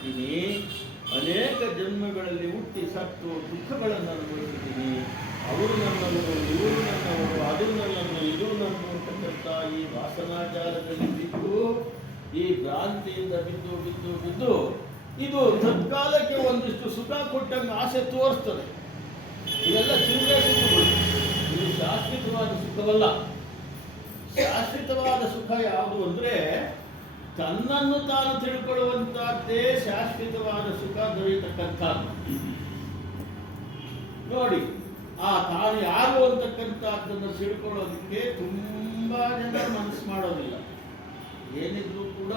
ಅನುಭವಿಸಿದ್ದೀನಿ, ಅನೇಕ ಜನ್ಮಗಳಲ್ಲಿ ಹುಟ್ಟಿ ಸತ್ತು ದುಃಖಗಳನ್ನು ಅನುಭವಿಸಿದ್ದೀನಿ. ಅವರು ನನ್ನವರು, ಇವರು ನನ್ನವರು, ಅದು ನನ್ನನ್ನು, ಇದು ನನ್ನ ಅಂತಕ್ಕಂಥ ಈ ವಾಸನಾಜಾಲದಲ್ಲಿ ಬಿದ್ದು, ಈ ಭ್ರಾಂತಿಯಿಂದ ಬಿದ್ದು ಬಿದ್ದು ಬಿದ್ದು ಇದು ತತ್ಕಾಲಕ್ಕೆ ಒಂದಿಷ್ಟು ಸುಖ ಕೊಟ್ಟಂಗೆ ಆಸೆ ತೋರಿಸ್ತದೆ. ಇವೆಲ್ಲ ಚಿಲ್ಲರೆ ಸುಖಗಳು, ಇದು ಶಾಶ್ವತವಾದ ಸುಖವಲ್ಲ. ಶಾಶ್ವತವಾದ ಸುಖ ಯಾವುದು ಅಂದರೆ ತನ್ನನ್ನು ತಾನು ತಿಳ್ಕೊಳ್ಳುವಂತಹದ್ದೇ ಶಾಶ್ವತವಾದ ಸುಖ ದೊರೆಯತಕ್ಕಂಥದ್ದು. ನೋಡಿ, ಆ ತಾನು ಯಾರು ಅಂತಕ್ಕಂಥದ್ದನ್ನು ತಿಳ್ಕೊಳ್ಳೋದಕ್ಕೆ ತುಂಬಾ ಜನ ಮನಸ್ಸು ಮಾಡೋದಿಲ್ಲ. ಏನಿದ್ರು ಕೂಡ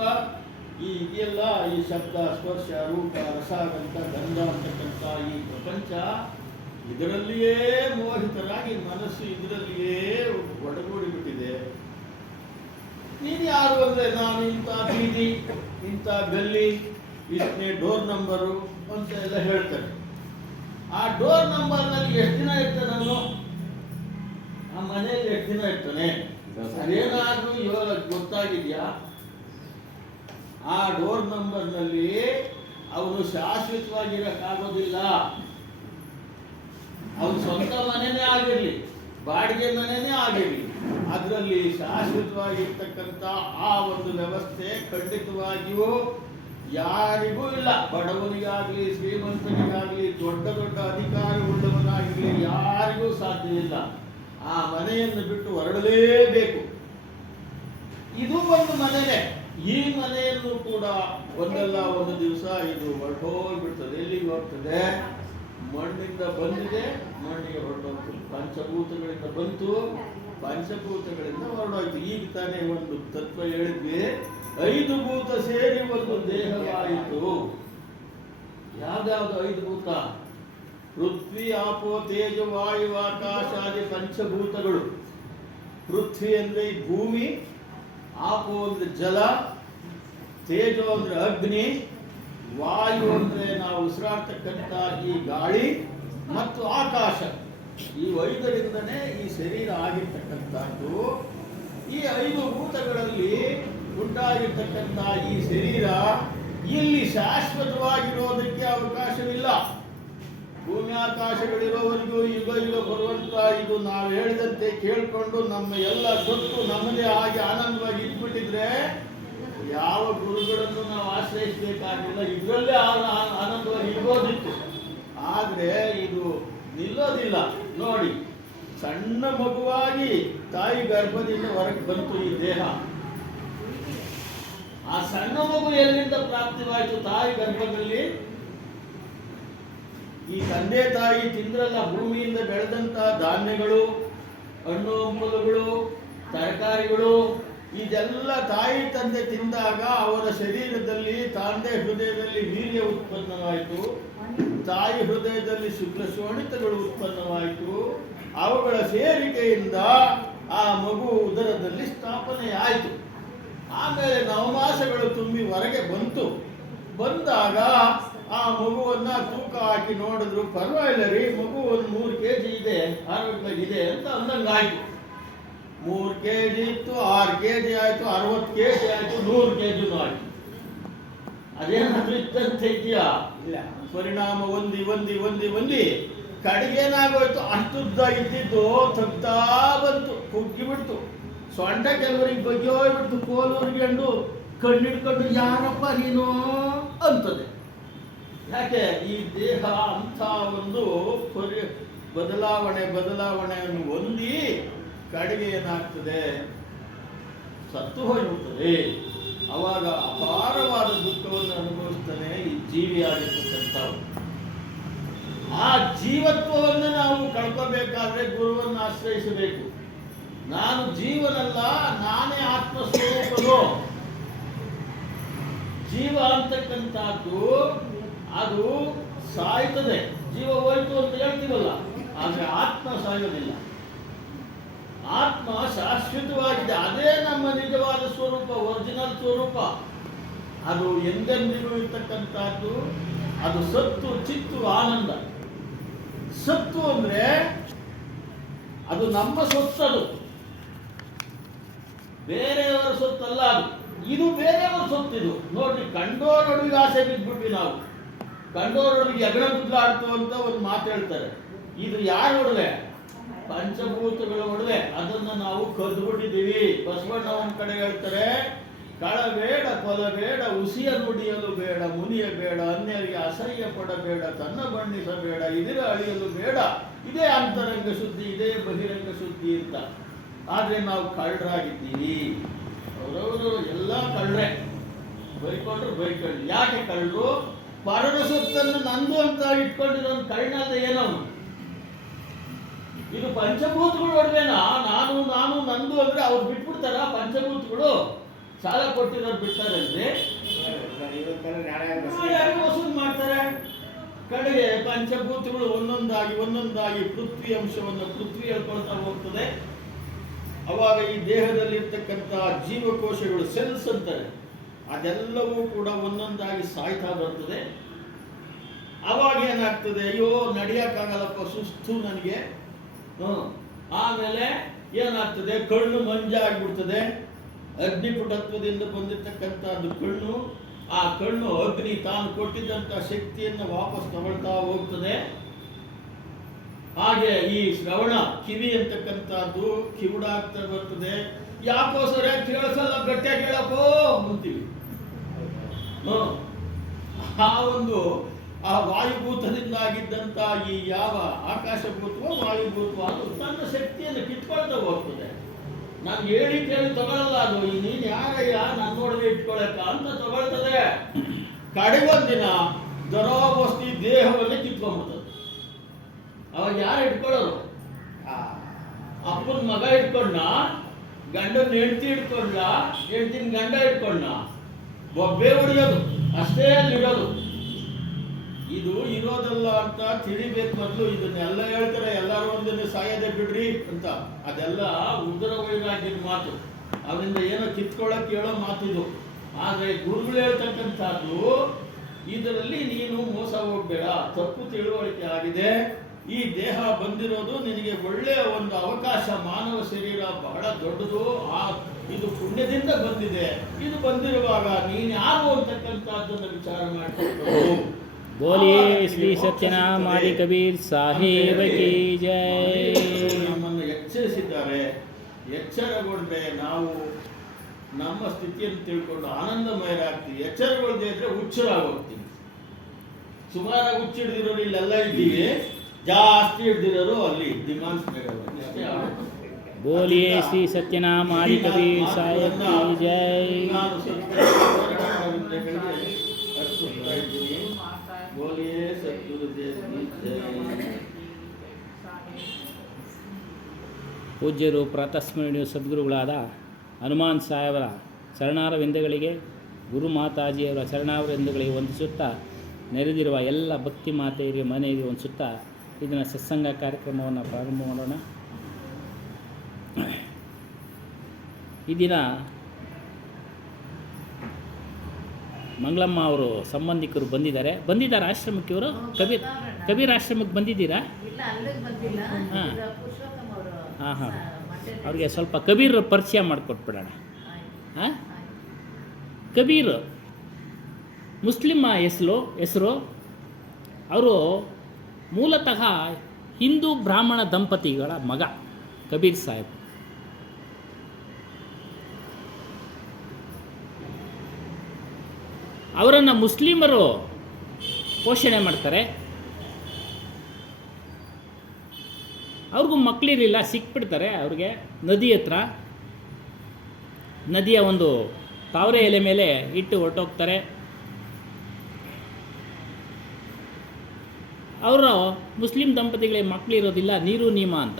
ಈ ಇದೆಯಲ್ಲ, ಈ ಶಬ್ದ, ಸ್ಪರ್ಶ, ರೂಪ, ರಸಗಂಧ, ಗಂಧ ಅಂತಕ್ಕಂಥ ಈ ಪ್ರಪಂಚ, ಇದರಲ್ಲಿಯೇ ಮೋಹಿತರಾಗಿ ಮನಸ್ಸು ಇದರಲ್ಲಿಯೇ ಒಡಗೂಡಿ ಬಿಟ್ಟಿದೆ. ನೀನು ಯಾರು ಅಂದರೆ ನಾನು ಇಂಥ ಬೀದಿ, ಇಂಥ ಗಲ್ಲಿ, ಇಷ್ಟನೇ ಡೋರ್ ನಂಬರು ಅಂತ ಎಲ್ಲ ಹೇಳ್ತಾರೆ. ಆ ಡೋರ್ ನಂಬರ್ನಲ್ಲಿ ಎಷ್ಟು ದಿನ ಇರ್ತಾನೆ ನಾನು, ಆ ಮನೆಯಲ್ಲಿ ಎಷ್ಟು ದಿನ ಇರ್ತಾನೆ, ಅದೇನಾದ್ರೂ ಇವಾಗ ಗೊತ್ತಾಗಿದೆಯಾ? ಆ ಡೋರ್ ನಂಬರ್ನಲ್ಲಿ ಅವನು ಶಾಶ್ವತವಾಗಿರಕ್ಕಾಗೋದಿಲ್ಲ. ಅವನು ಸ್ವಂತ ಮನೆಯೇ ಆಗಿರಲಿ, ಬಾಡಿಗೆ ಮನೆಯೇ ಆಗಿರಲಿ, ಅದರಲ್ಲಿ ಶಾಶ್ವತವಾಗಿರ್ತಕ್ಕಂಥ ಆ ಒಂದು ವ್ಯವಸ್ಥೆ ಖಂಡಿತವಾಗಿಯೂ ಯಾರಿಗೂ ಇಲ್ಲ. ಬಡವನಿಗಾಗಲಿ, ಶ್ರೀಮಂತನಿಗಾಗಲಿ, ದೊಡ್ಡ ದೊಡ್ಡ ಅಧಿಕಾರಿ ಉಳ್ಳವನಾಗಲಿ ಯಾರಿಗೂ ಸಾಧ್ಯವಿಲ್ಲ. ಆ ಮನೆಯನ್ನು ಬಿಟ್ಟು ಹೊರಡಲೇಬೇಕು. ಇದು ಒಂದು ಮನೆಯೇ. ಈ ಮನೆಯನ್ನು ಕೂಡ ಒಂದಲ್ಲ ಒಂದು ದಿವಸ ಇದು ಹೊರಟೋಗ್ಬಿಡ್ತದೆ. ಎಲ್ಲಿಗೆ ಹೋಗ್ತದೆ? ಮಣ್ಣಿಂದ ಬಂದಿದೆ, ಮಣ್ಣಿಗೆ ಹೊರಟೋಗ್ತದೆ. ಪಂಚಭೂತಗಳಿಂದ ಬಂತು, ಪಂಚಭೂತಗಳಿಂದ ಹೊರಡೋಯ್ತು. ಈಗ ತಾನೇ ಒಂದು ತತ್ವ ಹೇಳಿದ್ವಿ, 5 ಭೂತ ಸೇರಿ ಒಂದು ದೇಹವಾಯಿತು. ಯಾವ್ದಾವ್ದು 5 ಭೂತ? ಪೃಥ್ವಿ, ಆಪೋ, ತೇಜ, ವಾಯು, ಆಕಾಶ ಆದಿ ಪಂಚಭೂತಗಳು. ಪೃಥ್ವಿ ಅಂದ್ರೆ ಈ ಭೂಮಿ, ಆಪೋ ಅಂದ್ರೆ ಜಲ, ತೇಜೋ ಅಂದ್ರೆ ಅಗ್ನಿ, ವಾಯು ಅಂದ್ರೆ ನಾವು ಉಸಿರಾಡ್ತಕ್ಕಂಥ ಈ ಗಾಳಿ, ಮತ್ತು ಆಕಾಶ. ಈ 5ರಿಂದನೇ ಈ ಶರೀರ ಆಗಿರ್ತಕ್ಕಂಥದ್ದು. ಈ 5 ಭೂತಗಳಲ್ಲಿ ಉಂಟಾಗಿರ್ತಕ್ಕಂಥ ಈ ಶರೀರ ಇಲ್ಲಿ ಶಾಶ್ವತವಾಗಿರೋದಕ್ಕೆ ಅವಕಾಶವಿಲ್ಲ. ಭೂಮಿ ಆಕಾಶಗಳಿರೋವರೆಗೂ ಯುಗ ಯುಗ ಬರುವಂತ ಇದು ನಾವು ಹೇಳಿದಂತೆ ಕೇಳಿಕೊಂಡು ನಮ್ಮ ಎಲ್ಲ ಸೊತ್ತು ನಮ್ಮದೇ ಆಗಿ ಆನಂದವಾಗಿ ಇಟ್ಬಿಟ್ಟಿದ್ರೆ ಯಾವ ಗುರುಗಳನ್ನು ನಾವು ಆಶ್ರಯಿಸಬೇಕಾಗಿಲ್ಲ. ಇದರಲ್ಲೇ ಆನಂದವಾಗಿ ಇರ್ಬೋದಿತ್ತು. ಆದರೆ ಇದು ನಿಲ್ಲೋದಿಲ್ಲ. ನೋಡಿ, ಸಣ್ಣ ಮಗುವಾಗಿ ತಾಯಿ ಗರ್ಭದಿಂದ ಹೊರಗೆ ಬಂತು ಈ ದೇಹ. ಆ ಸಣ್ಣ ಮಗು ಎಲ್ಲಿಂದ ಪ್ರಾಪ್ತಿವಾಯಿತು? ತಾಯಿ ಗರ್ಭದಲ್ಲಿ. ಈ ತಂದೆ ತಾಯಿ ತಿಂದ್ರಲ್ಲ ಭೂಮಿಯಿಂದ ಬೆಳೆದಂತ ಧಾನ್ಯಗಳು, ಹಣ್ಣು ಹಂಪಲುಗಳು, ತರಕಾರಿಗಳು, ಇದೆಲ್ಲ ತಾಯಿ ತಂದೆ ತಿಂದಾಗ ಅವರ ಶರೀರದಲ್ಲಿ, ತಂದೆ ಹೃದಯದಲ್ಲಿ ವೀರ್ಯ ಉತ್ಪನ್ನವಾಯಿತು. ತಾಯಿ ಹೃದಯದಲ್ಲಿ ಶುಕ್ಲ ಶೋಣಿತಗಳು ಉತ್ಪನ್ನವಾಯಿತು. ಅವುಗಳ ಸೇರಿಕೆಯಿಂದ ಆ ಮಗು ಉದರದಲ್ಲಿ ಸ್ಥಾಪನೆ ಆಯಿತು. ಆಮೇಲೆ ನವಮಾಸಗಳು ತುಂಬಿ ಹೊರಗೆ ಬಂತು. ಬಂದಾಗ ಆ ಮಗುವನ್ನ ತೂಕ ಹಾಕಿ ನೋಡಿದ್ರು, ಪರವಾಗಿಲ್ಲ ರೀ, ಮಗು ಒಂದು 3 kg ಇದೆ, ಆರೋಗ್ಯವಾಗಿದೆ ಅಂತ ಅಂದಂಗಾಯ್ತು. 3 kg ಇತ್ತು, 6 kg ಆಯ್ತು, 60 kg ಆಯ್ತು, 100 kg ಆಯ್ತು. ಅದೇನಾದ್ರೂ ಇತ್ತಂತ ಇದೆಯಾ? ಇಲ್ಲ. ಪರಿಣಾಮ ಹೊಂದಿ ಕಡೆಗೇನಾಗೋಯ್ತು, ಅಷ್ಟುದ್ದ ಇದ್ದಿದ್ದು ತಗ್ತಾ ಬಂತು, ಕುಗ್ಗಿಬಿಡ್ತು. ಸೊಂಟ ಕೆಲವರಿಗೆ ಬಗ್ಗೆ ಹೋಗ್ಬಿಡ್ತು, ಕೋಲೂರಿಗೆಂಡು ಕಣ್ಣಿಡ್ಕೊಂಡು ಯಾರಪ್ಪ ನೀನು ಅಂತದೆ. ಯಾಕೆ? ಈ ದೇಹ ಅಂಥ ಒಂದು ಬದಲಾವಣೆಯನ್ನು ಹೊಂದಿ ಕಡೆಗೆ ಏನಾಗ್ತದೆ, ಸತ್ತು ಹೋಗಿಬಿಡ್ತದೆ. ಅವಾಗ ಅಪಾರವಾದ ದುಃಖವನ್ನು ಅನುಭವಿಸ್ತಾನೆ ಈ ಜೀವಿಯಾಗಿರ್ತಕ್ಕಂಥವು. ಆ ಜೀವತ್ವವನ್ನು ನಾವು ಕಳ್ಕೋಬೇಕಾದ್ರೆ ಗುರುವನ್ನು ಆಶ್ರಯಿಸಬೇಕು. ನಾನು ಜೀವನಲ್ಲ, ನಾನೇ ಆತ್ಮಸ್ವರೂಪನು. ಜೀವ ಅಂತಕ್ಕಂಥದ್ದು ಅದು ಸಾಯ್ತದೆ. ಜೀವ ಹೋಯ್ತು ಅಂತ ಹೇಳ್ತೀವಲ್ಲ, ಆದರೆ ಆತ್ಮ ಸಾಯೋದಿಲ್ಲ. ಆತ್ಮ ಶಾಶ್ವತವಾಗಿದೆ. ಅದೇ ನಮ್ಮ ನಿಜವಾದ ಸ್ವರೂಪ, ಒರಿಜಿನಲ್ ಸ್ವರೂಪ. ಅದು ಎಂದೆಂದಿಗೂ ಇರ್ತಕ್ಕಂಥದ್ದು. ಅದು ಸತ್ತು ಚಿತ್ತು ಆನಂದ. ಸತ್ತು ಅಂದ್ರೆ ಅದು ನಮ್ಮ ಸೊತ್ತದು, ಬೇರೆಯವರ ಸೊತ್ತಲ್ಲ. ಅದು ಇದು ಬೇರೆಯವ್ರ ಸೊತ್ತಿದು ನೋಡ್ರಿ. ಕಂಡೋರೊಳಗೆ ಆಸೆ ಬಿದ್ಬಿಟ್ವಿ ನಾವು. ಕಂಡೋರೊಳಗೆ ಅಗಣ ಬುದ್ಲಾಡ್ತು ಅಂತ ಒಂದು ಮಾತು ಹೇಳ್ತಾರೆ. ಇದು ಯಾರು ಒಡವೆ? ಪಂಚಭೂತಗಳ ಒಡವೆ. ಅದನ್ನ ನಾವು ಕದ್ಬಿಟ್ಟಿದ್ದೀವಿ. ಬಸವಣ್ಣ ಒಂದ್ ಕಡೆ ಹೇಳ್ತಾರೆ, ಕಳಬೇಡ, ಕೊಲಬೇಡ, ಉಸಿಯ ನುಡಿಯಲು ಬೇಡ, ಮುನಿಯ ಬೇಡ, ಅನ್ಯರಿಗೆ ಅಸಹ್ಯ ಪಡಬೇಡ, ತನ್ನ ಬಣ್ಣಿಸಬೇಡ, ಇದರ ಅಳಿಯಲು ಬೇಡ. ಇದೇ ಅಂತರಂಗ ಶುದ್ಧಿ, ಇದೇ ಬಹಿರಂಗ ಶುದ್ಧಿ ಅಂತ. ಆದ್ರೆ ನಾವು ಕಳ್ಳರಾಗಿದ್ದೀವಿ. ಅವರವರು ಎಲ್ಲ ಕಳ್ಳರೆ. ಬೈಕೊಂಡ್ರು ಬೈಕೊಂಡ್ರು. ಯಾಕೆ ಕಳ್ಳರು? ಪರರ ಸೊತ್ತನ್ನು ನಂದು ಅಂತ ಇಟ್ಕೊಂಡಿರೋ ಕಳ್ಳನಲ್ಲ ಏನವನು. ಇದು ಪಂಚಭೂತಗಳು ಒಡವೆನಾ? ನಾನು ನಾನು ನಂದು ಅಂದ್ರೆ ಅವ್ರು ಬಿಟ್ಬಿಡ್ತಾರ? ಪಂಚಭೂತಗಳು ಸಾಲ ಕೊಟ್ಟಿರೋರು ಬಿಡ್ತಾರಲ್ರಿ? ವಸೂಲು ಮಾಡ್ತಾರೆ. ಕಡೆಗೆ ಪಂಚಭೂತಗಳು ಒಂದೊಂದಾಗಿ ಒಂದೊಂದಾಗಿ ಪೃಥ್ವಿ ಅಂಶವನ್ನು ಪೃಥ್ವಿ ಹೇಳ್ಕೊಳ್ತಾ ಹೋಗ್ತದೆ. ಅವಾಗ ಈ ದೇಹದಲ್ಲಿರ್ತಕ್ಕಂಥ ಜೀವಕೋಶಗಳು ಸೆಲ್ಸ್ ಅಂತಾರೆ, ಅದೆಲ್ಲವೂ ಕೂಡ ಒಂದೊಂದಾಗಿ ಸಾಯ್ತಾ ಬರ್ತದೆ. ಅವಾಗ ಏನಾಗ್ತದೆ? ಅಯ್ಯೋ ನಡೆಯಕ್ಕಾಗಲ್ಲಪ್ಪ, ಸುಸ್ತು ನನಗೆ. ಆಮೇಲೆ ಏನಾಗ್ತದೆ? ಕಣ್ಣು ಮಂಜಾಗ್ಬಿಡ್ತದೆ. ಅಗ್ನಿಪುಟತ್ವದಿಂದ ಬಂದಿರತಕ್ಕಂಥದ್ದು ಕಣ್ಣು. ಆ ಕಣ್ಣು ಅಗ್ನಿ ತಾನು ಕೊಟ್ಟಿದ್ದಂಥ ಶಕ್ತಿಯನ್ನು ವಾಪಸ್ ತಗೊಳ್ತಾ ಹೋಗ್ತದೆ. ಹಾಗೆ ಈ ಶ್ರವಣ, ಕಿವಿ ಅಂತಕ್ಕಂಥದ್ದು ಕಿವುಡಾಗ್ತಾ ಬರ್ತದೆ. ಯಾಕೋ ಸರಿ ಕೇಳಿಸಲ್ಲ, ಗಟ್ಟಿಯಾಗಿ ಹೇಳಪ್ಪೋ ಅಂತೀವಿ. ಆ ಒಂದು ಆ ವಾಯುಭೂತದಿಂದ ಆಗಿದ್ದಂಥ ಈ ಯಾವ ಆಕಾಶಭೂತವೋ ವಾಯುಭೂತವೋ ಅದು ತನ್ನ ಶಕ್ತಿಯನ್ನು ಕಿತ್ಕೊಳ್ತಾ ಹೋಗ್ತದೆ. ನಾನು ಹೇಳಿ ಕೇಳಿ ತಗೊಳ್ಳಲ್ಲ ಅದು. ನೀನು ಯಾರಯ್ಯ ನನ್ನೊಡನೆ ಇಟ್ಕೊಳಕ್ಕ ಅಂತ ತಗೊಳ್ತದೆ. ಕಡೆಗೊಂದಿನ ದರೋವಸ್ತಿ ದೇಹವನ್ನೇ ಕಿತ್ಕೊಂಡ್ಬಿಡ್ತದೆ. ಅವಾಗ ಯಾರು ಇಟ್ಕೊಳ್ಳೋರು? ಅಪ್ಪನ ಮಗ ಇಟ್ಕೊಂಡ, ಗಂಡನ ಹೆಂಡತಿ ಇಟ್ಕೊಂಡ, ಹೆಂಡತಿನ ಗಂಡ ಇಟ್ಕೊಂಡ, ಒಬ್ಬೇ ಹೊಡೆಯೋದು ಅಷ್ಟೇ ಅಲ್ಲಿಡೋದು. ಇದು ಇರೋದಲ್ಲ ಅಂತ ತಿಳಿಬೇಕು ಮೊದಲು. ಇದನ್ನೆಲ್ಲ ಹೇಳ್ತಾರೆ, ಎಲ್ಲರೂ ಒಂದನ್ನೇ ಸಾಯೋದೇ ಬಿಡ್ರಿ ಅಂತ. ಅದೆಲ್ಲ ಉದರ ವೈರಾಗ್ಯದ ಮಾತು. ಅವರಿಂದ ಏನೋ ಕಿತ್ಕೊಳ್ಳೋಕೆ ಹೇಳೋ ಮಾತಿದು. ಆದರೆ ಗುರುಗಳು ಹೇಳ್ತಕ್ಕಂಥದ್ದು, ಇದರಲ್ಲಿ ನೀನು ಮೋಸ ಹೋಗ್ಬೇಡ, ತಪ್ಪು ತಿಳುವಳಿಕೆ ಆಗಿದೆ. ಈ ದೇಹ ಬಂದಿರೋದು ನಿನಗೆ ಒಳ್ಳೆಯ ಒಂದು ಅವಕಾಶ. ಮಾನವ ಶರೀರ ಬಹಳ ದೊಡ್ಡದು. ಇದು ಪುಣ್ಯದಿಂದ ಬಂದಿದೆ. ಇದು ಬಂದಿರುವಾಗ ನೀನು ಯಾರು ಅಂತಕ್ಕಂಥದ್ದನ್ನು ವಿಚಾರ ಮಾಡಿಕೊಂಡು बोलिए श्री सत्यनाम आदि कबीर साहिब की जय. ನಮ್ಮನ್ನು ಎಚ್ಚರಿಸಿದ್ದಾರೆ. ಎಚ್ಚರಗೊಂಡ್ರೆ ನಾವು ನಮ್ಮ ಸ್ಥಿತಿಯನ್ನು ತಿಳ್ಕೊಂಡು ಆನಂದಮಯರಾಗ್ತೀವಿ. ಎಚ್ಚರಗೊಳ್ಳದೆ ಇದ್ರೆ ಹುಚ್ಚರಾಗಿ ಹೋಗ್ತೀವಿ. ಸುಮಾರಾಗಿ ಹುಚ್ಚಿಡ್ದಿರೋರು ಇಲ್ಲೆಲ್ಲ ಇದ್ದೀವಿ, ಜಾಸ್ತಿ ಹಿಡ್ದಿರೋರು ಅಲ್ಲಿ ಡಿಮಾಂಡ್ಸ್. बोलिए श्री सत्यनाम आदि कबीर साहिब की जय. बोलिए सद्गुरुदेव की जय. ಪೂಜ್ಯರು ಪ್ರಾತಸ್ಮರಣೀಯ ಸದ್ಗುರುಗಳಾದ ಹನುಮಾನ್ ಸಾಹೇಬರ ಶರಣಾರವಿಂದಗಳಿಗೆ, ಗುರು ಮಾತಾಜಿಯವರ ಶರಣಾರವಿಂದಗಳಿಗೆ ವಂದಿಸುತ್ತಾ, ನೆರೆದಿರುವ ಎಲ್ಲ ಭಕ್ತಿ ಮಾತೆಯರಿಗೆ ಮನೆಗೆ ವಂದಿಸುತ್ತಾ ಇದನ್ನು ಸತ್ಸಂಗ ಕಾರ್ಯಕ್ರಮವನ್ನು ಪ್ರಾರಂಭ ಮಾಡೋಣ. ಈ ದಿನ ಮಂಗಳಮ್ಮ ಅವರು ಸಂಬಂಧಿಕರು ಬಂದಿದ್ದಾರೆ ಆಶ್ರಮಕ್ಕೆ. ಇವರು ಕಬೀರ್ ಆಶ್ರಮಕ್ಕೆ ಬಂದಿದ್ದೀರಾ? ಹಾಂ ಹಾಂ ಹಾಂ. ಅವ್ರಿಗೆ ಸ್ವಲ್ಪ ಕಬೀರ್ ಪರಿಚಯ ಮಾಡಿಕೊಟ್ಬಿಡೋಣ. ಹಾಂ, ಕಬೀರ್ ಮುಸ್ಲಿಮ ಹೆಸರು. ಅವರು ಮೂಲತಃ ಹಿಂದೂ ಬ್ರಾಹ್ಮಣ ದಂಪತಿಗಳ ಮಗ ಕಬೀರ್ ಸಾಹೇಬ್. ಅವರನ್ನು ಮುಸ್ಲಿಮರು ಪೋಷಣೆ ಮಾಡ್ತಾರೆ. ಅವ್ರಿಗೂ ಮಕ್ಕಳಿರಲಿಲ್ಲ, ಸಿಕ್ಬಿಡ್ತಾರೆ ಅವ್ರಿಗೆ ನದಿ ಹತ್ರ. ನದಿಯ ಒಂದು ತಾವರೆ ಎಲೆ ಮೇಲೆ ಇಟ್ಟು ಹೊರಟೋಗ್ತಾರೆ. ಅವರು ಮುಸ್ಲಿಂ ದಂಪತಿಗಳಿಗೆ ಮಕ್ಕಳಿರೋದಿಲ್ಲ, ನೀರು ನೀಮ ಅಂತ.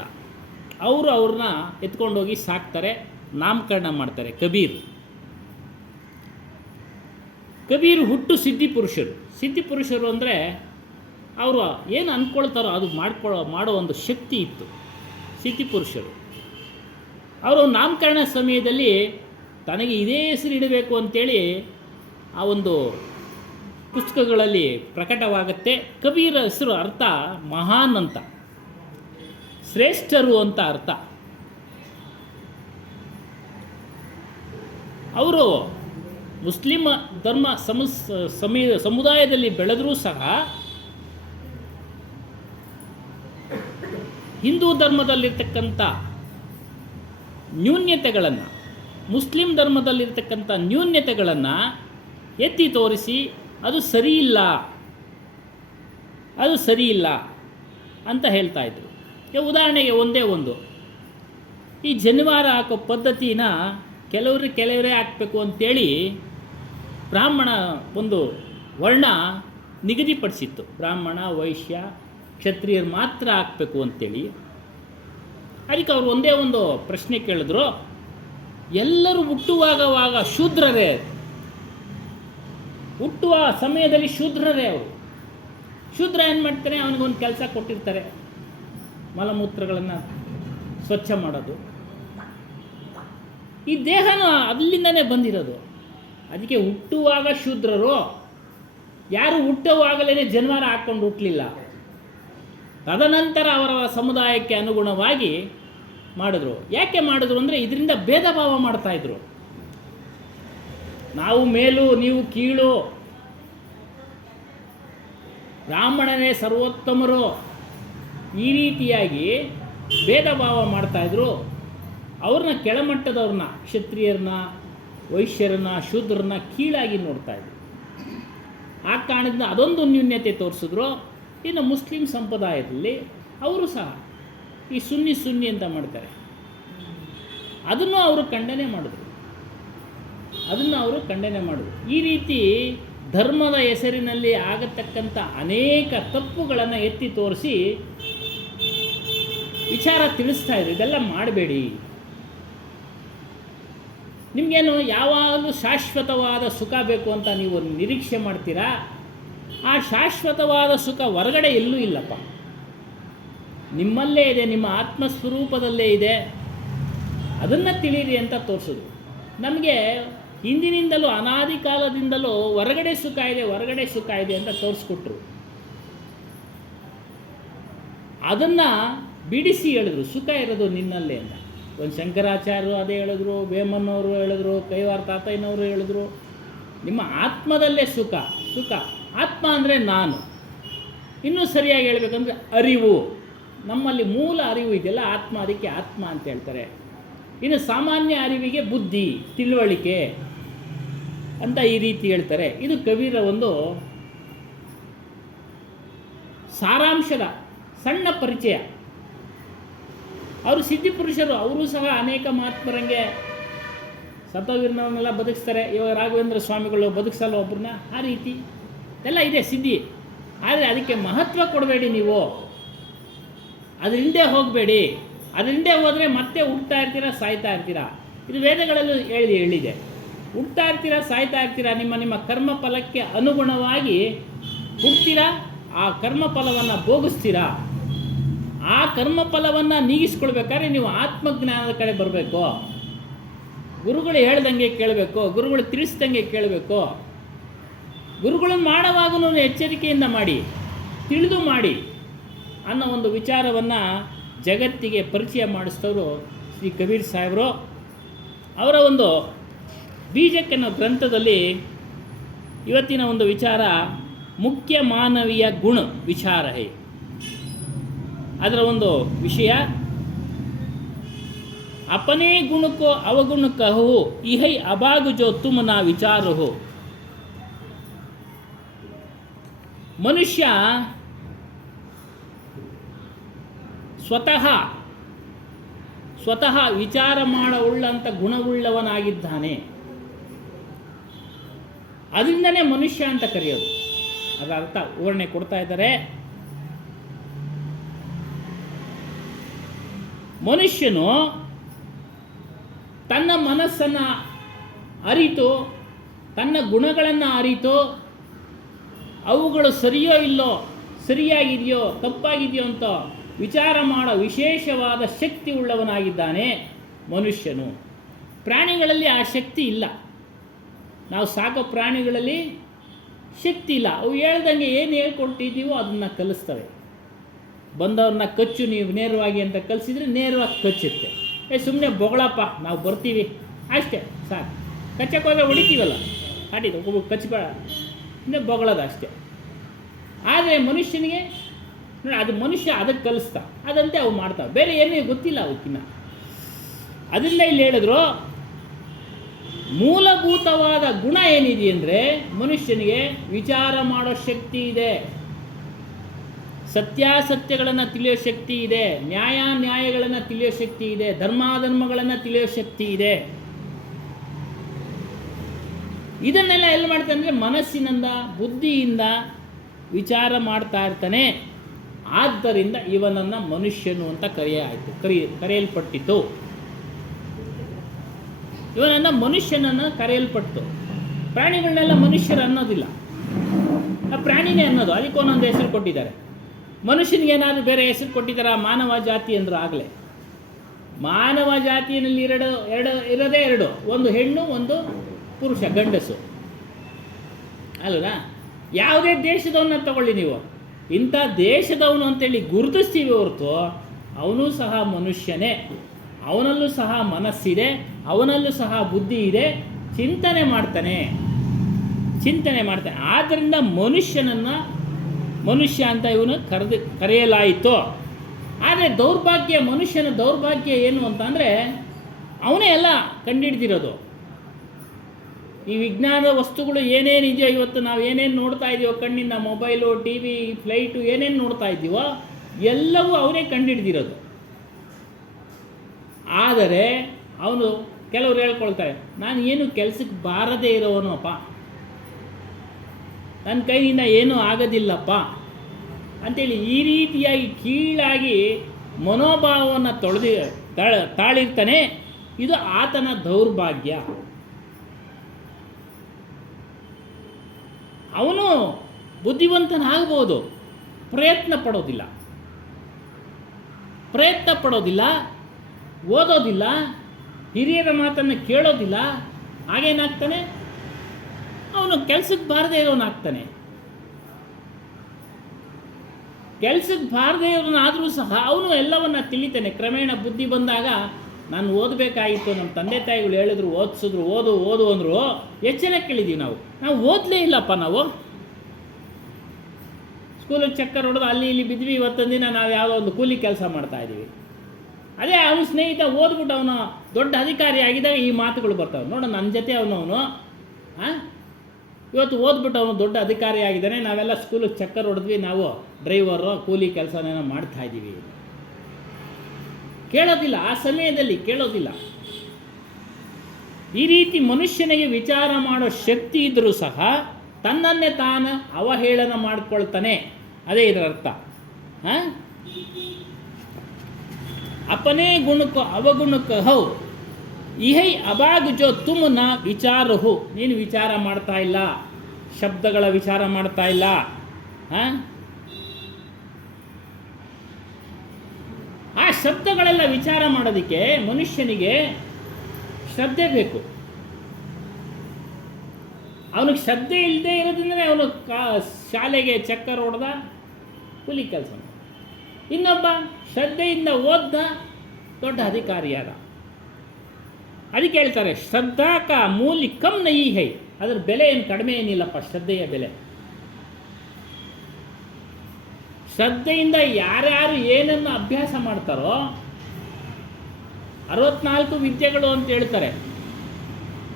ಅವ್ರನ್ನ ಎತ್ಕೊಂಡೋಗಿ ಸಾಕ್ತಾರೆ, ನಾಮಕರಣ ಮಾಡ್ತಾರೆ ಕಬೀರ್. ಕಬೀರ್ ಹುಟ್ಟು ಸಿದ್ಧಿಪುರುಷರು ಅಂದರೆ ಅವರು ಏನು ಅಂದ್ಕೊಳ್ತಾರೋ ಅದು ಮಾಡೋ ಒಂದು ಶಕ್ತಿ ಇತ್ತು ಸಿದ್ಧಿಪುರುಷರು. ಅವರು ನಾಮಕರಣ ಸಮಯದಲ್ಲಿ ತನಗೆ ಇದೇ ಹೆಸರು ಇಡಬೇಕು ಅಂತೇಳಿ ಆ ಒಂದು ಪುಸ್ತಕಗಳಲ್ಲಿ ಪ್ರಕಟವಾಗುತ್ತೆ. ಕಬೀರ ಹೆಸರು ಅರ್ಥ ಮಹಾನ್ ಅಂತ, ಶ್ರೇಷ್ಠರು ಅಂತ ಅರ್ಥ. ಅವರು ಮುಸ್ಲಿಂ ಧರ್ಮ ಸಮುದಾಯದಲ್ಲಿ ಬೆಳೆದರೂ ಸಹ ಹಿಂದೂ ಧರ್ಮದಲ್ಲಿರ್ತಕ್ಕಂಥ ನ್ಯೂನ್ಯತೆಗಳನ್ನು, ಮುಸ್ಲಿಂ ಧರ್ಮದಲ್ಲಿರ್ತಕ್ಕಂಥ ನ್ಯೂನ್ಯತೆಗಳನ್ನು ಎತ್ತಿ ತೋರಿಸಿ ಅದು ಸರಿಯಿಲ್ಲ ಅಂತ ಹೇಳ್ತಾ ಇದ್ರು. ಉದಾಹರಣೆಗೆ ಒಂದೇ ಒಂದು, ಈ ಜನಿವಾರ ಹಾಕೋ ಪದ್ಧತಿನ ಕೆಲವರೇ ಹಾಕಬೇಕು ಅಂತೇಳಿ ಬ್ರಾಹ್ಮಣ ಒಂದು ವರ್ಣ ನಿಗದಿಪಡಿಸಿತ್ತು. ಬ್ರಾಹ್ಮಣ, ವೈಶ್ಯ, ಕ್ಷತ್ರಿಯರು ಮಾತ್ರ ಹಾಕಬೇಕು ಅಂತೇಳಿ. ಅದಕ್ಕೆ ಅವರು ಒಂದೇ ಒಂದು ಪ್ರಶ್ನೆ ಕೇಳಿದ್ರು, ಎಲ್ಲರೂ ಹುಟ್ಟುವಾಗ ಶೂದ್ರರೇ, ಹುಟ್ಟುವ ಸಮಯದಲ್ಲಿ ಶೂದ್ರರೇ ಅವರು. ಶೂದ್ರ ಏನು ಮಾಡ್ತಾರೆ, ಅವನಿಗೊಂದು ಕೆಲಸ ಕೊಟ್ಟಿರ್ತಾರೆ, ಮಲಮೂತ್ರಗಳನ್ನು ಸ್ವಚ್ಛ ಮಾಡೋದು. ಈ ದೇಹನೂ ಅಲ್ಲಿಂದನೇ ಬಂದಿರೋದು. ಅದಕ್ಕೆ ಹುಟ್ಟುವಾಗ ಶೂದ್ರರು, ಯಾರು ಹುಟ್ಟುವಾಗಲೇ ಜನಿವಾರ ಹಾಕ್ಕೊಂಡು ಹುಟ್ಟಲಿಲ್ಲ. ತದನಂತರ ಅವರ ಸಮುದಾಯಕ್ಕೆ ಅನುಗುಣವಾಗಿ ಮಾಡಿದ್ರು. ಯಾಕೆ ಮಾಡಿದ್ರು ಅಂದರೆ ಇದರಿಂದ ಭೇದ ಭಾವ ಮಾಡ್ತಾಯಿದ್ರು. ನಾವು ಮೇಲು, ನೀವು ಕೀಳು, ಬ್ರಾಹ್ಮಣರೇ ಸರ್ವೋತ್ತಮರು, ಈ ರೀತಿಯಾಗಿ ಭೇದ ಭಾವ ಮಾಡ್ತಾಯಿದ್ರು. ಅವ್ರನ್ನ ಕೆಳಮಟ್ಟದವ್ರನ್ನ, ಕ್ಷತ್ರಿಯರನ್ನ, ವೈಶ್ಯರನ್ನ, ಶೂದ್ರರನ್ನ ಕೀಳಾಗಿ ನೋಡ್ತಾಯಿದ್ರು. ಆ ಕಾರಣದಿಂದ ಅದೊಂದು ನ್ಯೂನ್ಯತೆ ತೋರಿಸಿದ್ರು. ಇನ್ನು ಮುಸ್ಲಿಂ ಸಂಪ್ರದಾಯದಲ್ಲಿ ಅವರು ಸಹ ಈ ಸುನ್ನಿ ಅಂತ ಮಾಡ್ತಾರೆ, ಅದನ್ನು ಅವರು ಖಂಡನೆ ಮಾಡಿದ್ರು. ಈ ರೀತಿ ಧರ್ಮದ ಹೆಸರಿನಲ್ಲಿ ಆಗತಕ್ಕಂಥ ಅನೇಕ ತಪ್ಪುಗಳನ್ನು ಎತ್ತಿ ತೋರಿಸಿ ವಿಚಾರ ತಿಳಿಸ್ತಾ ಇದ್ರು. ಇದೆಲ್ಲ ಮಾಡಬೇಡಿ. ನಿಮಗೇನು ಯಾವಾಗಲೂ ಶಾಶ್ವತವಾದ ಸುಖ ಬೇಕು ಅಂತ ನೀವು ನಿರೀಕ್ಷೆ ಮಾಡ್ತೀರಾ? ಆ ಶಾಶ್ವತವಾದ ಸುಖ ಹೊರಗಡೆ ಎಲ್ಲೂ ಇಲ್ಲಪ್ಪ, ನಿಮ್ಮಲ್ಲೇ ಇದೆ, ನಿಮ್ಮ ಆತ್ಮಸ್ವರೂಪದಲ್ಲೇ ಇದೆ. ಅದನ್ನು ತಿಳಿಯಿರಿ ಅಂತ ತೋರಿಸೋದು. ನಮಗೆ ಹಿಂದಿನಿಂದಲೂ ಅನಾದಿ ಕಾಲದಿಂದಲೂ ಹೊರಗಡೆ ಸುಖ ಇದೆ ಅಂತ ತೋರಿಸ್ಕೊಟ್ರು. ಅದನ್ನು ಬಿಡಿಸಿ ಹೇಳಿದ್ರು, ಸುಖ ಇರೋದು ನಿನ್ನಲ್ಲೇ ಅಂತ. ಒಂದು ಶಂಕರಾಚಾರ್ಯರು ಅದೇ ಹೇಳಿದ್ರು, ವೇಮನ್ನವರು ಹೇಳಿದ್ರು, ಕೈವಾರ ತಾತಯ್ಯನವರು ಹೇಳಿದ್ರು, ನಿಮ್ಮ ಆತ್ಮದಲ್ಲೇ ಸುಖ. ಆತ್ಮ ಅಂದರೆ ನಾನು. ಇನ್ನೂ ಸರಿಯಾಗಿ ಹೇಳಬೇಕಂದ್ರೆ ಅರಿವು, ನಮ್ಮಲ್ಲಿ ಮೂಲ ಅರಿವು ಇದೆಯಲ್ಲ ಆತ್ಮ, ಅದಕ್ಕೆ ಆತ್ಮ ಅಂತ ಹೇಳ್ತಾರೆ. ಇನ್ನು ಸಾಮಾನ್ಯ ಅರಿವಿಗೆ ಬುದ್ಧಿ, ತಿಳುವಳಿಕೆ ಅಂತ ಈ ರೀತಿ ಹೇಳ್ತಾರೆ. ಇದು ಕವಿರ ಒಂದು ಸಾರಾಂಶದ ಸಣ್ಣ ಪರಿಚಯ. ಅವರು ಸಿದ್ಧಿಪುರುಷರು, ಅವರು ಸಹ ಅನೇಕ ಮಹಾತ್ಮರಂಗೆ ಸತ್ತೋಗಿರೋನೆಲ್ಲ ಬದುಕಿಸ್ತಾರೆ. ಇವಾಗ ರಾಘವೇಂದ್ರ ಸ್ವಾಮಿಗಳು ಬದುಕಿಸಲ್ಲ ಒಬ್ಬರನ್ನ, ಆ ರೀತಿ ಎಲ್ಲ ಇದೆ ಸಿದ್ಧಿ. ಆದರೆ ಅದಕ್ಕೆ ಮಹತ್ವ ಕೊಡಬೇಡಿ, ನೀವು ಅದ್ರ ಹಿಂದೆ ಹೋಗಬೇಡಿ. ಅದ್ರ ಹಿಂದೆ ಹೋದರೆ ಮತ್ತೆ ಹುಡ್ತಾ ಇರ್ತೀರ, ಸಾಯ್ತಾ ಇರ್ತೀರ. ಇದು ವೇದಗಳಲ್ಲೂ ಹೇಳಿದೆ. ಹುಡ್ತಾ ಇರ್ತೀರ, ಸಾಯ್ತಾ ಇರ್ತೀರ. ನಿಮ್ಮ ಕರ್ಮ ಫಲಕ್ಕೆ ಅನುಗುಣವಾಗಿ ಹುಡ್ತೀರಾ, ಆ ಕರ್ಮಫಲವನ್ನು ಭೋಗಿಸ್ತೀರಾ. ಆ ಕರ್ಮಫಲವನ್ನು ನೀಗಿಸ್ಕೊಳ್ಬೇಕಾದ್ರೆ ನೀವು ಆತ್ಮಜ್ಞಾನದ ಕಡೆ ಬರಬೇಕು. ಗುರುಗಳು ಹೇಳ್ದಂಗೆ ಕೇಳಬೇಕು, ಗುರುಗಳು ತಿಳಿಸ್ದಂಗೆ ಕೇಳಬೇಕು. ಗುರುಗಳನ್ನು ಮಾಡುವಾಗೂ ಎಚ್ಚರಿಕೆಯಿಂದ ಮಾಡಿ, ತಿಳಿದು ಮಾಡಿ ಅನ್ನೋ ಒಂದು ವಿಚಾರವನ್ನು ಜಗತ್ತಿಗೆ ಪರಿಚಯ ಮಾಡಿಸಿದವರು ಶ್ರೀ ಕಬೀರ್ ಸಾಹೇಬರು. ಅವರ ಒಂದು ಬೀಜಕ್ಕೆನ್ನೋ ಗ್ರಂಥದಲ್ಲಿ ಇವತ್ತಿನ ಒಂದು ವಿಚಾರ ಮುಖ್ಯ ಮಾನವೀಯ ಗುಣ ವಿಚಾರ ಹೇ. ಅದರ ಒಂದು ವಿಷಯ, अपने गुण को अवगुण कहो, यही अभाग जो तुम ना विचार हो. ಮನುಷ್ಯ ಸ್ವತಃ ವಿಚಾರ ಮಾಡುಳ್ಳಂಥ ಗುಣವುಳ್ಳವನಾಗಿದ್ದಾನೆ. ಅದರಿಂದನೇ ಮನುಷ್ಯ ಅಂತ ಕರೆಯೋದು. ಅದರ ಅರ್ಥ ವಿವರಣೆ ಕೊಡ್ತಾ ಇದ್ದಾರೆ. ಮನುಷ್ಯನು ತನ್ನ ಮನಸ್ಸನ್ನು ಅರಿತು, ತನ್ನ ಗುಣಗಳನ್ನು ಅರಿತು, ಅವುಗಳು ಸರಿಯೋ ಇಲ್ಲೋ, ಸರಿಯಾಗಿದೆಯೋ ತಪ್ಪಾಗಿದೆಯೋ ಅಂತ ವಿಚಾರ ಮಾಡೋ ವಿಶೇಷವಾದ ಶಕ್ತಿ ಉಳ್ಳವನಾಗಿದ್ದಾನೆ ಮನುಷ್ಯನು. ಪ್ರಾಣಿಗಳಲ್ಲಿ ಆ ಶಕ್ತಿ ಇಲ್ಲ. ನಾವು ಸಾಕೋ ಪ್ರಾಣಿಗಳಲ್ಲಿ ಶಕ್ತಿ ಇಲ್ಲ. ಅವು ಹೇಳ್ದಂಗೆ ಏನು ಹೇಳ್ಕೊಟ್ಟಿದ್ದೀವೋ ಅದನ್ನು ಕಲಿಸ್ತವೆ. ಬಂದವ್ರನ್ನ ಕಚ್ಚು ನೀವು ನೇರವಾಗಿ ಅಂತ ಕಲಿಸಿದ್ರೆ ನೇರವಾಗಿ ಕಚ್ಚುತ್ತೆ. ಸುಮ್ಮನೆ ಬೊಗಳಪ್ಪ ನಾವು ಬರ್ತೀವಿ ಅಷ್ಟೇ ಸಾಕು. ಕಚ್ಚಕ್ಕೆ ಹೋದರೆ ಹೊಡಿತೀವಲ್ಲ, ಕಾಟಿದ ಒಬ್ಬ ಕಚ್ಬೇಡ ಇನ್ನೇ ಬೊಗಳೋದು ಅಷ್ಟೇ. ಆದರೆ ಮನುಷ್ಯನಿಗೆ ನೋಡಿ, ಅದು ಮನುಷ್ಯ ಅದಕ್ಕೆ ಕಲಿಸ್ತಾ, ಅದಂತೆ ಅವು ಮಾಡ್ತಾವೆ, ಬೇರೆ ಏನೇ ಗೊತ್ತಿಲ್ಲ ಅವಕ್ಕಿನ್ನ. ಅದರಿಂದ ಇಲ್ಲಿ ಹೇಳಿದ್ರು ಮೂಲಭೂತವಾದ ಗುಣ ಏನಿದೆ ಅಂದರೆ ಮನುಷ್ಯನಿಗೆ ವಿಚಾರ ಮಾಡೋ ಶಕ್ತಿ ಇದೆ, ಸತ್ಯಾಸತ್ಯಗಳನ್ನು ತಿಳಿಯೋ ಶಕ್ತಿ ಇದೆ, ನ್ಯಾಯಗಳನ್ನು ತಿಳಿಯೋ ಶಕ್ತಿ ಇದೆ, ಧರ್ಮಾಧರ್ಮಗಳನ್ನು ತಿಳಿಯೋ ಶಕ್ತಿ ಇದೆ. ಇದನ್ನೆಲ್ಲ ಎಲ್ಲಿ ಮಾಡ್ತಾನೆ ಅಂದರೆ ಮನಸ್ಸಿನಿಂದ, ಬುದ್ಧಿಯಿಂದ ವಿಚಾರ ಮಾಡ್ತಾ ಇರ್ತಾನೆ. ಆದ್ದರಿಂದ ಇವನನ್ನು ಮನುಷ್ಯನು ಅಂತ ಕರೆಯಲ್ಪಟ್ಟಿತು. ಇವನನ್ನು ಮನುಷ್ಯನನ್ನು ಕರೆಯಲ್ಪಟ್ಟು. ಪ್ರಾಣಿಗಳನ್ನೆಲ್ಲ ಮನುಷ್ಯರು ಅನ್ನೋದಿಲ್ಲ, ಆ ಪ್ರಾಣಿನೇ ಅನ್ನೋದು. ಅದಕ್ಕೊಂದೊಂದು ಹೆಸರು ಕೊಟ್ಟಿದ್ದಾರೆ. ಮನುಷ್ಯನಿಗೇನಾದರೂ ಬೇರೆ ಹೆಸರು ಕೊಟ್ಟಿದ್ದಾರೆ ಮಾನವ ಜಾತಿ ಅಂದರು ಆಗಲೇ. ಮಾನವ ಜಾತಿಯಲ್ಲಿ ಇರೋದೇ ಎರಡು, ಒಂದು ಹೆಣ್ಣು, ಒಂದು ಪುರುಷ, ಗಂಡಸು ಅಲ್ವಾ? ಯಾವುದೇ ದೇಶದವನ್ನ ತಗೊಳ್ಳಿ ನೀವು, ಇಂಥ ದೇಶದವನು ಅಂತೇಳಿ ಗುರುತಿಸ್ತೀವಿ ಹೊರತು ಅವನು ಸಹ ಮನುಷ್ಯನೇ. ಅವನಲ್ಲೂ ಸಹ ಮನಸ್ಸಿದೆ, ಅವನಲ್ಲೂ ಸಹ ಬುದ್ಧಿ ಇದೆ, ಚಿಂತನೆ ಮಾಡ್ತಾನೆ. ಆದ್ದರಿಂದ ಮನುಷ್ಯನನ್ನು ಮನುಷ್ಯ ಅಂತ ಇವನು ಕರೆಯಲಾಯಿತು. ಆದರೆ ಮನುಷ್ಯನ ದೌರ್ಭಾಗ್ಯ ಏನು ಅಂತಂದರೆ ಅವನೇ ಎಲ್ಲ ಕಂಡುಹಿಡ್ದಿರೋದು. ಈ ವಿಜ್ಞಾನದ ವಸ್ತುಗಳು ಏನೇನಿದೆಯೋ, ಇವತ್ತು ನಾವು ಏನೇನು ನೋಡ್ತಾ ಇದ್ದೀವೋ ಕಣ್ಣಿಂದ, ಮೊಬೈಲು, ಟಿ ವಿ, ಫ್ಲೈಟು, ಏನೇನು ನೋಡ್ತಾ ಇದ್ದೀವೋ ಎಲ್ಲವೂ ಅವನೇ ಕಂಡುಹಿಡ್ದಿರೋದು. ಆದರೆ ಅವನು ಕೆಲವರು ಹೇಳ್ಕೊಳ್ತಾರೆ, ನಾನು ಏನು ಕೆಲಸಕ್ಕೆ ಬಾರದೇ ಇರೋವನಪ್ಪ, ನನ್ನ ಕೈಯಿಂದ ಏನೂ ಆಗೋದಿಲ್ಲಪ್ಪ ಅಂಥೇಳಿ ಈ ರೀತಿಯಾಗಿ ಕೀಳಾಗಿ ಮನೋಭಾವವನ್ನು ತಾಳಿರ್ತಾನೆ. ಇದು ಆತನ ದೌರ್ಭಾಗ್ಯ. ಅವನು ಬುದ್ಧಿವಂತನಾಗ್ಬೋದು, ಪ್ರಯತ್ನ ಪಡೋದಿಲ್ಲ, ಓದೋದಿಲ್ಲ, ಹಿರಿಯರ ಮಾತನ್ನು ಕೇಳೋದಿಲ್ಲ. ಹಾಗೇನಾಗ್ತಾನೆ, ಅವನು ಕೆಲಸಕ್ಕೆ ಬಾರದೇ ಇರೋನಾಗ್ತಾನೆ. ಕೆಲಸಕ್ಕೆ ಬಾರದೇ ಇರೋನಾದರೂ ಸಹ ಅವನು ಎಲ್ಲವನ್ನ ತಿಳಿತಾನೆ. ಕ್ರಮೇಣ ಬುದ್ಧಿ ಬಂದಾಗ, ನಾನು ಓದಬೇಕಾಗಿತ್ತು, ನಮ್ಮ ತಂದೆ ತಾಯಿಗಳು ಹೇಳಿದ್ರು, ಓದಿಸಿದ್ರು, ಓದು ಅಂದರು, ಎಷ್ಟು ಜನ ಕೇಳಿದ್ದೀವಿ ನಾವು ಓದಲೇ ಇಲ್ಲಪ್ಪ. ನಾವು ಸ್ಕೂಲಿಗೆ ಚಕ್ಕರ್ ಹೊಡೆದು ಅಲ್ಲಿ ಇಲ್ಲಿ ಬಿದ್ವಿ. ಇವತ್ತೊಂದು ದಿನ ನಾವು ಯಾವುದೋ ಒಂದು ಕೂಲಿ ಕೆಲಸ ಮಾಡ್ತಾಯಿದ್ದೀವಿ. ಅದೇ ಅವನ ಸ್ನೇಹಿತ ಓದ್ಬಿಟ್ಟು ಅವನು ದೊಡ್ಡ ಅಧಿಕಾರಿ ಆಗಿದ್ದಾಗ ಈ ಮಾತುಗಳು ಬರ್ತಾವೆ. ನೋಡು, ನನ್ನ ಜೊತೆ ಅವನು ಇವತ್ತು ಓದ್ಬಿಟ್ಟು ಅವನು ದೊಡ್ಡ ಅಧಿಕಾರಿ ಆಗಿದ್ದಾನೆ, ನಾವೆಲ್ಲ ಸ್ಕೂಲಿಗೆ ಚಕ್ಕರ್ ಹೊಡೆದ್ವಿ, ನಾವು ಡ್ರೈವರು, ಕೂಲಿ ಕೆಲಸನೇನೋ ಮಾಡ್ತಾಯಿದ್ದೀವಿ. ಕೇಳೋದಿಲ್ಲ, ಆ ಸಮಯದಲ್ಲಿ ಕೇಳೋದಿಲ್ಲ. ಈ ರೀತಿ ಮನುಷ್ಯನಿಗೆ ವಿಚಾರ ಮಾಡೋ ಶಕ್ತಿ ಇದ್ದರೂ ಸಹ ತನ್ನನ್ನೇ ತಾನು ಅವಹೇಳನ ಮಾಡ್ಕೊಳ್ತಾನೆ. ಅದೇ ಇದರ ಅರ್ಥ. ಅಪನೇ ಗುಣಕ ಅವಗುಣಕ ಹೌ ಇಹೈ ಅಬಾಗ್ ಜೋ ತುಮ್ ನಾ ವಿಚಾರಹು. ನೀನು ವಿಚಾರ ಮಾಡ್ತಾ ಇಲ್ಲ, ಶಬ್ದಗಳ ವಿಚಾರ ಮಾಡ್ತಾ ಇಲ್ಲ. ಆ ಶಬ್ದಗಳೆಲ್ಲ ವಿಚಾರ ಮಾಡೋದಕ್ಕೆ ಮನುಷ್ಯನಿಗೆ ಶ್ರದ್ಧೆ ಬೇಕು. ಅವನಿಗೆ ಶ್ರದ್ಧೆ ಇಲ್ಲದೆ ಇರೋದ್ರಿಂದಲೇ ಅವನು ಶಾಲೆಗೆ ಚಕ್ಕರ್ ಹೊಡೆದ, ಕೂಲಿ ಕೆಲಸ. ಇನ್ನೊಬ್ಬ ಶ್ರದ್ಧೆಯಿಂದ ಓದ್ದ, ದೊಡ್ಡ ಅಧಿಕಾರಿಯಾದ. ಅದಕ್ಕೆ ಹೇಳ್ತಾರೆ, ಶ್ರದ್ಧಾ ಕಾ ಮೂಲ್ಯ ಕಮ್ ನಹೀ ಹೈ. ಅದ್ರ ಬೆಲೆ ಏನು ಕಡಿಮೆ ಏನಿಲ್ಲಪ್ಪ, ಶ್ರದ್ಧೆಯ ಬೆಲೆ. ಶ್ರದ್ಧೆಯಿಂದ ಯಾರ್ಯಾರು ಏನನ್ನು ಅಭ್ಯಾಸ ಮಾಡ್ತಾರೋ, 64 ವಿದ್ಯೆಗಳು ಅಂತ ಹೇಳ್ತಾರೆ.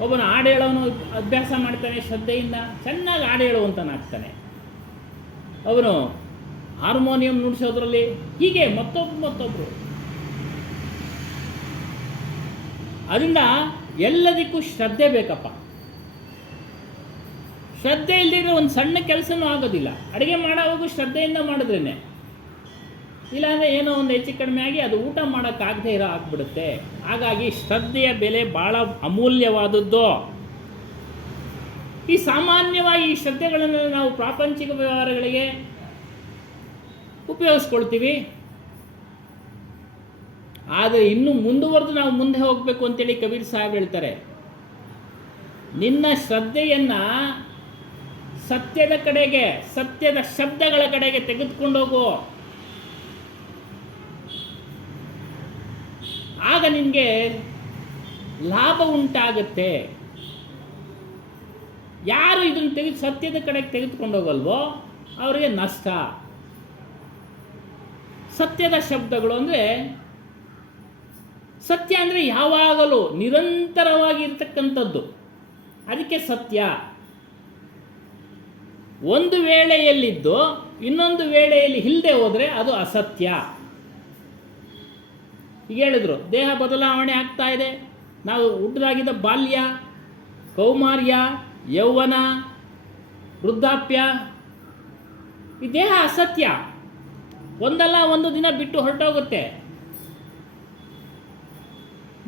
ಒಬ್ಬನು ಹಾಡು ಹೇಳೋನು ಅಭ್ಯಾಸ ಮಾಡ್ತಾನೆ ಶ್ರದ್ಧೆಯಿಂದ, ಚೆನ್ನಾಗಿ ಹಾಡು ಹೇಳುವಂತನಾಗ್ತಾನೆ. ಅವನು ಹಾರ್ಮೋನಿಯಂ ನುಡಿಸೋದ್ರಲ್ಲಿ, ಹೀಗೆ ಮತ್ತೊಬ್ಬರು. ಅದರಿಂದ ಎಲ್ಲದಕ್ಕೂ ಶ್ರದ್ಧೆ ಬೇಕಪ್ಪ. ಶ್ರದ್ಧೆ ಇಲ್ಲದಿದ್ರೆ ಒಂದು ಸಣ್ಣ ಕೆಲಸನೂ ಆಗೋದಿಲ್ಲ. ಅಡುಗೆ ಮಾಡೋವಾಗೂ ಶ್ರದ್ಧೆಯಿಂದ ಮಾಡಿದ್ರೇನೆ, ಇಲ್ಲಾಂದರೆ ಏನೋ ಒಂದು ಹೆಚ್ಚು ಕಡಿಮೆ ಆಗಿ ಅದು ಊಟ ಮಾಡೋಕ್ಕಾಗದೇ ಆಗ್ಬಿಡುತ್ತೆ. ಹಾಗಾಗಿ ಶ್ರದ್ಧೆಯ ಬೆಲೆ ಭಾಳ ಅಮೂಲ್ಯವಾದದ್ದು. ಈ ಸಾಮಾನ್ಯವಾಗಿ ಈ ಶ್ರದ್ಧೆಗಳನ್ನು ನಾವು ಪ್ರಾಪಂಚಿಕ ವ್ಯವಹಾರಗಳಿಗೆ ಉಪಯೋಗಿಸ್ಕೊಳ್ತೀವಿ. ಆದರೆ ಇನ್ನು ಮುಂದುವರೆದು ನಾವು ಮುಂದೆ ಹೋಗಬೇಕು ಅಂತೇಳಿ ಕಬೀರ್ ಸಾಹೇಬ್ ಹೇಳ್ತಾರೆ, ನಿನ್ನ ಶ್ರದ್ಧೆಯನ್ನು ಸತ್ಯದ ಕಡೆಗೆ, ಸತ್ಯದ ಶಬ್ದಗಳ ಕಡೆಗೆ ತೆಗೆದುಕೊಂಡೋಗು. ಆಗ ನಿನಗೆ ಲಾಭ ಉಂಟಾಗುತ್ತೆ. ಯಾರು ಇದನ್ನು ಸತ್ಯದ ಕಡೆಗೆ ತೆಗೆದುಕೊಂಡು ಹೋಗಲ್ವೋ ಅವರಿಗೆ ನಷ್ಟ. ಸತ್ಯದ ಶಬ್ದಗಳು ಅಂದರೆ, ಸತ್ಯ ಅಂದರೆ ಯಾವಾಗಲೂ ನಿರಂತರವಾಗಿ ಇರ್ತಕ್ಕಂಥದ್ದು, ಅದಕ್ಕೆ ಸತ್ಯ. ಒಂದು ವೇಳೆಯಲ್ಲಿದ್ದು ಇನ್ನೊಂದು ವೇಳೆಯಲ್ಲಿ ಇಲ್ಲದೆ ಹೋದರೆ ಅದು ಅಸತ್ಯ. ಈಗ ಹೇಳಿದ್ರು ದೇಹ ಬದಲಾವಣೆ ಆಗ್ತಾ ಇದೆ. ನಾವು ಹುಟ್ಟಿದಾಗಿದ್ದ ಬಾಲ್ಯ, ಕೌಮಾರ್ಯ, ಯೌವನ, ವೃದ್ಧಾಪ್ಯ, ಈ ದೇಹ ಅಸತ್ಯ. ಒಂದಲ್ಲ ಒಂದು ದಿನ ಬಿಟ್ಟು ಹೊರಟೋಗುತ್ತೆ.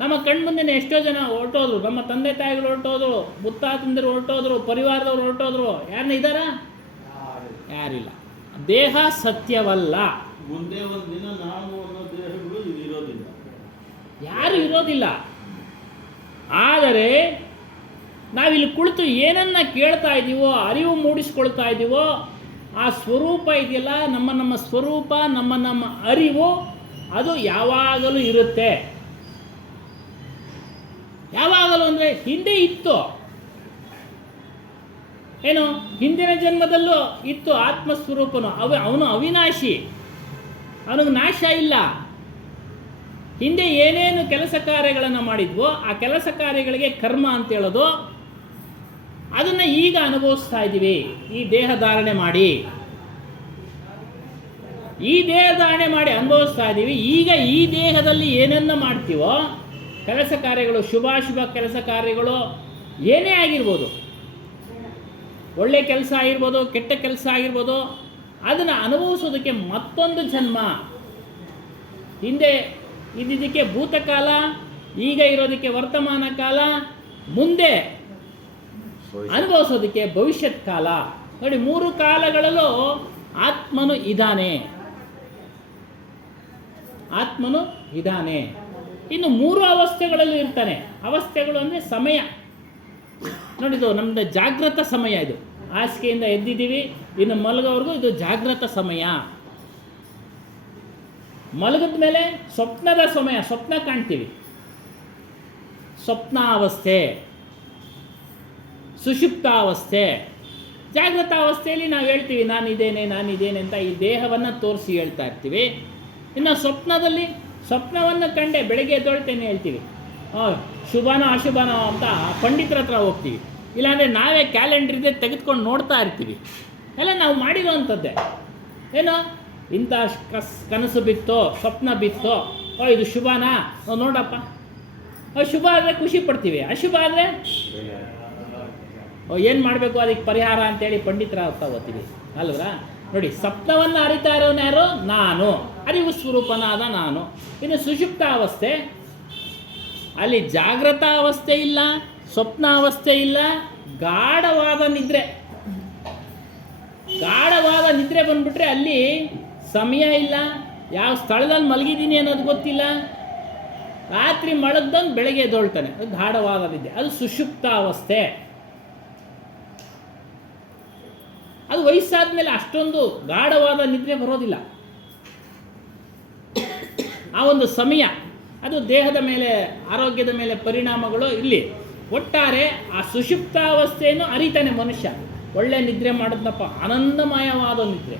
ನಮ್ಮ ಕಣ್ಮುಂದೆ ಎಷ್ಟೋ ಜನ ಹೊರಟೋದ್ರು, ನಮ್ಮ ತಂದೆ ತಾಯಿಗಳು ಹೊರಟೋದ್ರು, ಮುತ್ತಾತಂದಿರು ಹೊರಟೋದ್ರು, ಪರಿವಾರದವ್ರು ಹೊರಟೋದ್ರು. ಯಾರನ್ನ ಇದ್ದಾರಾ? ಯಾರಿಲ್ಲ. ದೇಹ ಸತ್ಯವಲ್ಲ. ಮುಂದೆ ಒಂದು ದಿನ ನಾವು ಅನ್ನೋ ದೇಹಗಳು ಇದು ಇರೋದಿಲ್ಲ, ಯಾರು ಇರೋದಿಲ್ಲ. ಆದರೆ ನಾವಿಲ್ಲಿ ಕುಳಿತು ಏನನ್ನ ಕೇಳ್ತಾ ಇದ್ದೀವೋ, ಅರಿವು ಮೂಡಿಸ್ಕೊಳ್ತಾ ಇದ್ದೀವೋ, ಆ ಸ್ವರೂಪ ಇದೆಯಲ್ಲ, ನಮ್ಮ ಸ್ವರೂಪ, ನಮ್ಮ ಅರಿವು, ಅದು ಯಾವಾಗಲೂ ಇರುತ್ತೆ. ಯಾವಾಗಲೂ ಅಂದರೆ ಹಿಂದೆ ಇತ್ತು. ಏನು, ಹಿಂದಿನ ಜನ್ಮದಲ್ಲೂ ಇತ್ತು ಆತ್ಮಸ್ವರೂಪನು. ಅವನು ಅವಿನಾಶಿ, ಅವನಿಗೆ ನಾಶ ಇಲ್ಲ. ಹಿಂದೆ ಏನೇನು ಕೆಲಸ ಕಾರ್ಯಗಳನ್ನು ಮಾಡಿದ್ವೋ ಆ ಕೆಲಸ ಕಾರ್ಯಗಳಿಗೆ ಕರ್ಮ ಅಂತ ಹೇಳೋದು, ಅದನ್ನು ಈಗ ಅನುಭವಿಸ್ತಾ ಇದ್ದೀವಿ. ಈ ದೇಹ ಧಾರಣೆ ಮಾಡಿ ಅನುಭವಿಸ್ತಾ ಇದ್ದೀವಿ. ಈಗ ಈ ದೇಹದಲ್ಲಿ ಏನನ್ನ ಮಾಡ್ತೀವೋ ಕೆಲಸ ಕಾರ್ಯಗಳು, ಶುಭಾಶುಭ ಕೆಲಸ ಕಾರ್ಯಗಳು ಏನೇ ಆಗಿರ್ಬೋದು, ಒಳ್ಳೆ ಕೆಲಸ ಆಗಿರ್ಬೋದು, ಕೆಟ್ಟ ಕೆಲಸ ಆಗಿರ್ಬೋದು, ಅದನ್ನು ಅನುಭವಿಸೋದಕ್ಕೆ ಮತ್ತೊಂದು ಜನ್ಮ. ಹಿಂದೆ ಇದ್ದಿದ್ದಕ್ಕೆ ಭೂತಕಾಲ, ಈಗ ಇರೋದಕ್ಕೆ ವರ್ತಮಾನ ಕಾಲ, ಮುಂದೆ ಅನುಭವಿಸೋದಕ್ಕೆ ಭವಿಷ್ಯತ್ ಕಾಲ. ನೋಡಿ, 3 ಕಾಲಗಳಲ್ಲೂ ಆತ್ಮನು ಇದ್ದಾನೆ. ಇನ್ನು 3 ಅವಸ್ಥೆಗಳಲ್ಲೂ ಇರ್ತಾನೆ. ಅವಸ್ಥೆಗಳು ಅಂದರೆ ಸಮಯ. ನೋಡಿದು ನಮ್ಮದು ಜಾಗೃತ ಸಮಯ. ಇದು ಹಾಸಿಗೆಯಿಂದ ಎದ್ದಿದ್ದೀವಿ, ಇನ್ನು ಮಲಗೋವರೆಗೂ ಇದು ಜಾಗೃತ ಸಮಯ. ಮಲಗಿದ ಮೇಲೆ ಸ್ವಪ್ನದ ಸಮಯ, ಸ್ವಪ್ನ ಕಾಣ್ತೀವಿ, ಸ್ವಪ್ನಾವಸ್ಥೆ, ಸುಷುಪ್ತಾವಸ್ಥೆ. ಜಾಗೃತ ಅವಸ್ಥೆಯಲ್ಲಿ ನಾವು ಹೇಳ್ತೀವಿ ನಾನಿದ್ದೇನೆ ಅಂತ ಈ ದೇಹವನ್ನು ತೋರಿಸಿ ಹೇಳ್ತಾ ಇರ್ತೀವಿ. ಇನ್ನು ಸ್ವಪ್ನವನ್ನು ಕಂಡೆ ಬೆಳಗ್ಗೆ ಎದ್ದೊಳ್ತೇನೆ ಹೇಳ್ತೀವಿ. ಶುಭನೋ ಅಶುಭನೋ ಅಂತ ಪಂಡಿತರ ಹತ್ರ ಹೋಗ್ತೀವಿ. ಇಲ್ಲಾಂದರೆ ನಾವೇ ಕ್ಯಾಲೆಂಡರ್ ಇದೆ ತೆಗೆದುಕೊಂಡು ನೋಡ್ತಾ ಇರ್ತೀವಿ. ಎಲ್ಲ ನಾವು ಮಾಡಿರೋವಂಥದ್ದೇ. ಏನೋ ಇಂಥ ಕನಸು ಬಿತ್ತೋ, ಸ್ವಪ್ನ ಬಿತ್ತೋ, ಇದು ಶುಭನಾ, ನೋಡಪ್ಪ. ಶುಭ ಆದರೆ ಖುಷಿ ಪಡ್ತೀವಿ, ಅಶುಭ ಆದರೆ ಏನು ಮಾಡಬೇಕು ಅದಕ್ಕೆ ಪರಿಹಾರ ಅಂತೇಳಿ ಪಂಡಿತರ ಹತ್ರ ಓದ್ತೀವಿ ಅಲ್ವಾ. ನೋಡಿ, ಸ್ವಪ್ನವನ್ನು ಅರಿತಾ ಇರೋನು ಯಾರು? ನಾನು, ಅರಿವು ಸ್ವರೂಪನಾದ ನಾನು. ಇನ್ನು ಸುಷುಪ್ತ ಅವಸ್ಥೆ, ಅಲ್ಲಿ ಜಾಗೃತ ಅವಸ್ಥೆ ಇಲ್ಲ, ಸ್ವಪ್ನಾವಸ್ಥೆ ಇಲ್ಲ, ಗಾಢವಾದ ನಿದ್ರೆ ಬಂದ್ಬಿಟ್ರೆ ಅಲ್ಲಿ ಸಮಯ ಇಲ್ಲ, ಯಾವ ಸ್ಥಳದಲ್ಲಿ ಮಲಗಿದ್ದೀನಿ ಅನ್ನೋದು ಗೊತ್ತಿಲ್ಲ. ರಾತ್ರಿ ಮಲಗ್ದವನು ಬೆಳಗ್ಗೆ ಎದ್ದೊಳ್ತಾನೆ, ಅದು ಗಾಢವಾದ ನಿದ್ದೆ, ಅದು ಸುಷುಪ್ತ ಅವಸ್ಥೆ. ಅದು ವಯಸ್ಸಾದ ಮೇಲೆ ಅಷ್ಟೊಂದು ಗಾಢವಾದ ನಿದ್ರೆ ಬರೋದಿಲ್ಲ. ಆ ಒಂದು ಸಮಯ, ಅದು ದೇಹದ ಮೇಲೆ, ಆರೋಗ್ಯದ ಮೇಲೆ ಪರಿಣಾಮಗಳು ಇಲ್ಲಿ. ಒಟ್ಟಾರೆ ಆ ಸುಷುಪ್ತಾವಸ್ಥೆಯನ್ನು ಅರಿತಾನೆ ಮನುಷ್ಯ. ಒಳ್ಳೆ ನಿದ್ರೆ ಮಾಡಿದ್ನಪ್ಪ, ಆನಂದಮಯವಾದ ನಿದ್ರೆ.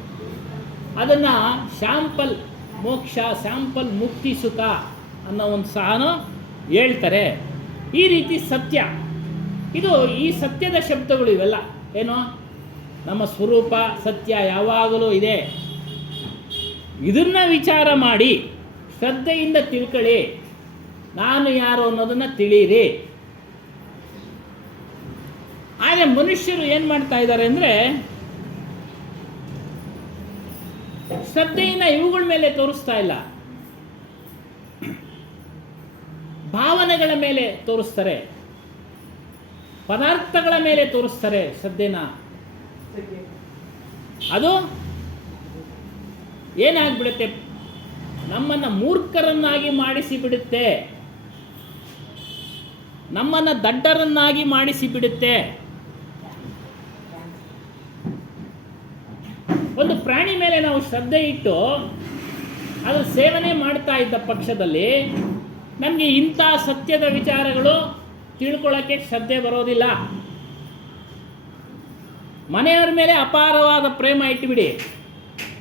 ಅದನ್ನು ಶಾಂಪಲ್ ಮೋಕ್ಷ, ಶಾಂಪಲ್ ಮುಕ್ತಿ ಸುಖ ಅನ್ನೋ ಒಂದು ಸಹನೂ ಹೇಳ್ತಾರೆ. ಈ ರೀತಿ ಸತ್ಯ, ಇದು ಈ ಸತ್ಯದ ಶಬ್ದಗಳು ಇವೆಲ್ಲ. ಏನು, ನಮ್ಮ ಸ್ವರೂಪ ಸತ್ಯ ಯಾವಾಗಲೂ ಇದೆ. ಇದನ್ನು ವಿಚಾರ ಮಾಡಿ ಶ್ರದ್ಧೆಯಿಂದ ತಿಳ್ಕೊಳ್ಳಿ, ನಾನು ಯಾರು ಅನ್ನೋದನ್ನು ತಿಳಿಯಿರಿ. ಆದರೆ ಮನುಷ್ಯರು ಏನು ಮಾಡ್ತಾ ಇದ್ದಾರೆ ಅಂದರೆ, ಶ್ರದ್ಧೆಯನ್ನು ಇವುಗಳ ಮೇಲೆ ತೋರಿಸ್ತಾ ಇಲ್ಲ, ಭಾವನೆಗಳ ಮೇಲೆ ತೋರಿಸ್ತಾರೆ, ಪದಾರ್ಥಗಳ ಮೇಲೆ ತೋರಿಸ್ತಾರೆ ಶ್ರದ್ಧೆನ. ಅದು ಏನಾಗ್ಬಿಡುತ್ತೆ, ನಮ್ಮನ್ನು ಮೂರ್ಖರನ್ನಾಗಿ ಮಾಡಿಸಿಬಿಡುತ್ತೆ, ನಮ್ಮನ್ನು ದಡ್ಡರನ್ನಾಗಿ ಮಾಡಿಸಿಬಿಡುತ್ತೆ. ಒಂದು ಪ್ರಾಣಿ ಮೇಲೆ ನಾವು ಶ್ರದ್ಧೆ ಇಟ್ಟು ಅದು ಸೇವನೆ ಮಾಡ್ತಾ ಇದ್ದ ಪಕ್ಷದಲ್ಲಿ ನಮಗೆ ಇಂಥ ಸತ್ಯದ ವಿಚಾರಗಳು ತಿಳ್ಕೊಳ್ಳೋಕ್ಕೆ ಶ್ರದ್ಧೆ ಬರೋದಿಲ್ಲ. ಮನೆಯವರ ಮೇಲೆ ಅಪಾರವಾದ ಪ್ರೇಮ ಇಟ್ಟುಬಿಡಿ,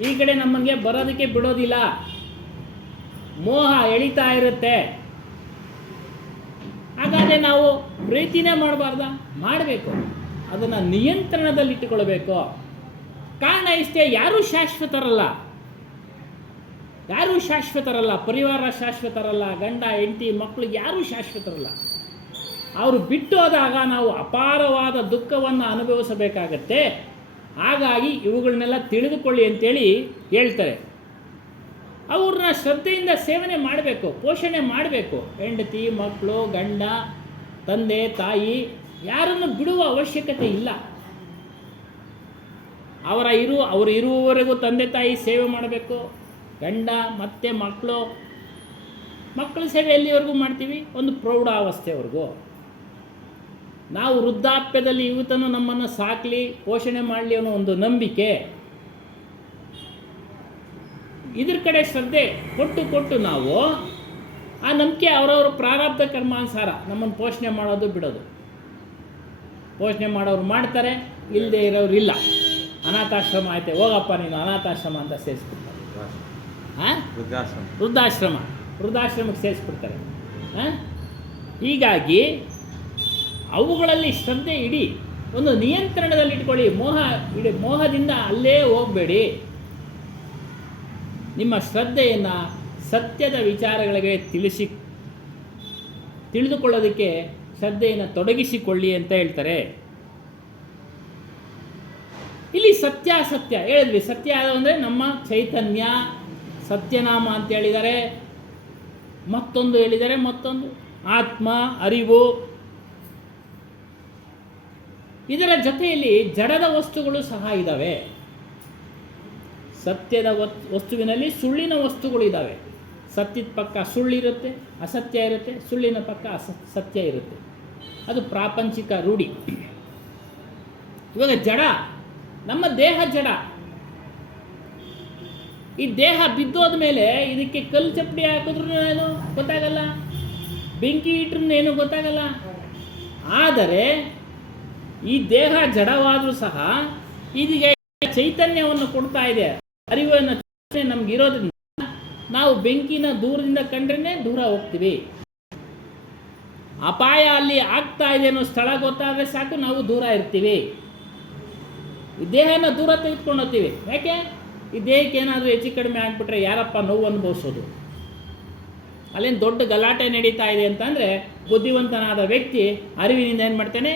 ಈ ಕಡೆ ನಮಗೆ ಬರೋದಕ್ಕೆ ಬಿಡೋದಿಲ್ಲ, ಮೋಹ ಎಳಿತಾ ಇರುತ್ತೆ. ಹಾಗಾದರೆ ನಾವು ಪ್ರೀತಿನೇ ಮಾಡಬಾರ್ದ? ಮಾಡಬೇಕು, ಅದನ್ನು ನಿಯಂತ್ರಣದಲ್ಲಿಟ್ಟುಕೊಳ್ಬೇಕು. ಕಾರಣ ಇಷ್ಟೇ, ಯಾರೂ ಶಾಶ್ವತರಲ್ಲ, ಯಾರೂ ಶಾಶ್ವತರಲ್ಲ, ಪರಿವಾರ ಶಾಶ್ವತರಲ್ಲ, ಗಂಡ ಹೆಂಡತಿ ಮಕ್ಕಳು ಯಾರೂ ಶಾಶ್ವತರಲ್ಲ. ಅವರು ಬಿಟ್ಟು ಹೋದಾಗ ನಾವು ಅಪಾರವಾದ ದುಃಖವನ್ನು ಅನುಭವಿಸಬೇಕಾಗತ್ತೆ. ಹಾಗಾಗಿ ಇವುಗಳನ್ನೆಲ್ಲ ತಿಳಿದುಕೊಳ್ಳಿ ಅಂತೇಳಿ ಹೇಳ್ತಾರೆ. ಅವ್ರನ್ನ ಶ್ರದ್ಧೆಯಿಂದ ಸೇವನೆ ಮಾಡಬೇಕು, ಪೋಷಣೆ ಮಾಡಬೇಕು. ಹೆಂಡತಿ ಮಕ್ಕಳು ಗಂಡ ತಂದೆ ತಾಯಿ ಯಾರನ್ನು ಬಿಡುವ ಅವಶ್ಯಕತೆ ಇಲ್ಲ. ಅವರು ಇರುವವರೆಗೂ ತಂದೆ ತಾಯಿ ಸೇವೆ ಮಾಡಬೇಕು. ಗಂಡ ಮತ್ತು ಮಕ್ಕಳ ಸೇವೆ ಎಲ್ಲಿವರೆಗೂ ಮಾಡ್ತೀವಿ? ಒಂದು ಪ್ರೌಢಾವಸ್ಥೆವರೆಗೂ. ನಾವು ವೃದ್ಧಾಪ್ಯದಲ್ಲಿ ಇವತ್ತನ್ನು ನಮ್ಮನ್ನು ಸಾಕಲಿ ಪೋಷಣೆ ಮಾಡಲಿ ಅನ್ನೋ ಒಂದು ನಂಬಿಕೆ, ಇದ್ರ ಕಡೆ ಶ್ರದ್ಧೆ ಕೊಟ್ಟು ನಾವು ಆ ನಂಬಿಕೆ ಅವರವರ ಪ್ರಾರಬ್ಧ ಕರ್ಮಾನುಸಾರ ನಮ್ಮನ್ನು ಪೋಷಣೆ ಮಾಡೋದು ಬಿಡೋದು. ಪೋಷಣೆ ಮಾಡೋರು ಮಾಡ್ತಾರೆ, ಇಲ್ಲದೆ ಇರೋರು ಇಲ್ಲ. ಅನಾಥಾಶ್ರಮ ಐತೆ, ಹೋಗಪ್ಪ ನೀನು ಅನಾಥಾಶ್ರಮ ಅಂತ ಸೇರಿಸ್ಬಿಡ್ತಾರೆ. ಹಾಂ, ವೃದ್ಧಾಶ್ರಮಕ್ಕೆ ಸೇರಿಸ್ಬಿಡ್ತಾರೆ. ಹೀಗಾಗಿ ಅವುಗಳಲ್ಲಿ ಶ್ರದ್ಧೆ ಇಡಿ, ಒಂದು ನಿಯಂತ್ರಣದಲ್ಲಿ ಇಟ್ಕೊಳ್ಳಿ. ಮೋಹದಿಂದ ಅಲ್ಲೇ ಹೋಗಬೇಡಿ. ನಿಮ್ಮ ಶ್ರದ್ಧೆಯನ್ನು ಸತ್ಯದ ವಿಚಾರಗಳಿಗೆ ತಿಳಿದುಕೊಳ್ಳೋದಕ್ಕೆ ಶ್ರದ್ಧೆಯನ್ನು ತೊಡಗಿಸಿಕೊಳ್ಳಿ ಅಂತ ಹೇಳ್ತಾರೆ. ಇಲ್ಲಿ ಸತ್ಯಾಸತ್ಯ ಹೇಳಿದ್ವಿ. ಸತ್ಯ ಅಂದರೆ ನಮ್ಮ ಚೈತನ್ಯ, ಸತ್ಯನಾಮ ಅಂತ ಹೇಳಿದ್ದಾರೆ. ಮತ್ತೊಂದು ಹೇಳಿದ್ದಾರೆ, ಮತ್ತೊಂದು ಆತ್ಮ, ಅರಿವು. ಇದರ ಜೊತೆಯಲ್ಲಿ ಜಡದ ವಸ್ತುಗಳು ಸಹ ಇದ್ದಾವೆ. ಸತ್ಯದ ವಸ್ತುವಿನಲ್ಲಿ ಸುಳ್ಳಿನ ವಸ್ತುಗಳು ಇದ್ದಾವೆ. ಸತ್ಯದ ಪಕ್ಕ ಸುಳ್ಳಿರುತ್ತೆ, ಅಸತ್ಯ ಇರುತ್ತೆ. ಸುಳ್ಳಿನ ಪಕ್ಕ ಸತ್ಯ ಇರುತ್ತೆ. ಅದು ಪ್ರಾಪಂಚಿಕ ರೂಢಿ. ಇವಾಗ ಜಡ, ನಮ್ಮ ದೇಹ ಜಡ. ಈ ದೇಹ ಬಿದ್ದೋದ ಮೇಲೆ ಇದಕ್ಕೆ ಕಲ್ಲು ಚಪ್ಪಡಿ ಹಾಕಿದ್ರೂ ಏನು ಗೊತ್ತಾಗಲ್ಲ, ಬೆಂಕಿ ಇಟ್ರೂ ಏನು ಗೊತ್ತಾಗಲ್ಲ. ಆದರೆ ಈ ದೇಹ ಜಡವಾದರೂ ಸಹ ಇದಕ್ಕೆ ಚೈತನ್ಯವನ್ನು ಕೊಡ್ತಾ ಇದೆ, ಅರಿವನ್ನು ನಮಗಿರೋದ್ರಿಂದ ನಾವು ಬೆಂಕಿನ ದೂರದಿಂದ ಕಂಡ್ರೆ ದೂರ ಹೋಗ್ತೀವಿ. ಅಪಾಯ ಅಲ್ಲಿ ಆಗ್ತಾ ಇದೆ ಅನ್ನೋ ಸ್ಥಳ ಗೊತ್ತಾದರೆ ಸಾಕು, ನಾವು ದೂರ ಇರ್ತೀವಿ. ಈ ದೇಹನ ದೂರ ತೆಗೆದುಕೊಂಡು ಹೋಗ್ತೀವಿ. ಯಾಕೆ? ಈ ದೇಹಕ್ಕೆ ಏನಾದರೂ ಹೆಚ್ಚು ಕಡಿಮೆ ಆಗಿಬಿಟ್ರೆ ಯಾರಪ್ಪ ನೋವು ಅನುಭವಿಸೋದು? ಅಲ್ಲೇನು ದೊಡ್ಡ ಗಲಾಟೆ ನಡೀತಾ ಇದೆ ಅಂತಂದರೆ ಬುದ್ಧಿವಂತನಾದ ವ್ಯಕ್ತಿ ಅರಿವಿನಿಂದ ಏನು ಮಾಡ್ತಾನೆ?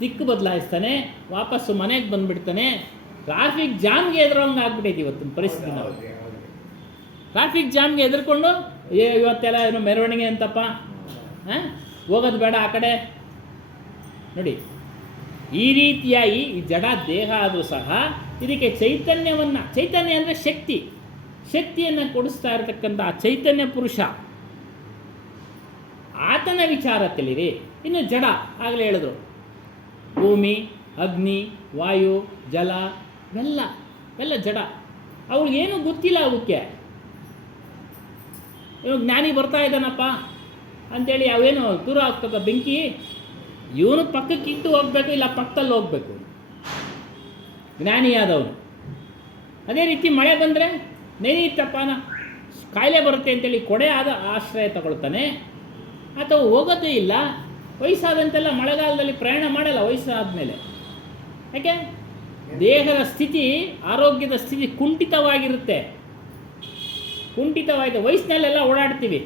ದಿಕ್ಕು ಬದಲಾಯಿಸ್ತಾನೆ, ವಾಪಸ್ಸು ಮನೆಗೆ ಬಂದುಬಿಡ್ತಾನೆ. ಟ್ರಾಫಿಕ್ ಜಾಮ್ಗೆ ಎದುರೋಂಗೆ ಆಗ್ಬಿಟ್ಟೈತಿ ಇವತ್ತಿನ ಪರಿಸ್ಥಿತಿ. ನಾವು ಟ್ರಾಫಿಕ್ ಜಾಮ್ಗೆ ಎದುರ್ಕೊಂಡು ಇವತ್ತೆಲ್ಲ ಏನೋ ಮೆರವಣಿಗೆ ಅಂತಪ್ಪ, ಹೋಗೋದು ಬೇಡ ಆ ಕಡೆ ನೋಡಿ. ಈ ರೀತಿಯಾಗಿ ಈ ಜಡ ದೇಹ ಆದರೂ ಸಹ ಇದಕ್ಕೆ ಚೈತನ್ಯ ಅಂದರೆ ಶಕ್ತಿಯನ್ನು ಕೊಡಿಸ್ತಾ ಇರತಕ್ಕಂಥ ಆ ಚೈತನ್ಯ ಪುರುಷ, ಆತನ ವಿಚಾರ ತಿಳಿರಿ. ಇನ್ನು ಜಡ ಆಗಲೇ ಹೇಳಿದ್ರು, ಭೂಮಿ, ಅಗ್ನಿ, ವಾಯು, ಜಲ ಎಲ್ಲ ಜಡ. ಅವ್ಳಿಗೇನು ಗೊತ್ತಿಲ್ಲ. ಅವಕ್ಕೆ ಇವಾಗ ಜ್ಞಾನಿ ಬರ್ತಾ ಇದ್ದಾನಪ್ಪ ಅಂಥೇಳಿ ಅವೇನು ದೂರ ಆಗ್ತದ ಬೆಂಕಿ, ಇವನು ಪಕ್ಕಕ್ಕೆ ಇಟ್ಟು ಹೋಗ್ಬೇಕು, ಇಲ್ಲ ಪಕ್ಕದಲ್ಲಿ ಹೋಗ್ಬೇಕು ಜ್ಞಾನಿಯಾದವನು. ಅದೇ ರೀತಿ ಮಳೆ ಬಂದರೆ ನೆನೆಯಿತಪ್ಪ, ಕಾಯಿಲೆ ಬರುತ್ತೆ ಅಂತೇಳಿ ಕೊಡೆ ಆದ ಆಶ್ರಯ ತಗೊಳ್ತಾನೆ. ಅಥವಾ ಹೋಗೋದೇ ಇಲ್ಲ, ವಯಸ್ಸಾದಂತೆಲ್ಲ ಮಳೆಗಾಲದಲ್ಲಿ ಪ್ರಯಾಣ ಮಾಡಲ್ಲ ವಯಸ್ಸಾದ ಮೇಲೆ. ಯಾಕೆ? ದೇಹದ ಸ್ಥಿತಿ, ಆರೋಗ್ಯದ ಸ್ಥಿತಿ ಕುಂಠಿತವಾಗಿರುತ್ತೆ. ವಯಸ್ಸಿನಲ್ಲೆಲ್ಲ ಓಡಾಡ್ತೀವಿ.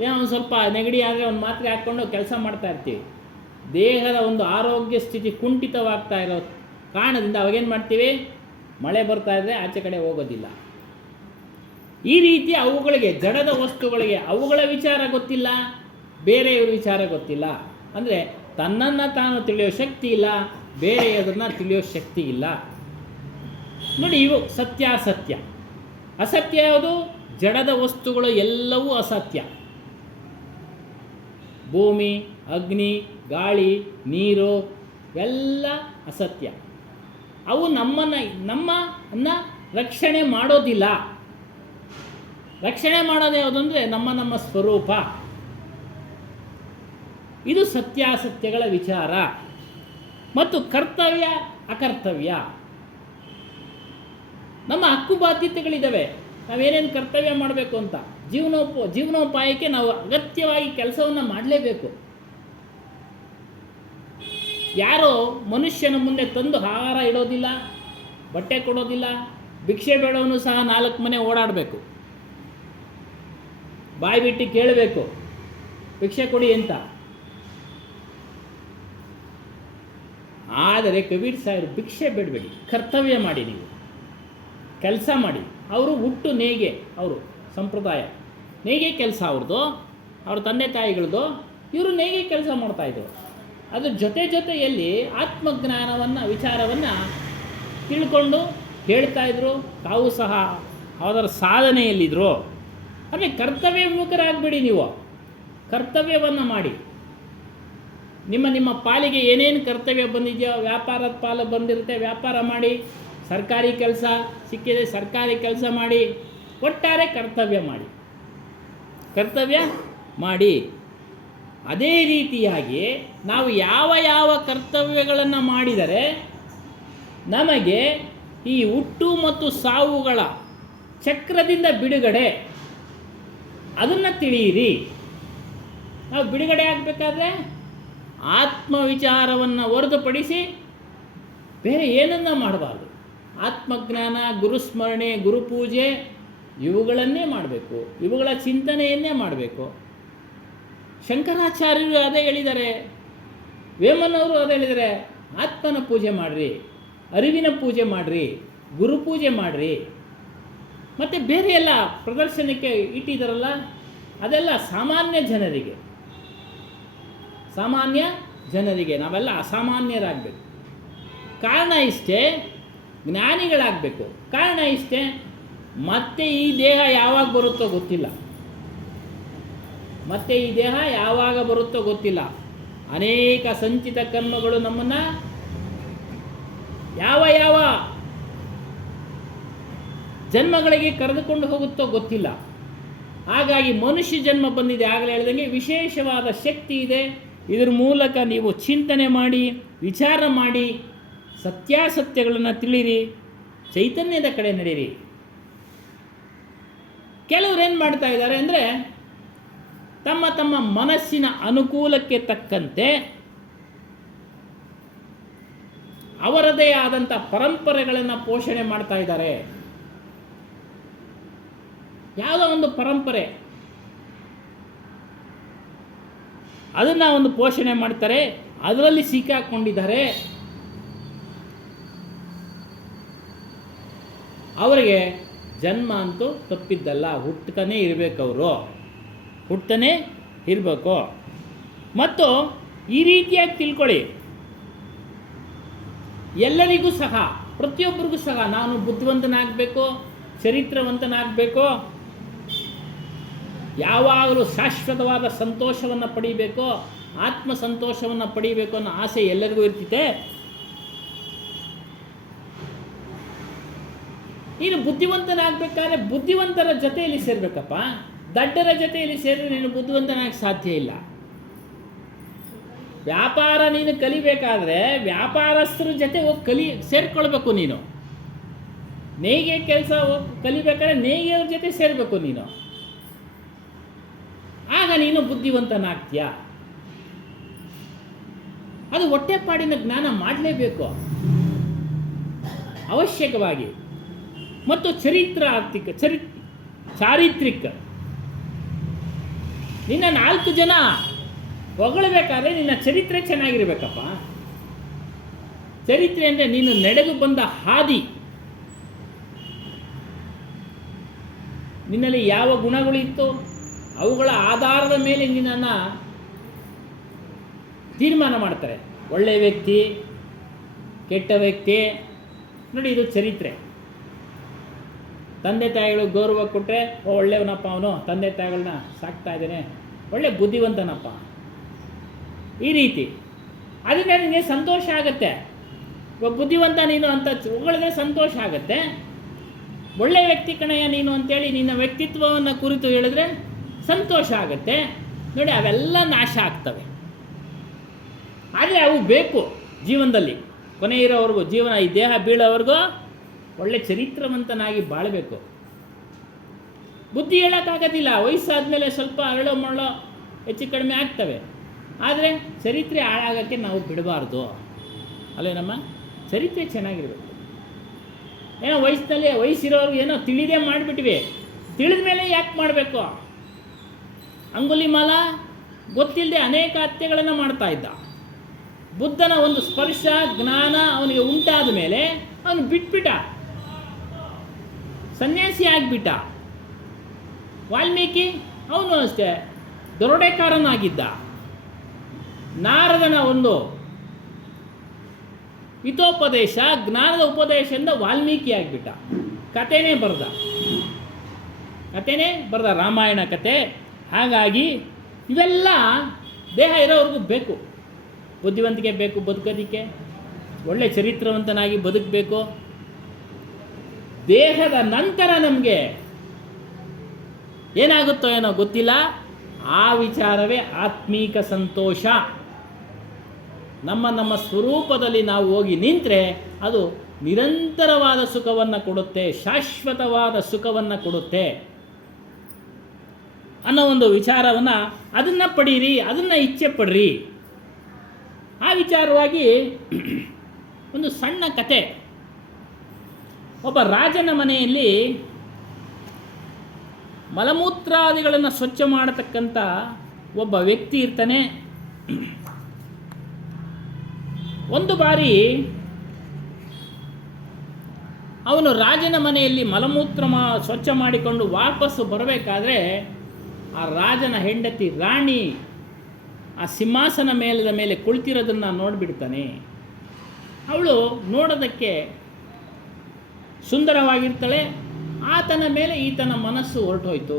ಏನೋ ಒಂದು ಸ್ವಲ್ಪ ನೆಗಡಿ ಆದರೆ ಒಂದು ಮಾತ್ರೆ ಹಾಕ್ಕೊಂಡು ಕೆಲಸ ಮಾಡ್ತಾ ಇರ್ತೀವಿ. ದೇಹದ ಒಂದು ಆರೋಗ್ಯ ಸ್ಥಿತಿ ಕುಂಠಿತವಾಗ್ತಾ ಇರೋ ಕಾರಣದಿಂದ ಅವಾಗೇನು ಮಾಡ್ತೀವಿ? ಮಳೆ ಬರ್ತಾ ಇದ್ದರೆ ಆಚೆ ಕಡೆ ಹೋಗೋದಿಲ್ಲ. ಈ ರೀತಿ ಅವುಗಳಿಗೆ, ಜಡದ ವಸ್ತುಗಳಿಗೆ ಅವುಗಳ ವಿಚಾರ ಗೊತ್ತಿಲ್ಲ, ಬೇರೆಯವ್ರ ವಿಚಾರ ಗೊತ್ತಿಲ್ಲ. ಅಂದರೆ ತನ್ನನ್ನು ತಾನು ತಿಳಿಯೋ ಶಕ್ತಿ ಇಲ್ಲ, ಬೇರೆಯದನ್ನು ತಿಳಿಯೋ ಶಕ್ತಿ ಇಲ್ಲ. ನೋಡಿ, ಇವು ಸತ್ಯಾಸತ್ಯ. ಅಸತ್ಯ ಯಾವುದು? ಜಡದ ವಸ್ತುಗಳು ಎಲ್ಲವೂ ಅಸತ್ಯ. ಭೂಮಿ, ಅಗ್ನಿ, ಗಾಳಿ, ನೀರು ಎಲ್ಲ ಅಸತ್ಯ. ಅವು ನಮ್ಮನ್ನು ರಕ್ಷಣೆ ಮಾಡೋದಿಲ್ಲ. ರಕ್ಷಣೆ ಮಾಡೋದು ಯಾವುದು ಅಂದರೆ ನಮ್ಮ ಸ್ವರೂಪ. ಇದು ಸತ್ಯಾಸತ್ಯಗಳ ವಿಚಾರ. ಮತ್ತು ಕರ್ತವ್ಯ ಅಕರ್ತವ್ಯ. ನಮ್ಮ ಹಕ್ಕು ಬಾಧ್ಯತೆಗಳಿದ್ದಾವೆ, ನಾವೇನೇನು ಕರ್ತವ್ಯ ಮಾಡಬೇಕು ಅಂತ. ಜೀವನೋಪಾಯಕ್ಕೆ ನಾವು ಅಗತ್ಯವಾಗಿ ಕೆಲಸವನ್ನು ಮಾಡಲೇಬೇಕು. ಯಾರೋ ಮನುಷ್ಯನ ಮುಂದೆ ತಂದು ಆಹಾರ ಇಡೋದಿಲ್ಲ, ಬಟ್ಟೆ ಕೊಡೋದಿಲ್ಲ. ಭಿಕ್ಷೆ ಬೇಡವನು ಸಹ 4 ಮನೆ ಓಡಾಡಬೇಕು, ಬಾಯಿ ಬಿಟ್ಟು ಕೇಳಬೇಕು ಭಿಕ್ಷೆ ಕೊಡಿ ಅಂತ. ಆದರೆ ಕಬೀರ್ ಸಾಹೇಬರು ಭಿಕ್ಷೆ ಬೇಡಬೇಡಿ, ಕರ್ತವ್ಯ ಮಾಡಿ, ನೀವು ಕೆಲಸ ಮಾಡಿ. ಅವರು ಹುಟ್ಟು ನೇಯ್ಗೆ, ಅವರು ಸಂಪ್ರದಾಯ ನೇಯ್ಗೆ ಕೆಲಸ ಅವ್ರದ್ದು, ಅವ್ರ ತಂದೆ ತಾಯಿಗಳದ್ದು. ಇವರು ನೇಯ್ಗೆ ಕೆಲಸ ಮಾಡ್ತಾಯಿದ್ರು. ಅದ್ರ ಜೊತೆಯಲ್ಲಿ ಆತ್ಮಜ್ಞಾನವನ್ನು ವಿಚಾರವನ್ನು ತಿಳ್ಕೊಂಡು ಹೇಳ್ತಾಯಿದ್ರು. ತಾವು ಸಹ ಅವರ ಸಾಧನೆಯಲ್ಲಿದ್ದರು. ಆದರೆ ಕರ್ತವ್ಯ ವಿಮುಖರಾಗಬೇಡಿ, ನೀವು ಕರ್ತವ್ಯವನ್ನು ಮಾಡಿ. ನಿಮ್ಮ ಪಾಲಿಗೆ ಏನೇನು ಕರ್ತವ್ಯ ಬಂದಿದೆಯೋ, ವ್ಯಾಪಾರದ ಪಾಲು ಬಂದಿರುತ್ತೆ, ವ್ಯಾಪಾರ ಮಾಡಿ. ಸರ್ಕಾರಿ ಕೆಲಸ ಸಿಕ್ಕಿದೆ, ಸರ್ಕಾರಿ ಕೆಲಸ ಮಾಡಿ. ಒಟ್ಟಾರೆ ಕರ್ತವ್ಯ ಮಾಡಿ. ಅದೇ ರೀತಿಯಾಗಿ ನಾವು ಯಾವ ಕರ್ತವ್ಯಗಳನ್ನು ಮಾಡಿದರೆ ನಮಗೆ ಈ ಹುಟ್ಟು ಮತ್ತು ಸಾವುಗಳ ಚಕ್ರದಿಂದ ಬಿಡುಗಡೆ, ಅದನ್ನು ತಿಳಿಯಿರಿ. ನಾವು ಬಿಡುಗಡೆ ಆಗಬೇಕಾದ್ರೆ ಆತ್ಮವಿಚಾರವನ್ನು ಹೊರತುಪಡಿಸಿ ಬೇರೆ ಏನನ್ನ ಮಾಡಬಾರ್ದು. ಆತ್ಮಜ್ಞಾನ, ಗುರುಸ್ಮರಣೆ, ಗುರುಪೂಜೆ ಇವುಗಳನ್ನೇ ಮಾಡಬೇಕು, ಇವುಗಳ ಚಿಂತನೆಯನ್ನೇ ಮಾಡಬೇಕು. ಶಂಕರಾಚಾರ್ಯರು ಅದೇ ಹೇಳಿದ್ದಾರೆ, ವೇಮನವರು ಅದೇ ಹೇಳಿದ್ದಾರೆ. ಆತ್ಮನ ಪೂಜೆ ಮಾಡಿರಿ, ಅರಿವಿನ ಪೂಜೆ ಮಾಡಿರಿ, ಗುರುಪೂಜೆ ಮಾಡಿರಿ. ಮತ್ತು ಬೇರೆ ಎಲ್ಲ ಪ್ರದರ್ಶನಕ್ಕೆ ಇಟ್ಟಿದ್ದಾರಲ್ಲ, ಅದೆಲ್ಲ ಸಾಮಾನ್ಯ ಜನರಿಗೆ. ನಾವೆಲ್ಲ ಅಸಾಮಾನ್ಯರಾಗಬೇಕು. ಕಾರಣ ಇಷ್ಟೇ, ಜ್ಞಾನಿಗಳಾಗಬೇಕು. ಕಾರಣ ಇಷ್ಟೇ, ಮತ್ತೆ ಈ ದೇಹ ಯಾವಾಗ ಬರುತ್ತೋ ಗೊತ್ತಿಲ್ಲ. ಅನೇಕ ಸಂಚಿತ ಕರ್ಮಗಳು ನಮ್ಮನ್ನು ಯಾವ ಜನ್ಮಗಳಿಗೆ ಕರೆದುಕೊಂಡು ಹೋಗುತ್ತೋ ಗೊತ್ತಿಲ್ಲ. ಹಾಗಾಗಿ ಮನುಷ್ಯ ಜನ್ಮ ಬಂದಿದೆ, ಆಗಲೇ ಹೇಳಿದಂಗೆ ವಿಶೇಷವಾದ ಶಕ್ತಿ ಇದೆ. ಇದರ ಮೂಲಕ ನೀವು ಚಿಂತನೆ ಮಾಡಿ, ವಿಚಾರ ಮಾಡಿ, ಸತ್ಯಾಸತ್ಯಗಳನ್ನು ತಿಳಿಯಿರಿ, ಚೈತನ್ಯದ ಕಡೆ ನಡೆಯಿರಿ. ಕೆಲವರು ಏನು ಮಾಡ್ತಾ ಇದ್ದಾರೆ ಅಂದರೆ, ತಮ್ಮ ಮನಸ್ಸಿನ ಅನುಕೂಲಕ್ಕೆ ತಕ್ಕಂತೆ ಅವರದೇ ಆದಂಥ ಪರಂಪರೆಗಳನ್ನು ಪೋಷಣೆ ಮಾಡ್ತಾ ಇದ್ದಾರೆ. ಯಾವುದೋ ಒಂದು ಪರಂಪರೆ, ಅದನ್ನು ಒಂದು ಪೋಷಣೆ ಮಾಡ್ತಾರೆ, ಅದರಲ್ಲಿ ಸಿಕ್ಕಾಕೊಂಡಿದ್ದಾರೆ. ಅವರಿಗೆ ಜನ್ಮ ಅಂತೂ ತಪ್ಪಿದ್ದಲ್ಲ, ಹುಟ್ಟತಾನೇ ಇರಬೇಕು. ಮತ್ತು ಈ ರೀತಿಯಾಗಿ ತಿಳ್ಕೊಳ್ಳಿ, ಎಲ್ಲರಿಗೂ ಸಹ, ಪ್ರತಿಯೊಬ್ಬರಿಗೂ ಸಹ ನಾನು ಬುದ್ಧಿವಂತನಾಗಬೇಕು, ಚರಿತ್ರವಂತನಾಗಬೇಕು, ಯಾವಾಗಲೂ ಶಾಶ್ವತವಾದ ಸಂತೋಷವನ್ನು ಪಡೀಬೇಕು, ಆತ್ಮ ಸಂತೋಷವನ್ನು ಪಡೀಬೇಕು ಅನ್ನೋ ಆಸೆ ಎಲ್ಲರಿಗೂ ಇರ್ತಿದೆ. ನೀನು ಬುದ್ಧಿವಂತನಾಗಬೇಕಾದ್ರೆ ಬುದ್ಧಿವಂತರ ಜೊತೆಯಲ್ಲಿ ಸೇರಬೇಕಪ್ಪ. ದಡ್ಡರ ಜೊತೆಯಲ್ಲಿ ಸೇರಿದ್ರೆ ನೀನು ಬುದ್ಧಿವಂತನಾಗಿ ಸಾಧ್ಯ ಇಲ್ಲ. ವ್ಯಾಪಾರ ನೀನು ಕಲಿಬೇಕಾದ್ರೆ ವ್ಯಾಪಾರಸ್ಥರ ಜೊತೆ ಹೋಗಿ ಸೇರ್ಕೊಳ್ಬೇಕು ನೀನು. ನೇಯ್ಗೆ ಕೆಲಸ ಕಲಿಬೇಕಾದ್ರೆ ನೇಯ್ಗೆಯವ್ರ ಜೊತೆ ಸೇರಬೇಕು ನೀನು. ಆಗ ನೀನು ಬುದ್ಧಿವಂತನಾಗ್ತೀಯ. ಅದು ಹೊಟ್ಟೆಪಾಡಿನ ಜ್ಞಾನ ಮಾಡಲೇಬೇಕು ಅವಶ್ಯಕವಾಗಿ. ಮತ್ತು ಚಾರಿತ್ರಿಕ ನಿನ್ನ 4 ಜನ ಹೊಗಳಬೇಕಾದ್ರೆ ನಿನ್ನ ಚರಿತ್ರೆ ಚೆನ್ನಾಗಿರ್ಬೇಕಪ್ಪ. ಚರಿತ್ರೆ ಅಂದರೆ ನೀನು ನಡೆದು ಬಂದ ಹಾದಿ, ನಿನ್ನಲ್ಲಿ ಯಾವ ಗುಣಗಳಿತ್ತು ಅವುಗಳ ಆಧಾರದ ಮೇಲೆ ನಿನ್ನನ್ನು ತೀರ್ಮಾನ ಮಾಡ್ತಾರೆ. ಒಳ್ಳೆಯ ವ್ಯಕ್ತಿ, ಕೆಟ್ಟ ವ್ಯಕ್ತಿ. ನೋಡಿ, ಇದು ಚರಿತ್ರೆ. ತಂದೆ ತಾಯಿಗಳು ಗೌರವ ಕೊಟ್ಟರೆ, ಒಳ್ಳೆಯವನಪ್ಪ ಅವನು, ತಂದೆ ತಾಯಿಗಳನ್ನ ಸಾಕ್ತಾ ಇದ್ದಾನೆ, ಒಳ್ಳೆ ಬುದ್ಧಿವಂತನಪ್ಪ, ಈ ರೀತಿ. ಅದರಿಂದ ನಿನಗೆ ಸಂತೋಷ ಆಗುತ್ತೆ. ಬುದ್ಧಿವಂತ ನೀನು ಅಂತ ಹೊಗಳಿದ್ರೆ ಸಂತೋಷ ಆಗುತ್ತೆ. ಒಳ್ಳೆಯ ವ್ಯಕ್ತಿ ಕಣಯ್ಯ ನೀನು ಅಂತೇಳಿ ನಿನ್ನ ವ್ಯಕ್ತಿತ್ವವನ್ನು ಕುರಿತು ಹೇಳಿದ್ರೆ ಸಂತೋಷ ಆಗುತ್ತೆ. ನೋಡಿ, ಅವೆಲ್ಲ ನಾಶ ಆಗ್ತವೆ. ಆದರೆ ಅವು ಬೇಕು. ಜೀವನದಲ್ಲಿ ಕೊನೆ ಇರೋವರೆಗೂ, ಜೀವನ ಈ ದೇಹ ಬೀಳೋವರೆಗೂ ಒಳ್ಳೆ ಚರಿತ್ರವಂತನಾಗಿ ಬಾಳಬೇಕು. ಬುದ್ಧಿ ಹೇಳೋಕ್ಕಾಗೋದಿಲ್ಲ, ವಯಸ್ಸಾದಮೇಲೆ ಸ್ವಲ್ಪ ಅರಳೋ ಮರಳೋ ಹೆಚ್ಚು ಕಡಿಮೆ ಆಗ್ತವೆ. ಆದರೆ ಚರಿತ್ರೆ ಹಾಳಾಗೋಕ್ಕೆ ನಾವು ಬಿಡಬಾರ್ದು ಅಲ್ಲೇನಮ್ಮ. ಚರಿತ್ರೆ ಚೆನ್ನಾಗಿರಬೇಕು. ಏನೋ ವಯಸ್ಸಿರೋರು ಏನೋ ತಿಳಿದೇ ಮಾಡಿಬಿಟ್ವಿ, ತಿಳಿದ ಮೇಲೆ ಯಾಕೆ ಮಾಡಬೇಕು? ಅಂಗುಲಿಮಾಲ ಗೊತ್ತಿಲ್ಲದೆ ಅನೇಕ ಹತ್ಯೆಗಳನ್ನು ಮಾಡ್ತಾ ಇದ್ದ. ಬುದ್ಧನ ಒಂದು ಸ್ಪರ್ಶ ಜ್ಞಾನ ಅವನಿಗೆ ಉಂಟಾದ ಮೇಲೆ ಅವನು ಬಿಟ್ಬಿಟ್ಟ, ಸನ್ಯಾಸಿ ಆಗಿಬಿಟ್ಟ. ವಾಲ್ಮೀಕಿ ಅವನು ಅಷ್ಟೇ ದರೋಡೆಕಾರನಾಗಿದ್ದ. ನಾರದನ ಒಂದು ಹಿತೋಪದೇಶ, ಜ್ಞಾನದ ಉಪದೇಶದಿಂದ ವಾಲ್ಮೀಕಿ ಆಗಿಬಿಟ್ಟ. ಕಥೆನೇ ಬರೆದ ರಾಮಾಯಣ ಕತೆ. ಹಾಗಾಗಿ ಇವೆಲ್ಲ ದೇಹ ಇರೋವ್ರಿಗೂ ಬೇಕು. ಬುದ್ಧಿವಂತಿಕೆ ಬೇಕು ಬದುಕೋದಕ್ಕೆ, ಒಳ್ಳೆ ಚರಿತ್ರವಂತನಾಗಿ ಬದುಕಬೇಕು. ದೇಹದ ನಂತರ ನಮಗೆ ಏನಾಗುತ್ತೋ ಏನೋ ಗೊತ್ತಿಲ್ಲ, ಆ ವಿಚಾರವೇ ಆತ್ಮೀಕ ಸಂತೋಷ. ನಮ್ಮ ಸ್ವರೂಪದಲ್ಲಿ ನಾವು ಹೋಗಿ ನಿಂತರೆ ಅದು ನಿರಂತರವಾದ ಸುಖವನ್ನು ಕೊಡುತ್ತೆ, ಶಾಶ್ವತವಾದ ಸುಖವನ್ನು ಕೊಡುತ್ತೆ ಅನ್ನೋ ಒಂದು ವಿಚಾರವನ್ನು, ಅದನ್ನು ಪಡೀರಿ, ಅದನ್ನು ಇಚ್ಛೆ ಪಡ್ರಿ. ಆ ವಿಚಾರವಾಗಿ ಒಂದು ಸಣ್ಣ ಕತೆ. ಒಬ್ಬ ರಾಜನ ಮನೆಯಲ್ಲಿ ಮಲಮೂತ್ರಾದಿಗಳನ್ನು ಸ್ವಚ್ಛ ಮಾಡತಕ್ಕಂಥ ಒಬ್ಬ ವ್ಯಕ್ತಿ ಇರ್ತಾನೆ. ಒಂದು ಬಾರಿ ಅವನು ರಾಜನ ಮನೆಯಲ್ಲಿ ಮಲಮೂತ್ರ ಸ್ವಚ್ಛ ಮಾಡಿಕೊಂಡು ವಾಪಸ್ಸು ಬರಬೇಕಾದ್ರೆ ಆ ರಾಜನ ಹೆಂಡತಿ ರಾಣಿ ಆ ಸಿಂಹಾಸನ ಮೇಲದ ಮೇಲೆ ಕುಳಿತಿರೋದನ್ನು ನೋಡಿಬಿಡ್ತಾನೆ. ಅವಳು ನೋಡೋದಕ್ಕೆ ಸುಂದರವಾಗಿರ್ತಾಳೆ. ಆತನ ಮೇಲೆ ಈತನ ಮನಸ್ಸು ಹೊರಟೋಯ್ತು.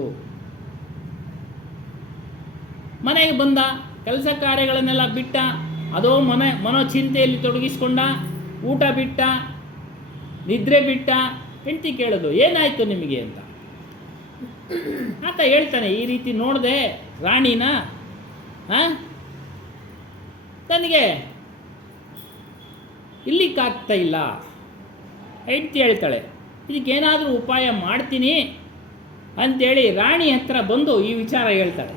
ಮನೆಗೆ ಬಂದ, ಕೆಲಸ ಕಾರ್ಯಗಳನ್ನೆಲ್ಲ ಬಿಟ್ಟ, ಅದೋ ಮನೋಚಿಂತೆಯಲ್ಲಿ ತೊಡಗಿಸ್ಕೊಂಡ, ಊಟ ಬಿಟ್ಟ, ನಿದ್ರೆ ಬಿಟ್ಟ. ಹೆಂಡತಿ ಕೇಳೋದು, ಏನಾಯಿತು ನಿಮಗೆ ಅಂತ. ಆತ ಹೇಳ್ತಾನೆ, ಈ ರೀತಿ ನೋಡಿದೆ ರಾಣಿನ, ನನಗೆ ಇಲ್ಲಿಕ್ಕಾಗ್ತಾ ಇಲ್ಲ. ಹೆಂಡತಿ ಹೇಳ್ತಾಳೆ, ಇದಕ್ಕೇನಾದರೂ ಉಪಾಯ ಮಾಡ್ತೀನಿ ಅಂಥೇಳಿ ರಾಣಿ ಹತ್ರ ಬಂದು ಈ ವಿಚಾರ ಹೇಳ್ತಾಳೆ.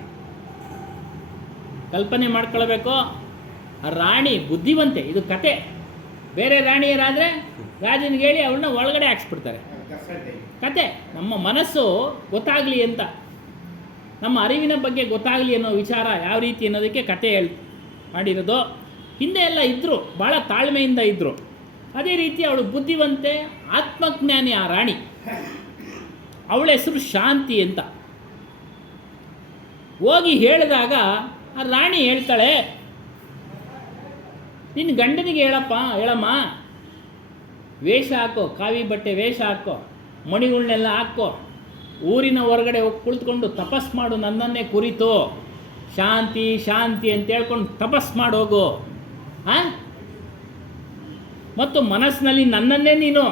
ಕಲ್ಪನೆ ಮಾಡ್ಕೊಳ್ಬೇಕು, ಆ ರಾಣಿ ಬುದ್ಧಿವಂತೆ. ಇದು ಕತೆ. ಬೇರೆ ರಾಣಿಯರಾದರೆ ರಾಜನಿಗೆ ಹೇಳಿ ಅವಳನ್ನ ಒಳಗಡೆ ಹಾಕ್ಸ್ಬಿಡ್ತಾರೆ. ಕತೆ ನಮ್ಮ ಮನಸ್ಸು ಗೊತ್ತಾಗಲಿ ಅಂತ, ನಮ್ಮ ಅರಿವಿನ ಬಗ್ಗೆ ಗೊತ್ತಾಗಲಿ ಅನ್ನೋ ವಿಚಾರ ಯಾವ ರೀತಿ ಅನ್ನೋದಕ್ಕೆ ಕತೆ ಮಾಡಿರೋದು. ಹಿಂದೆ ಎಲ್ಲ ಇದ್ದರು, ಭಾಳ ತಾಳ್ಮೆಯಿಂದ ಇದ್ದರು. ಅದೇ ರೀತಿ ಅವಳು ಬುದ್ಧಿವಂತೆ, ಆತ್ಮಜ್ಞಾನಿ ಆ ರಾಣಿ. ಅವಳ ಹೆಸರು ಶಾಂತಿ ಅಂತ. ಹೋಗಿ ಹೇಳಿದಾಗ ಆ ರಾಣಿ ಹೇಳ್ತಾಳೆ, ನಿನ್ನ ಗಂಡನಿಗೆ ಹೇಳಮ್ಮ, ವೇಷ ಹಾಕೋ, ಕಾವಿ ಬಟ್ಟೆ ವೇಷ ಹಾಕೋ, ಮಣಿಗಳನ್ನೆಲ್ಲ ಹಾಕೋ, ಊರಿನ ಹೊರಗಡೆ ಹೋಗಿ ಕುಳಿತುಕೊಂಡು ತಪಸ್ ಮಾಡು, ನನ್ನನ್ನೇ ಕುರಿತು ಶಾಂತಿ ಶಾಂತಿ ಅಂತ ಹೇಳ್ಕೊಂಡು ತಪಸ್ ಮಾಡೋಗು. ಮತ್ತು ಮನಸ್ಸಿನಲ್ಲಿ ನನ್ನನ್ನೇ ನೀನು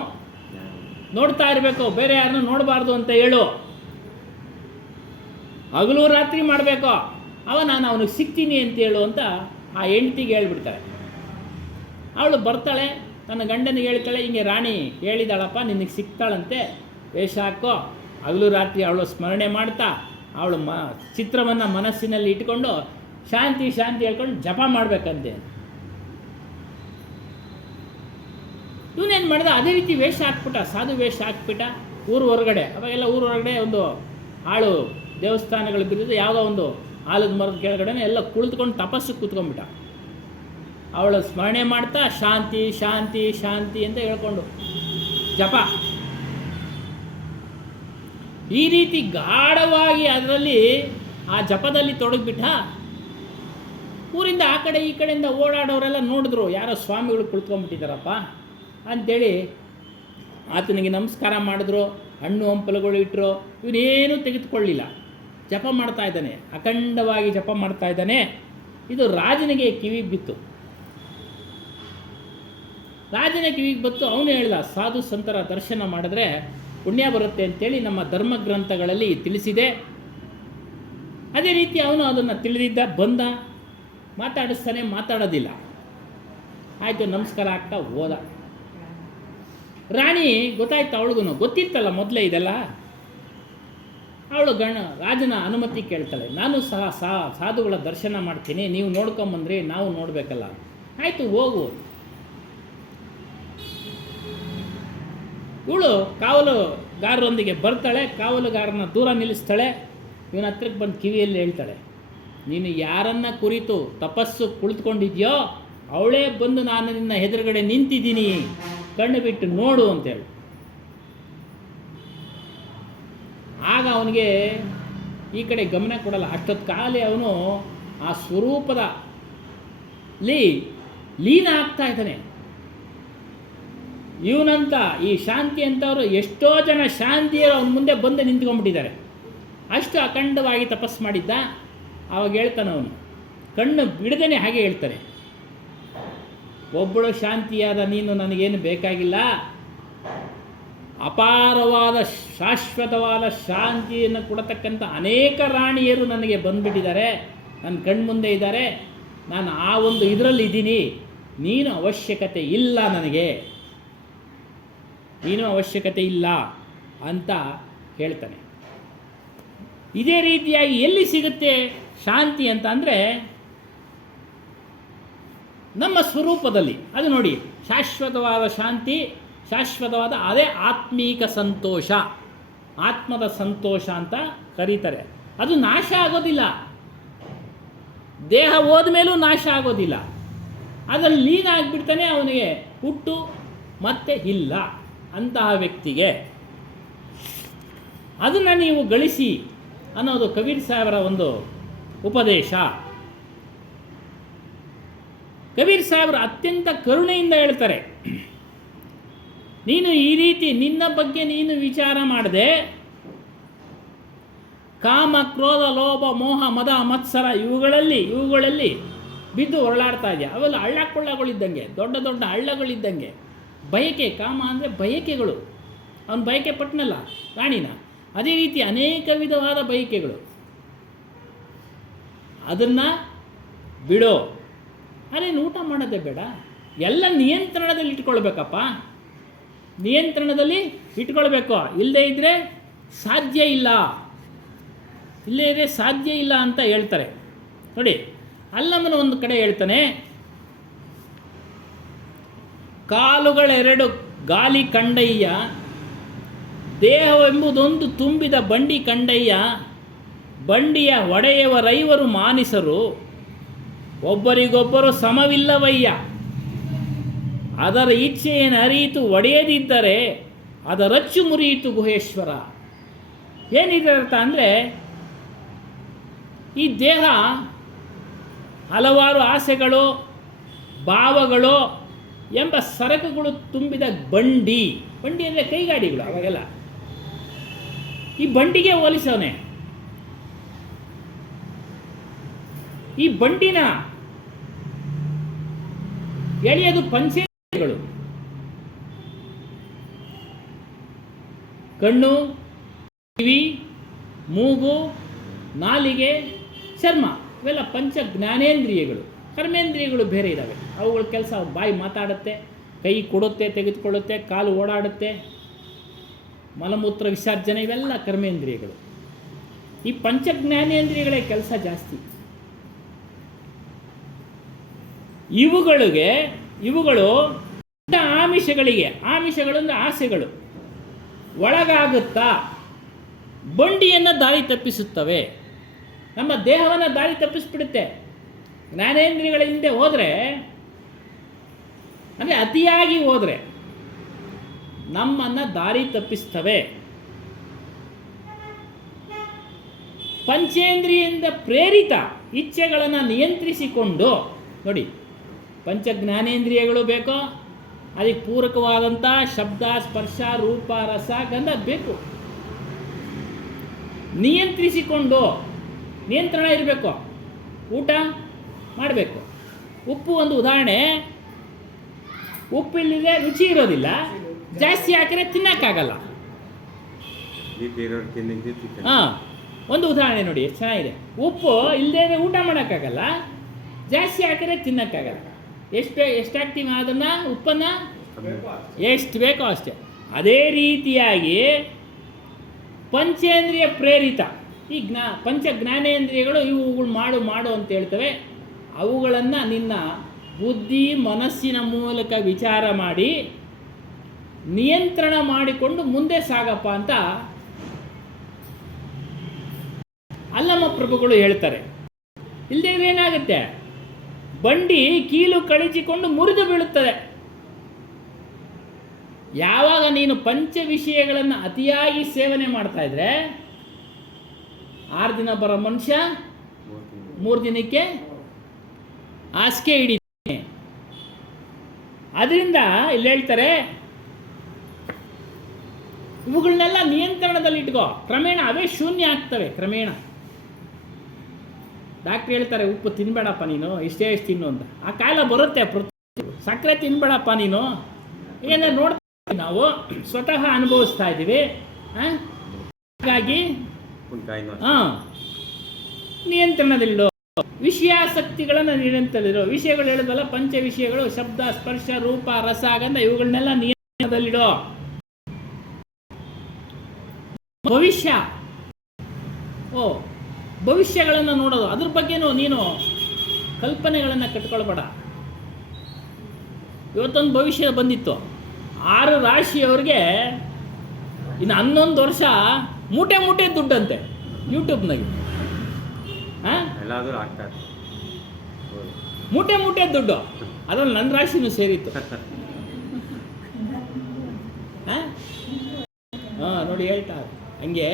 ನೋಡ್ತಾ ಇರಬೇಕು, ಬೇರೆ ಯಾರನ್ನೂ ನೋಡಬಾರ್ದು ಅಂತ ಹೇಳು. ಹಗಲು ರಾತ್ರಿ ಮಾಡಬೇಕು, ನಾನು ಅವನಿಗೆ ಸಿಗ್ತೀನಿ ಅಂತ ಹೇಳು ಅಂತ ಆ ಹೆಂಡ್ತಿಗೆ ಹೇಳ್ಬಿಡ್ತಾಳೆ. ಅವಳು ಬರ್ತಾಳೆ, ತನ್ನ ಗಂಡನಿಗೆ ಹೇಳ್ತಾಳೆ, ಹಿಂಗೆ ರಾಣಿ ಹೇಳಿದಾಳಪ್ಪ ನಿನಗೆ ಸಿಗ್ತಾಳಂತೆ, ವೇಷ ಹಾಕೋ. ಹಗಲು ರಾತ್ರಿ ಅವಳು ಸ್ಮರಣೆ ಮಾಡ್ತಾ ಅವಳು ಚಿತ್ರವನ್ನು ಮನಸ್ಸಿನಲ್ಲಿ ಇಟ್ಕೊಂಡು ಶಾಂತಿ ಶಾಂತಿ ಹೇಳ್ಕೊಂಡು ಜಪ ಮಾಡಬೇಕಂತೆ. ಇವನೇನು ಮಾಡ್ದ, ಅದೇ ರೀತಿ ವೇಷ ಹಾಕ್ಬಿಟ್ಟ, ಸಾಧು ವೇಷ ಹಾಕ್ಬಿಟ್ಟ. ಊರು ಹೊರಗಡೆ, ಅವಾಗೆಲ್ಲ ಊರು ಹೊರಗಡೆ ಒಂದು ಆಳು ದೇವಸ್ಥಾನಗಳು ಬಿದ್ದಿದ್ದು, ಯಾವುದೋ ಒಂದು ಆಲದ ಮರದ ಕೆಳಗಡೆ ಎಲ್ಲ ಕುಳಿತುಕೊಂಡು ತಪಸ್ಸು ಕೂತ್ಕೊಂಡ್ಬಿಟ್ಟ. ಅವಳು ಸ್ಮರಣೆ ಮಾಡ್ತಾ ಶಾಂತಿ ಶಾಂತಿ ಶಾಂತಿ ಅಂತ ಹೇಳ್ಕೊಂಡು ಜಪ. ಈ ರೀತಿ ಗಾಢವಾಗಿ ಅದರಲ್ಲಿ ಆ ಜಪದಲ್ಲಿ ತೊಡಗಿಬಿಟ್ಟ. ಊರಿಂದ ಆ ಕಡೆ ಈ ಕಡೆಯಿಂದ ಓಡಾಡೋರೆಲ್ಲ ನೋಡಿದ್ರು, ಯಾರೋ ಸ್ವಾಮಿಗಳು ಕುಳಿತ್ಕೊಂಡ್ಬಿಟ್ಟಿದ್ದಾರಪ್ಪ ಅಂಥೇಳಿ ಆತನಿಗೆ ನಮಸ್ಕಾರ ಮಾಡಿದ್ರು, ಹಣ್ಣು ಹಂಪಲುಗಳು ಇಟ್ಟರು. ಇವನೇನೂ ತೆಗೆದುಕೊಳ್ಳಿಲ್ಲ, ಜಪ ಮಾಡ್ತಾ ಇದ್ದಾನೆ, ಅಖಂಡವಾಗಿ ಜಪ ಮಾಡ್ತಾ ಇದ್ದಾನೆ. ಇದು ರಾಜನಿಗೆ ಕಿವಿಗೆ ಬಿತ್ತು. ರಾಜನ ಕಿವಿಗೆ ಬತ್ತು. ಅವನು ಹೇಳ್ದ, ಸಾಧು ಸಂತರ ದರ್ಶನ ಮಾಡಿದ್ರೆ ಪುಣ್ಯ ಬರುತ್ತೆ ಅಂತೇಳಿ ನಮ್ಮ ಧರ್ಮ ಗ್ರಂಥಗಳಲ್ಲಿ ತಿಳಿಸಿದೆ. ಅದೇ ರೀತಿ ಅವನು ಅದನ್ನು ತಿಳಿದಿದ್ದ, ಬಂದ, ಮಾತಾಡಿಸ್ತಾನೆ, ಮಾತಾಡೋದಿಲ್ಲ. ಆಯಿತು ನಮಸ್ಕಾರ ಆಗ್ತಾ ಹೋದ. ರಾಣಿ ಗೊತ್ತಾಯ್ತು ಅವಳಿಗೂ, ಗೊತ್ತಿತ್ತಲ್ಲ ಮೊದಲೇ ಇದೆಲ್ಲ. ಅವಳು ರಾಜನ ಅನುಮತಿ ಕೇಳ್ತಾಳೆ, ನಾನು ಸಹ ಸಾಧುಗಳ ದರ್ಶನ ಮಾಡ್ತೀನಿ, ನೀವು ನೋಡ್ಕೊಂಬಂದ್ರಿ, ನಾವು ನೋಡಬೇಕಲ್ಲ. ಆಯಿತು ಹೋಗು. ಇವಳು ಕಾವಲುಗಾರರೊಂದಿಗೆ ಬರ್ತಾಳೆ, ಕಾವಲುಗಾರನ ದೂರ ನಿಲ್ಲಿಸ್ತಾಳೆ. ಇವನ ಹತ್ರಕ್ಕೆ ಬಂದು ಕಿವಿಯಲ್ಲಿ ಹೇಳ್ತಾಳೆ, ನೀನು ಯಾರನ್ನ ಕುರಿತು ತಪಸ್ಸು ಕುಳಿತುಕೊಂಡಿದ್ಯೋ ಅವಳೇ ಬಂದು ನಾನು ನಿನ್ನ ಎದುರುಗಡೆ ನಿಂತಿದ್ದೀನಿ, ಕಣ್ಣು ಬಿಟ್ಟು ನೋಡು ಅಂತೇಳಿ. ಆಗ ಅವನಿಗೆ ಈ ಕಡೆ ಗಮನ ಕೊಡಲ್ಲ. ಅಷ್ಟೊತ್ತು ಕಾಲೇ ಅವನು ಆ ಸ್ವರೂಪದಲ್ಲಿ ಲೀನ ಆಗ್ತಾ ಇದ್ದಾನೆ. ಇವನಂತ ಈ ಶಾಂತಿ ಅಂತವರು ಎಷ್ಟೋ ಜನ ಶಾಂತಿಯರು ಅವನ ಮುಂದೆ ಬಂದು ನಿಂತ್ಕೊಂಡ್ಬಿಟ್ಟಿದ್ದಾರೆ. ಅಷ್ಟು ಅಖಂಡವಾಗಿ ತಪಸ್ಸು ಮಾಡಿದ್ದ. ಆವಾಗ ಹೇಳ್ತಾನೆ ಅವನು, ಕಣ್ಣು ಬಿಡದೇನೆ ಹಾಗೆ ಹೇಳ್ತಾನೆ, ಒಬ್ಬಳು ಶಾಂತಿಯಾದ ನೀನು ನನಗೇನು ಬೇಕಾಗಿಲ್ಲ, ಅಪಾರವಾದ ಶಾಶ್ವತವಾದ ಶಾಂತಿಯನ್ನು ಕೊಡತಕ್ಕಂಥ ಅನೇಕ ರಾಣಿಯರು ನನಗೆ ಬಂದುಬಿಟ್ಟಿದ್ದಾರೆ, ನನ್ನ ಕಣ್ಮುಂದೆ ಇದ್ದಾರೆ, ನಾನು ಆ ಒಂದು ಇದರಲ್ಲಿ ಇದ್ದೀನಿ, ನೀನು ಅವಶ್ಯಕತೆ ಇಲ್ಲ, ನನಗೆ ನೀನು ಅವಶ್ಯಕತೆ ಇಲ್ಲ ಅಂತ ಹೇಳ್ತಾನೆ. ಇದೇ ರೀತಿಯಾಗಿ ಎಲ್ಲಿ ಸಿಗುತ್ತೆ ಶಾಂತಿ ಅಂತ ಅಂದರೆ ನಮ್ಮ ಸ್ವರೂಪದಲ್ಲಿ. ಅದು ನೋಡಿ, ಶಾಶ್ವತವಾದ ಶಾಂತಿ, ಶಾಶ್ವತವಾದ ಅದೇ ಆತ್ಮೀಕ ಸಂತೋಷ, ಆತ್ಮದ ಸಂತೋಷ ಅಂತ ಕರೀತಾರೆ. ಅದು ನಾಶ ಆಗೋದಿಲ್ಲ, ದೇಹ ಹೋದ ಮೇಲೂ ನಾಶ ಆಗೋದಿಲ್ಲ. ಅದರಲ್ಲಿ ಲೀನ ಆಗಿಬಿಡ್ತಾನೆ. ಅವನಿಗೆ ಹುಟ್ಟು ಮತ್ತೆ ಇಲ್ಲ. ಅಂತಹ ವ್ಯಕ್ತಿಗೆ ಅದನ್ನು ನೀವು ಗಳಿಸಿ ಅನ್ನೋದು ಕಬೀರ್ ಸಾಹೇಬರ ಒಂದು ಉಪದೇಶ. ಕಬೀರ್ ಸಾಹೇಬರು ಅತ್ಯಂತ ಕರುಣೆಯಿಂದ ಹೇಳ್ತಾರೆ, ನೀನು ಈ ರೀತಿ ನಿನ್ನ ಬಗ್ಗೆ ನೀನು ವಿಚಾರ ಮಾಡದೆ ಕಾಮ, ಕ್ರೋಧ, ಲೋಭ, ಮೋಹ, ಮದ, ಮತ್ಸರ ಇವುಗಳಲ್ಲಿ ಬಿದ್ದು ಹೊರಳಾಡ್ತಾ ಇದೆಯಾ. ಅವೆಲ್ಲ ಹಳ್ಳಕೊಳ್ಳಗಳಿದ್ದಂಗೆ, ದೊಡ್ಡ ದೊಡ್ಡ ಹಳ್ಳಗಳಿದ್ದಂಗೆ. ಬಯಕೆ, ಕಾಮ ಅಂದರೆ ಬಯಕೆಗಳು. ಅವನು ಬಯಕೆ ಪಟ್ಟನಲ್ಲ ರಾಣಿನ, ಅದೇ ರೀತಿ ಅನೇಕ ವಿಧವಾದ ಬಯಕೆಗಳು. ಅದನ್ನು ಬಿಡೋ. ಅದೇನು ಊಟ ಮಾಡೋದೇ ಬೇಡ, ಎಲ್ಲ ನಿಯಂತ್ರಣದಲ್ಲಿ ಇಟ್ಕೊಳ್ಬೇಕಪ್ಪ, ನಿಯಂತ್ರಣದಲ್ಲಿ ಇಟ್ಕೊಳ್ಬೇಕು. ಇಲ್ಲದೇ ಇದ್ದರೆ ಸಾಧ್ಯ ಇಲ್ಲ, ಅಂತ ಹೇಳ್ತಾರೆ ನೋಡಿ. ಅಲ್ಲಮ್ಮನ ಒಂದು ಕಡೆ ಹೇಳ್ತಾನೆ, ಕಾಲುಗಳೆರಡು ಗಾಲಿ ಕಂಡಯ್ಯ, ದೇಹವೆಂಬುದೊಂದು ತುಂಬಿದ ಬಂಡಿ ಕಂಡಯ್ಯ, ಬಂಡಿಯ ಒಡೆಯವರೈವರು ಮಾನಿಸರು, ಒಬ್ಬರಿಗೊಬ್ಬರು ಸಮವಿಲ್ಲವಯ್ಯ, ಅದರ ಇಚ್ಛೆಯನ್ನು ಅರಿಯಿತು ಒಡೆಯದಿದ್ದರೆ ಅದರಚ್ಚು ಮುರಿಯಿತು ಗುಹೇಶ್ವರ. ಏನಿದೆ ಅರ್ಥ ಅಂದರೆ, ಈ ದೇಹ ಹಲವಾರು ಆಸೆಗಳು, ಭಾವಗಳು ಎಂಬ ಸರಕುಗಳು ತುಂಬಿದ ಬಂಡಿ ಅಂದರೆ ಕೈಗಾಡಿಗಳು. ಅವಾಗೆಲ್ಲ ಈ ಬಂಡಿಗೆ ಹೋಲಿಸೋನೆ. ಈ ಬಂಡಿನ ಎಳೆಯದು ಪಂಚೇಂದ್ರಿಯಗಳು, ಕಣ್ಣು, ಕಿವಿ, ಮೂಗು, ನಾಲಿಗೆ, ಚರ್ಮ, ಇವೆಲ್ಲ ಪಂಚ ಜ್ಞಾನೇಂದ್ರಿಯಗಳು. ಕರ್ಮೇಂದ್ರಿಯಗಳು ಬೇರೆ ಇದ್ದಾವೆ. ಅವುಗಳ ಕೆಲಸ, ಬಾಯಿ ಮಾತಾಡುತ್ತೆ, ಕೈ ಕೊಡುತ್ತೆ, ತೆಗೆದುಕೊಳ್ಳುತ್ತೆ, ಕಾಲು ಓಡಾಡುತ್ತೆ, ಮಲಮೂತ್ರ ವಿಸರ್ಜನೆ, ಇವೆಲ್ಲ ಕರ್ಮೇಂದ್ರಿಯಗಳು. ಈ ಪಂಚ ಜ್ಞಾನೇಂದ್ರಿಯಗಳೇ ಕೆಲಸ ಜಾಸ್ತಿ. ಇವುಗಳು ಆಮಿಷಗಳು ಅಂದರೆ ಆಸೆಗಳು ಒಳಗಾಗುತ್ತಾ ಬಂಡಿಯನ್ನು ದಾರಿ ತಪ್ಪಿಸುತ್ತವೆ. ನಮ್ಮ ದೇಹವನ್ನು ದಾರಿ ತಪ್ಪಿಸ್ಬಿಡುತ್ತೆ. ಜ್ಞಾನೇಂದ್ರಿಯಗಳ ಹಿಂದೆ ಹೋದರೆ, ಅಂದರೆ ಅತಿಯಾಗಿ ಹೋದರೆ ನಮ್ಮನ್ನು ದಾರಿ ತಪ್ಪಿಸ್ತವೆ. ಪಂಚೇಂದ್ರಿಯಿಂದ ಪ್ರೇರಿತ ಇಚ್ಛೆಗಳನ್ನು ನಿಯಂತ್ರಿಸಿಕೊಂಡು ನೋಡಿ, ಪಂಚ ಜ್ಞಾನೇಂದ್ರಿಯಗಳು ಬೇಕೋ, ಅದಕ್ಕೆ ಪೂರಕವಾದಂಥ ಶಬ್ದ, ಸ್ಪರ್ಶ, ರೂಪ, ರಸ, ಗಂಧ ಬೇಕು. ನಿಯಂತ್ರಿಸಿಕೊಂಡು, ನಿಯಂತ್ರಣ ಇರಬೇಕು. ಊಟ ಮಾಡಬೇಕು. ಉಪ್ಪು ಒಂದು ಉದಾಹರಣೆ. ಉಪ್ಪಿಲ್ಲದೆ ರುಚಿ ಇರೋದಿಲ್ಲ, ಜಾಸ್ತಿ ಹಾಕಿದ್ರೆ ತಿನ್ನೋಕ್ಕಾಗಲ್ಲ. ಹಾಂ, ಒಂದು ಉದಾಹರಣೆ ನೋಡಿ, ಎಷ್ಟು ಚೆನ್ನಾಗಿದೆ. ಉಪ್ಪು ಇಲ್ಲದೇ ಊಟ ಮಾಡೋಕ್ಕಾಗಲ್ಲ, ಜಾಸ್ತಿ ಹಾಕಿದ್ರೆ ತಿನ್ನೋಕ್ಕಾಗಲ್ಲ. ಎಷ್ಟಾಗ್ತೀವಿ ಅದನ್ನು ಉಪ್ಪನ್ನ ಎಷ್ಟು ಬೇಕೋ ಅಷ್ಟೇ. ಅದೇ ರೀತಿಯಾಗಿ ಪಂಚೇಂದ್ರಿಯ ಪ್ರೇರಿತ ಈ ಪಂಚ ಜ್ಞಾನೇಂದ್ರಿಯಗಳು ಇವುಗಳು ಮಾಡು ಅಂತ ಹೇಳ್ತವೆ. ಅವುಗಳನ್ನು ನಿನ್ನ ಬುದ್ಧಿ ಮನಸ್ಸಿನ ಮೂಲಕ ವಿಚಾರ ಮಾಡಿ ನಿಯಂತ್ರಣ ಮಾಡಿಕೊಂಡು ಮುಂದೆ ಸಾಗಪ್ಪ ಅಂತ ಅಲ್ಲಮ ಪ್ರಭುಗಳು ಹೇಳ್ತಾರೆ. ಇಲ್ಲದೇ ಏನಾಗುತ್ತೆ, ಬಂಡಿ ಕೀಲು ಕಳಚಿಕೊಂಡು ಮುರಿದು ಬೀಳುತ್ತದೆ. ಯಾವಾಗ ನೀನು ಪಂಚ ವಿಷಯಗಳನ್ನು ಅತಿಯಾಗಿ ಸೇವನೆ ಮಾಡ್ತಾ ಇದ್ರೆ 6 ದಿನ ಬರೋ ಮನುಷ್ಯ 3 ದಿನಕ್ಕೆ ಹಾಸಿಗೆ ಹಿಡಿತಾನೆ. ಅದರಿಂದ ಇಲ್ಲಿ ಹೇಳ್ತಾರೆ ಇವುಗಳನ್ನೆಲ್ಲ ನಿಯಂತ್ರಣದಲ್ಲಿ ಇಟ್ಕೋ, ಕ್ರಮೇಣ ಅವೇ ಶೂನ್ಯ ಆಗ್ತವೆ. ಕ್ರಮೇಣ ಡಾಕ್ಟ್ರ್ ಹೇಳ್ತಾರೆ ಉಪ್ಪು ತಿನ್ಬೇಡಪ್ಪ ನೀನು, ಇಷ್ಟೇ ತಿನ್ನು ಅಂತ. ಆ ಕಾಯಿಲೆ ಬರುತ್ತೆ. ಸಕ್ಕರೆ ತಿನ್ಬೇಡಪ್ಪ ನೀನು. ಏನಾದ್ರು ನೋಡ್ತಾ ನಾವು ಸ್ವತಃ ಅನುಭವಿಸ್ತಾ ಇದ್ದೀವಿ. ಹಾಗಾಗಿ ನಿಯಂತ್ರಣದಲ್ಲಿಡೋ, ವಿಷಯಾಸಕ್ತಿಗಳನ್ನು ನಿಯಂತ್ರಣದಲ್ಲಿರೋ. ವಿಷಯಗಳು ಹೇಳಿದ್ವಲ್ಲ, ಪಂಚ ವಿಷಯಗಳು ಶಬ್ದ ಸ್ಪರ್ಶ ರೂಪ ರಸ ಗಂಧ ಇವುಗಳನ್ನೆಲ್ಲ ನಿಯಂತ್ರಣದಲ್ಲಿಡೋ. ಭವಿಷ್ಯ ಭವಿಷ್ಯಗಳನ್ನು ನೋಡೋದು, ಅದ್ರ ಬಗ್ಗೆನೂ ನೀನು ಕಲ್ಪನೆಗಳನ್ನು ಕಟ್ಕೊಳ್ಬೇಡ. ಇವತ್ತೊಂದು ಭವಿಷ್ಯ ಬಂದಿತ್ತು, 6 ರಾಶಿಯವ್ರಿಗೆ ಇನ್ನು 11 ವರ್ಷ ಮೂಟೆ ದುಡ್ಡಂತೆ ಯೂಟ್ಯೂಬ್ನಾಗೆ. ಮೂಟೆ ದುಡ್ಡು, ಅದ್ರಲ್ಲಿ ನನ್ನ ರಾಶಿನೂ ಸೇರಿತ್ತು. ನೋಡಿ ಹೇಳ್ತಾರೆ ಹಂಗೆ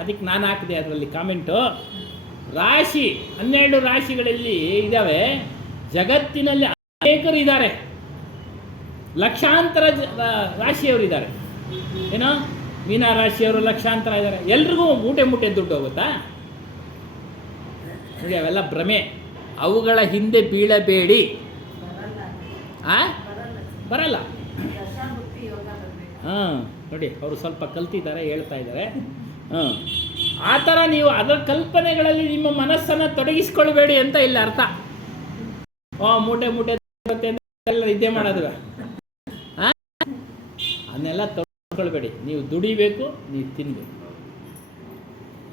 ಅದಕ್ಕೆ ನಾನು ಹಾಕಿದೆ ಅದರಲ್ಲಿ ಕಾಮೆಂಟು. ರಾಶಿ 12 ರಾಶಿಗಳಲ್ಲಿ ಇದ್ದಾವೆ. ಜಗತ್ತಿನಲ್ಲಿ ಅನೇಕರು ಇದ್ದಾರೆ, ಲಕ್ಷಾಂತರ ರಾಶಿಯವರಿದ್ದಾರೆ. ಏನೋ ಮೀನ ರಾಶಿಯವರು ಲಕ್ಷಾಂತರ ಇದ್ದಾರೆ. ಎಲ್ರಿಗೂ ಮೂಟೆ ದುಡ್ಡು ಹೋಗುತ್ತಾ? ನೋಡಿ ಅವೆಲ್ಲ ಭ್ರಮೆ. ಅವುಗಳ ಹಿಂದೆ ಬೀಳಬೇಡಿ. ಬರಲ್ಲ. ನೋಡಿ ಅವರು ಸ್ವಲ್ಪ ಕಲ್ತಿದ್ದಾರೆ, ಹೇಳ್ತಾ ಇದ್ದಾರೆ. ಆ ಥರ ನೀವು ಅದರ ಕಲ್ಪನೆಗಳಲ್ಲಿ ನಿಮ್ಮ ಮನಸ್ಸನ್ನು ತೊಡಗಿಸ್ಕೊಳ್ಬೇಡಿ ಅಂತ ಇಲ್ಲ ಅರ್ಥ. ಮೂಟೆ ಎಲ್ಲ ಇದೇ ಮಾಡೋದು, ಅದನ್ನೆಲ್ಲ ತೊಗೊಳ್ಬೇಡಿ. ನೀವು ದುಡಿಬೇಕು, ನೀವು ತಿನ್ನಬೇಕು.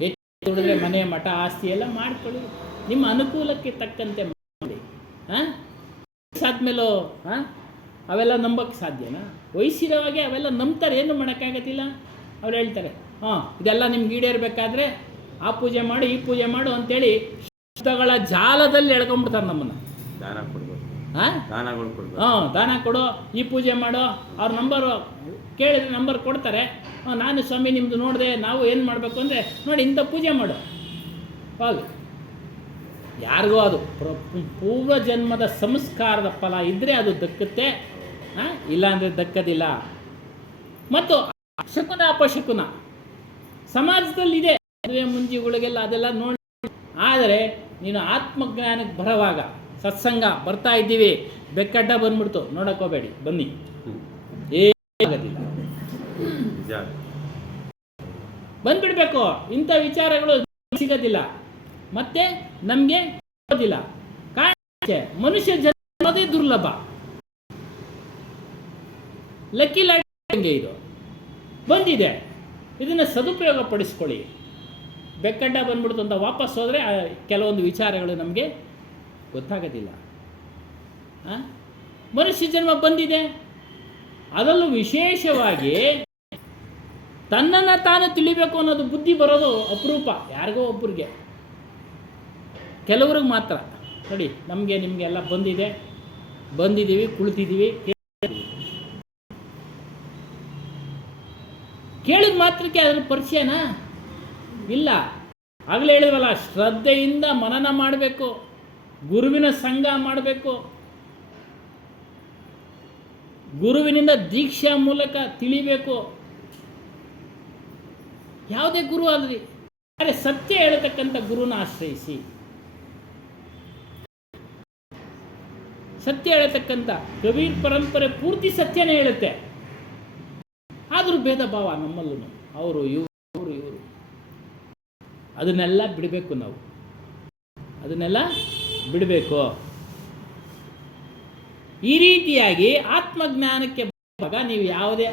ಹೆಚ್ಚು ದುಡಿದ್ರೆ ಮನೆ ಮಠ ಆಸ್ತಿ ಎಲ್ಲ ಮಾಡ್ಕೊಳ್ಳಿ, ನಿಮ್ಮ ಅನುಕೂಲಕ್ಕೆ ತಕ್ಕಂತೆ ಮಾಡಿ. ವಯಸ್ಸಾದ್ಮೇಲೂ ಅವೆಲ್ಲ ನಂಬೋಕ್ಕೆ ಸಾಧ್ಯನಾ? ವಯಸ್ಸಿರೋವಾಗೆ ಅವೆಲ್ಲ ನಂಬ್ತಾರೆ, ಏನು ಮಾಡೋಕ್ಕಾಗತ್ತಿಲ್ಲ. ಅವ್ರು ಹೇಳ್ತಾರೆ ಇದೆಲ್ಲ ನಿಮ್ಗೆ ಈಡೇರಬೇಕಾದ್ರೆ ಆ ಪೂಜೆ ಮಾಡು ಈ ಪೂಜೆ ಮಾಡು ಅಂತೇಳಿ ಶಬ್ದಗಳ ಜಾಲದಲ್ಲಿ ಎಳ್ಕೊಂಡ್ಬಿಡ್ತಾರೆ ನಮ್ಮನ್ನು. ದಾನ ಕೊಡು, ಈ ಪೂಜೆ ಮಾಡೋ, ಅವ್ರ ನಂಬರು ಕೇಳಿದ್ರೆ ನಂಬರ್ ಕೊಡ್ತಾರೆ. ನಾನು ಸ್ವಾಮಿ ನಿಮ್ಮದು ನೋಡಿದೆ, ನಾವು ಏನು ಮಾಡಬೇಕು ಅಂದರೆ ನೋಡಿ ಇಂಥ ಪೂಜೆ ಮಾಡು. ಹೌದು, ಯಾರಿಗೋ ಅದು ಪೂರ್ವ ಜನ್ಮದ ಸಂಸ್ಕಾರದ ಫಲ ಇದ್ದರೆ ಅದು ದಕ್ಕುತ್ತೆ, ಇಲ್ಲಾಂದರೆ ದಕ್ಕದಿಲ್ಲ. ಮತ್ತು ಶಕುನ ಅಪಶಕುನ ಸಮಾಜದಲ್ಲಿದೆ, ಮದುವೆ ಮುಂಜಿಗಳಿಗೆಲ್ಲ ಅದೆಲ್ಲ ನೋಡಿ. ಆದರೆ ನೀನು ಆತ್ಮಜ್ಞಾನಕ್ಕೆ ಬರೋವಾಗ ಸತ್ಸಂಗ ಬರ್ತಾ ಇದ್ದೀವಿ, ಬೆಕ್ಕಡ್ಡ ಬಂದ್ಬಿಡ್ತು, ನೋಡಕ್ಕೆ ಹೋಗಬೇಡಿ, ಬನ್ನಿ, ಏನಾಗೋದಿಲ್ಲ, ಬಂದ್ಬಿಡ್ಬೇಕು. ಇಂಥ ವಿಚಾರಗಳು ಸಿಗೋದಿಲ್ಲ, ಮತ್ತೆ ನಮಗೆ ಸಿಗೋದಿಲ್ಲ. ಮನುಷ್ಯ ಜನ್ಮದೇ ದುರ್ಲಭ. ಲಕ್ಕಿ ಲಾಟರಿ ಇದು ಬಂದಿದೆ, ಇದನ್ನು ಸದುಪಯೋಗ ಪಡಿಸ್ಕೊಳ್ಳಿ. ಬೆಕ್ಕಡ್ಡ ಬಂದ್ಬಿಡ್ತು ಅಂತ ವಾಪಸ್ ಹೋದರೆ ಕೆಲವೊಂದು ವಿಚಾರಗಳು ನಮಗೆ ಗೊತ್ತಾಗೋದಿಲ್ಲ. ಮನುಷ್ಯ ಜನ್ಮ ಬಂದಿದೆ, ಅದರಲ್ಲೂ ವಿಶೇಷವಾಗಿ ತನ್ನನ್ನು ತಾನು ತಿಳಿಬೇಕು ಅನ್ನೋದು ಬುದ್ಧಿ ಬರೋದು ಅಪರೂಪ, ಯಾರಿಗೋ ಒಬ್ಬರಿಗೆ, ಕೆಲವ್ರಿಗೆ ಮಾತ್ರ. ನೋಡಿ ನಮಗೆ ನಿಮಗೆಲ್ಲ ಬಂದಿದ್ದೀವಿ, ಕುಳಿತಿದ್ದೀವಿ. ಕೇಳಿದ ಮಾತ್ರಕ್ಕೆ ಅದ್ರ ಪರಿಚಯನಾ? ಇಲ್ಲ. ಆಗಲೇ ಹೇಳಿದ್ವಲ್ಲ, ಶ್ರದ್ಧೆಯಿಂದ ಮನನ ಮಾಡಬೇಕು, ಗುರುವಿನ ಸಂಘ ಮಾಡಬೇಕು, ಗುರುವಿನಿಂದ ದೀಕ್ಷಾ ಮೂಲಕ ತಿಳಿಬೇಕು. ಯಾವುದೇ ಗುರು ಆಗಲಿ, ಆದರೆ ಸತ್ಯ ಹೇಳತಕ್ಕಂಥ ಗುರುನ ಆಶ್ರಯಿಸಿ. ಸತ್ಯ ಹೇಳತಕ್ಕಂಥ ಕಬೀರ್ ಪರಂಪರೆ ಪೂರ್ತಿ ಸತ್ಯನೇ ಹೇಳುತ್ತೆ. ಆದರೂ ಭೇದ ಭಾವ ನಮ್ಮಲ್ಲೂ, ಅವರು ಇವರು ಅದನ್ನೆಲ್ಲ ಬಿಡಬೇಕು. ನಾವು ಅದನ್ನೆಲ್ಲ ಬಿಡಬೇಕು. ಈ ರೀತಿಯಾಗಿ ಆತ್ಮಜ್ಞಾನಕ್ಕೆ ಬರುವಾಗ ನೀವು ಯಾವುದೇ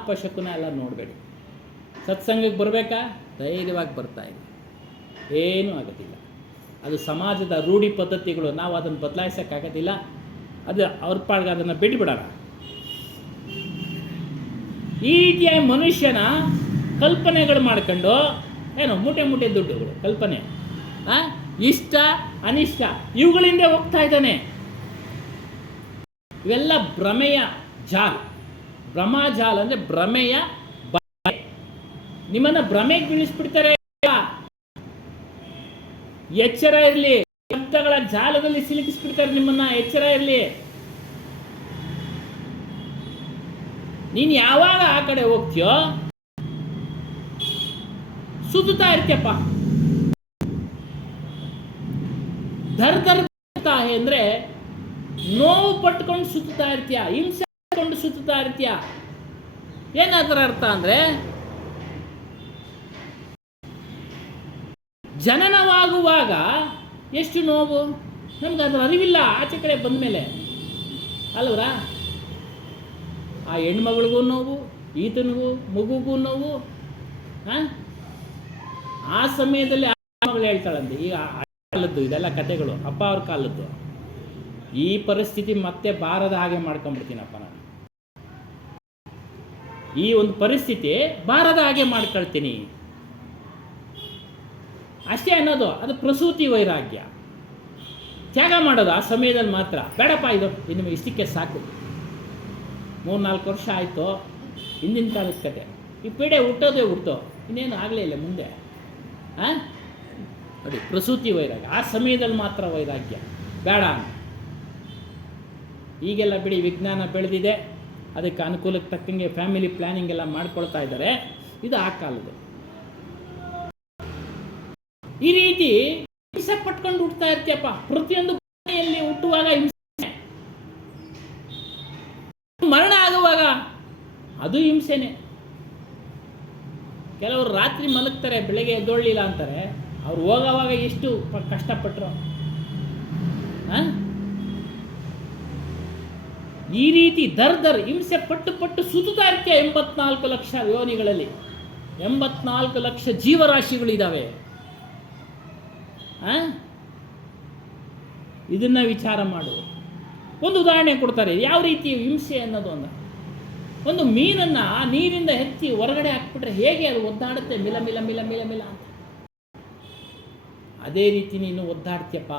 ಅಪಶಕುನ ಎಲ್ಲ ನೋಡಬೇಡಿ. ಸತ್ಸಂಗಕ್ಕೆ ಬರಬೇಕಾ, ಧೈರ್ಯವಾಗಿ ಬರ್ತಾ ಇದೆ, ಏನೂ ಆಗೋದಿಲ್ಲ. ಅದು ಸಮಾಜದ ರೂಢಿ ಪದ್ಧತಿಗಳು, ನಾವು ಅದನ್ನು ಬದಲಾಯಿಸೋಕ್ಕಾಗೋದಿಲ್ಲ. ಅದು ಅವ್ರ ಪಾಡ್ಗೆ ಅದನ್ನು ಬಿಟ್ಬಿಡೋಣ. ಈ ರೀತಿಯಾಗಿ ಮನುಷ್ಯನ ಕಲ್ಪನೆಗಳು ಮಾಡ್ಕೊಂಡು ಏನು ಮೂಟೆ ಮೂಟೆ ದುಡ್ಡುಗಳು ಕಲ್ಪನೆ, ಇಷ್ಟ ಅನಿಷ್ಟ ಇವುಗಳಿಂದ ಹೋಗ್ತಾ ಇದ್ದಾನೆ. ಇವೆಲ್ಲ ಭ್ರಮೆಯ ಜಾಲ. ಭ್ರಮಾಜಾಲ ಅಂದರೆ ಭ್ರಮೆಯ ಬಲೆ. ನಿಮ್ಮನ್ನು ಭ್ರಮೆಗೆ ಬೀಳಿಸ್ಬಿಡ್ತಾರೆ. ಎಚ್ಚರ ಇರಲಿ, ಶಬ್ದಗಳ ಜಾಲದಲ್ಲಿ ಸಿಲುಕಿಸ್ಬಿಡ್ತಾರೆ ನಿಮ್ಮನ್ನ. ಎಚ್ಚರ ಇರಲಿ. ನೀನು ಯಾವಾಗ ಆ ಕಡೆ ಹೋಗ್ತೀಯೋ ಸುತ್ತಾ ಇರ್ತೀಯಪ್ಪ. ಧರ್ ಅಂದ್ರೆ ನೋವು ಪಟ್ಕೊಂಡು ಸುತ್ತಾ ಇರ್ತೀಯ, ಹಿಂಸೆ ಪಟ್ಕೊಂಡು ಸುತ್ತಾ ಇರ್ತೀಯ. ಏನಾದ್ರ ಅರ್ಥ ಅಂದ್ರೆ ಜನನವಾಗುವಾಗ ಎಷ್ಟು ನೋವು ನಮ್ಗೆ ಅದ್ರ ಅರಿವಿಲ್ಲ, ಆಚೆ ಕಡೆ ಬಂದ ಮೇಲೆ ಅಲ್ವರ. ಆ ಹೆಣ್ಮಗಳಿಗೂ ನೋವು, ಈತನಿಗೂ ಮಗುಗೂ ನೋವು. ಆ ಸಮಯದಲ್ಲಿ ಮಗಳು ಹೇಳ್ತಾಳಂತೆ, ಈಗ ಕಾಲದ್ದು ಇದೆಲ್ಲ ಕತೆಗಳು, ಅಪ್ಪ ಅವ್ರ ಕಾಲದ್ದು. ಈ ಪರಿಸ್ಥಿತಿ ಮತ್ತೆ ಬಾರದ ಹಾಗೆ ಮಾಡ್ಕೊಂಡ್ಬಿಡ್ತೀನಪ್ಪ ನಾನು. ಈ ಒಂದು ಪರಿಸ್ಥಿತಿ ಬಾರದ ಹಾಗೆ ಮಾಡ್ಕೊಳ್ತೀನಿ ಅಷ್ಟೇ ಅನ್ನೋದು. ಅದು ಪ್ರಸೂತಿ ವೈರಾಗ್ಯ. ತ್ಯಾಗ ಮಾಡೋದು ಆ ಸಮಯದಲ್ಲಿ ಮಾತ್ರ. ಬೇಡಪ್ಪ, ಇದು ನಿಮಗೆ ಇಷ್ಟಕ್ಕೆ ಸಾಕು. 3-4 ವರ್ಷ ಆಯಿತು, ಹಿಂದಿನ ಕಾಲದ ಕತೆ. ಈ ಪೀಡೆ ಹುಟ್ಟೋದೇ ಹುಟ್ಟೋ, ಇನ್ನೇನು ಆಗಲೇ ಇಲ್ಲ ಮುಂದೆ. ನೋಡಿ, ಪ್ರಸೂತಿ ವೈರಾಗ್ಯ. ಆ ಸಮಯದಲ್ಲಿ ಮಾತ್ರ ವೈರಾಗ್ಯ, ಬೇಡ ಅಂತ. ಈಗೆಲ್ಲ ಬಿಡಿ, ವಿಜ್ಞಾನ ಬೆಳೆದಿದೆ, ಅದಕ್ಕೆ ಅನುಕೂಲಕ್ಕೆ ತಕ್ಕಂಗೆ ಫ್ಯಾಮಿಲಿ ಪ್ಲ್ಯಾನಿಂಗ್ ಎಲ್ಲ ಮಾಡ್ಕೊಳ್ತಾ ಇದ್ದಾರೆ. ಇದು ಆ ಕಾಲದ್ದು. ಈ ರೀತಿ ಹಿಂಸೆ ಪಟ್ಕೊಂಡು ಹುಟ್ಟುತ್ತಾ ಇರ್ತೀಯಪ್ಪ. ಪ್ರತಿಯೊಂದು ಮನೆಯಲ್ಲಿ ಹುಟ್ಟುವಾಗ ಹಿಂಸೆ, ಮರಣ ಆಗುವಾಗ ಅದು ಹಿಂಸೆನೆ. ಕೆಲವರು ರಾತ್ರಿ ಮಲಗ್ತಾರೆ, ಬೆಳಗ್ಗೆ ಎದ್ದೊಳ್ಳಿಲ್ಲ ಅಂತಾರೆ. ಅವ್ರು ಹೋಗೋವಾಗ ಎಷ್ಟು ಕಷ್ಟಪಟ್ಟರು. ಈ ರೀತಿ ದರ್ ಹಿಂಸೆ ಪಟ್ಟು ಸುತ್ತಾ ಇರ್ತೀಯ. 84 ಲಕ್ಷ ಯೋನಿಗಳಲ್ಲಿ 84 ಲಕ್ಷ ಜೀವರಾಶಿಗಳಿದ್ದಾವೆ. ಇದನ್ನ ವಿಚಾರ ಮಾಡು. ಒಂದು ಉದಾಹರಣೆ ಕೊಡ್ತಾರೆ ಯಾವ ರೀತಿ ಹಿಂಸೆ ಅನ್ನೋದು. ಒಂದು ಮೀನನ್ನು ನೀರಿಂದ ಎತ್ತಿ ಹೊರಗಡೆ ಹಾಕ್ಬಿಟ್ರೆ ಹೇಗೆ ಅದು ಒದ್ದಾಡುತ್ತೆ, ಮಿಲ ಮಿಲ ಮಿಲ ಮಿಲ ಮಿಲ ಅಂತ. ಅದೇ ರೀತಿ ನೀನು ಒದ್ದಾಡ್ತೀಯಪ್ಪ.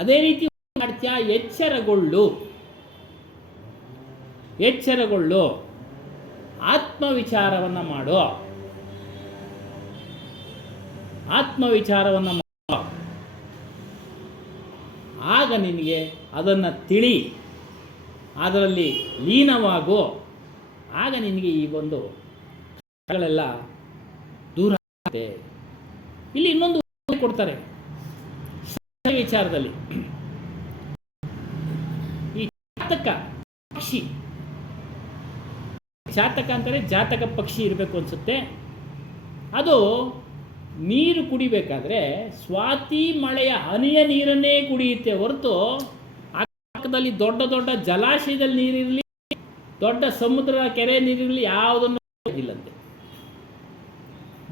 ಅದೇ ರೀತಿ ಒದ್ದಾಡ್ತೀಯ. ಎಚ್ಚರಗೊಳ್ಳು. ಆತ್ಮವಿಚಾರವನ್ನು ಮಾಡು. ಆಗ ನಿನಗೆ ಅದನ್ನು ತಿಳಿ, ಅದರಲ್ಲಿ ಲೀನವಾಗು. ಆಗ ನಿನಗೆ ಈ ಒಂದು ಕಷ್ಟಗಳೆಲ್ಲ ದೂರ ಆಗುತ್ತೆ. ಇಲ್ಲಿ ಇನ್ನೊಂದು ಕೊಡ್ತಾರೆ ವಿಚಾರದಲ್ಲಿ. ಈ ಜಾತಕ ಅಂತಾರೆ, ಜಾತಕ ಪಕ್ಷಿ ಇರಬೇಕು ಅನ್ಸುತ್ತೆ. ಅದು ನೀರು ಕುಡಿಬೇಕಾದ್ರೆ ಸ್ವಾತಿ ಮಳೆಯ ಹನಿಯ ನೀರನ್ನೇ ಕುಡಿಯುತ್ತೆ ಹೊರತು ಆಕಾಶದಲ್ಲಿ ದೊಡ್ಡ ದೊಡ್ಡ ಜಲಾಶಯದಲ್ಲಿ ನೀರಿರಲಿ, ದೊಡ್ಡ ಸಮುದ್ರ ಕೆರೆ ನೀರಿರಲಿ, ಯಾವುದನ್ನು ಇಲ್ಲಂತೆ.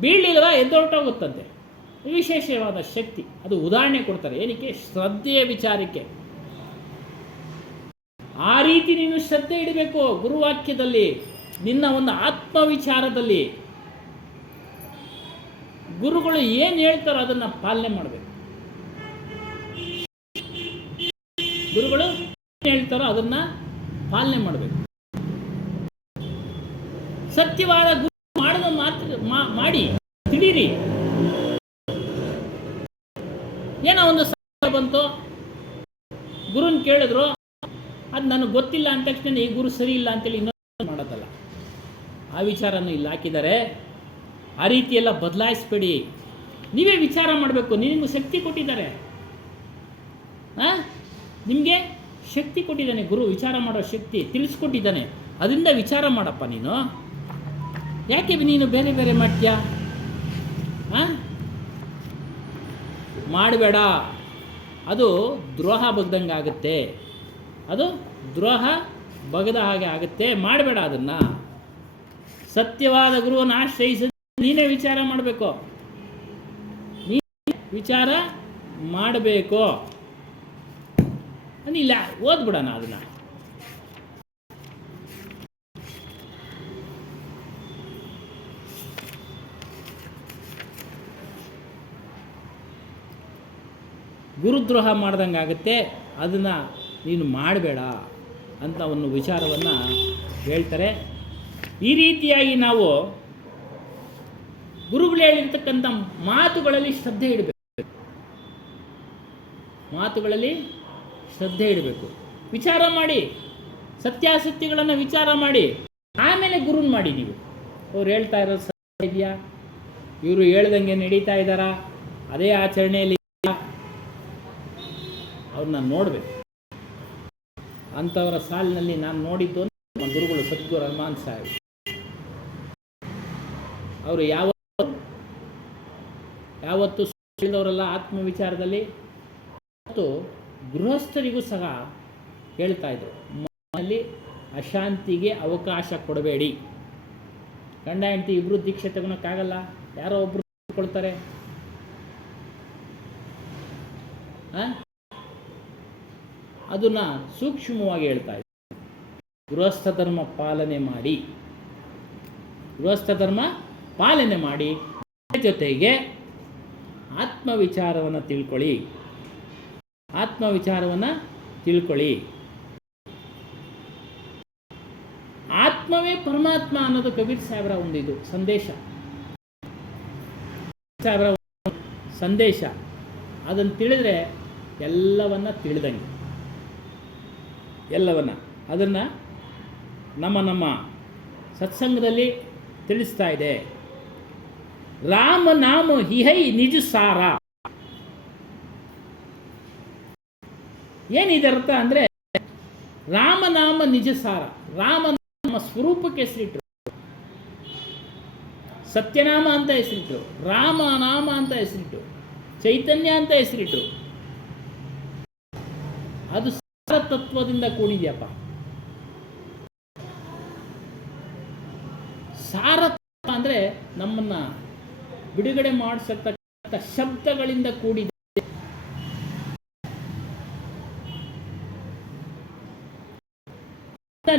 ಬೀಳಲಿಲ್ವಾ ಎದ್ದೊರಟೋಗುತ್ತಂತೆ. ವಿಶೇಷವಾದ ಶಕ್ತಿ. ಅದು ಉದಾಹರಣೆ ಕೊಡ್ತಾರೆ. ಏನಕ್ಕೆ? ಶ್ರದ್ಧೆಯ ವಿಚಾರಕ್ಕೆ. ಆ ರೀತಿ ನೀನು ಶ್ರದ್ಧೆ ಇಡಬೇಕು ಗುರುವಾಕ್ಯದಲ್ಲಿ, ನಿನ್ನ ಒಂದು ಆತ್ಮವಿಚಾರದಲ್ಲಿ. ಗುರುಗಳು ಏನು ಹೇಳ್ತಾರೋ ಅದನ್ನು ಪಾಲನೆ ಮಾಡಬೇಕು. ಗುರುಗಳು ಏನು ಹೇಳ್ತಾರೋ ಅದನ್ನು ಪಾಲನೆ ಮಾಡಬೇಕು. ಸತ್ಯವಾದ ಗುರು ಮಾಡೋದು ಮಾತ್ರ ಮಾಡಿ ತಿಳಿರಿ. ಏನೋ ಒಂದು ಸಮಸ್ಯೆ ಬಂತು, ಗುರುನ ಕೇಳಿದ್ರು, ಅದು ನನಗೆ ಗೊತ್ತಿಲ್ಲ ಅಂದ ತಕ್ಷಣ ಈ ಗುರು ಸರಿ ಇಲ್ಲ ಅಂತೇಳಿ ಇನ್ನೊಂದು ಮಾಡೋದಲ್ಲ. ಆ ವಿಚಾರನೂ ಇಲ್ಲಿ ಹಾಕಿದ್ದಾರೆ. ಆ ರೀತಿಯೆಲ್ಲ ಬದಲಾಯಿಸ್ಬೇಡಿ. ನೀವೇ ವಿಚಾರ ಮಾಡಬೇಕು. ನಿನಗೂ ಶಕ್ತಿ ಕೊಟ್ಟಿದ್ದಾರೆ. ನಿಮಗೆ ಶಕ್ತಿ ಕೊಟ್ಟಿದ್ದಾನೆ ಗುರು, ವಿಚಾರ ಮಾಡೋ ಶಕ್ತಿ ತಿಳಿಸ್ಕೊಟ್ಟಿದ್ದಾನೆ. ಅದರಿಂದ ವಿಚಾರ ಮಾಡಪ್ಪ ನೀನು. ಯಾಕೆ ನೀನು ಬೇರೆ ಬೇರೆ ಮಾಡ್ತೀಯಾ? ಮಾಡಬೇಡ. ಅದು ದ್ರೋಹ ಬಗ್ದಂಗೆ ಆಗುತ್ತೆ, ಅದು ದ್ರೋಹ ಬಗದ ಹಾಗೆ ಆಗುತ್ತೆ. ಮಾಡಬೇಡ ಅದನ್ನು. ಸತ್ಯವಾದ ಗುರುವನ್ನು ಆಶ್ರಯಿಸಿದ ನೀನೇ ವಿಚಾರ ಮಾಡಬೇಕು, ವಿಚಾರ ಮಾಡಬೇಕು. ಇಲ್ಲ ಓದ್ಬಿಡೋಣ ಅದನ್ನು. ಗುರುದ್ರೋಹ ಮಾಡ್ದಂಗೆ ಆಗುತ್ತೆ, ಅದನ್ನು ನೀನು ಮಾಡಬೇಡ ಅಂತ ಒಂದು ವಿಚಾರವನ್ನು ಹೇಳ್ತಾರೆ. ಈ ರೀತಿಯಾಗಿ ನಾವು ಗುರುಗಳು ಹೇಳಿರ್ತಕ್ಕಂಥ ಮಾತುಗಳಲ್ಲಿ ಶ್ರದ್ಧೆ ಇಡಬೇಕು, ಮಾತುಗಳಲ್ಲಿ ಶ್ರದ್ಧೆ ಇಡಬೇಕು. ವಿಚಾರ ಮಾಡಿ, ಸತ್ಯಾಸತ್ಯಗಳನ್ನು ವಿಚಾರ ಮಾಡಿ, ಆಮೇಲೆ ಗುರುನ್ ಮಾಡಿ. ನೀವು ಅವ್ರು ಹೇಳ್ತಾ ಇರೋದು ಸತ್ಯ ಇದೆಯಾ, ಇವರು ಹೇಳ್ದಂಗೆ ನಡೀತಾ ಇದ್ದಾರಾ, ಅದೇ ಆಚರಣೆಯಲ್ಲಿ ಅವ್ರನ್ನ ನೋಡಬೇಕು. ಅಂಥವರ ಸಾಲಿನಲ್ಲಿ ನಾನು ನೋಡಿದ್ದು ನಮ್ಮ ಗುರುಗಳು ಸದ್ಗುರು ಹನುಮಾನ್ ಸಾಹೇಬ್. ಅವರು ಯಾವತ್ತು ಹೇಳಿದವರಲ್ಲ ಆತ್ಮವಿಚಾರದಲ್ಲಿ. ಮತ್ತು ಗೃಹಸ್ಥರಿಗೂ ಸಹ ಹೇಳ್ತಾ ಇದ್ರು, ಮನೆಯಲ್ಲಿ ಅಶಾಂತಿಗೆ ಅವಕಾಶ ಕೊಡಬೇಡಿ. ಗಂಡ ಹೆಂಡತಿ ಇಬ್ಬರು ದೀಕ್ಷೆ ತಗೊಳಕ್ಕಾಗಲ್ಲ, ಯಾರೋ ಒಬ್ರು ಕೊಡ್ತಾರೆ. ಅದನ್ನ ಸೂಕ್ಷ್ಮವಾಗಿ ಹೇಳ್ತಾ ಇದ್ರು. ಗೃಹಸ್ಥ ಧರ್ಮ ಪಾಲನೆ ಮಾಡಿ, ಗೃಹಸ್ಥ ಧರ್ಮ ಪಾಲನೆ ಮಾಡಿ, ಜೊತೆಗೆ ಆತ್ಮವಿಚಾರವನ್ನು ತಿಳ್ಕೊಳ್ಳಿ, ಆತ್ಮವಿಚಾರವನ್ನು ತಿಳ್ಕೊಳ್ಳಿ. ಆತ್ಮವೇ ಪರಮಾತ್ಮ ಅನ್ನೋದು ಕಬೀರ್ ಸಾಹೇಬರ ಒಂದು ಇದು ಸಂದೇಶ, ಸಾಹೇಬರ ಸಂದೇಶ. ಅದನ್ನು ತಿಳಿದ್ರೆ ಎಲ್ಲವನ್ನ ತಿಳಿದಂಗೆ, ಎಲ್ಲವನ್ನ ಅದನ್ನು ನಮ್ಮ ಸತ್ಸಂಗದಲ್ಲಿ ತಿಳಿಸ್ತಾ ಇದೆ. ರಾಮ ನಾಮ ಹಿಹೈ ನಿಜ ಸಾರ. ಏನಿದರ್ಥ ಅಂದರೆ ರಾಮನಾಮ ನಿಜ ಸಾರ. ರಾಮನಾಮ ಸ್ವರೂಪಕ್ಕೆ ಹೆಸರಿಟ್ರು, ಸತ್ಯನಾಮ ಅಂತ ಹೆಸರಿಟ್ರು, ರಾಮನಾಮ ಅಂತ ಹೆಸರಿಟ್ರು, ಚೈತನ್ಯ ಅಂತ ಹೆಸರಿಟ್ರು. ಅದು ಸಾರತತ್ವದಿಂದ ಕೂಡಿದೆಯಪ್ಪ. ಸಾರತತ್ವ ಅಂದರೆ ನಮ್ಮನ್ನು ಬಿಡುಗಡೆ ಮಾಡಿಸತಕ್ಕಂಥ ಶಬ್ದಗಳಿಂದ ಕೂಡಿದೆ.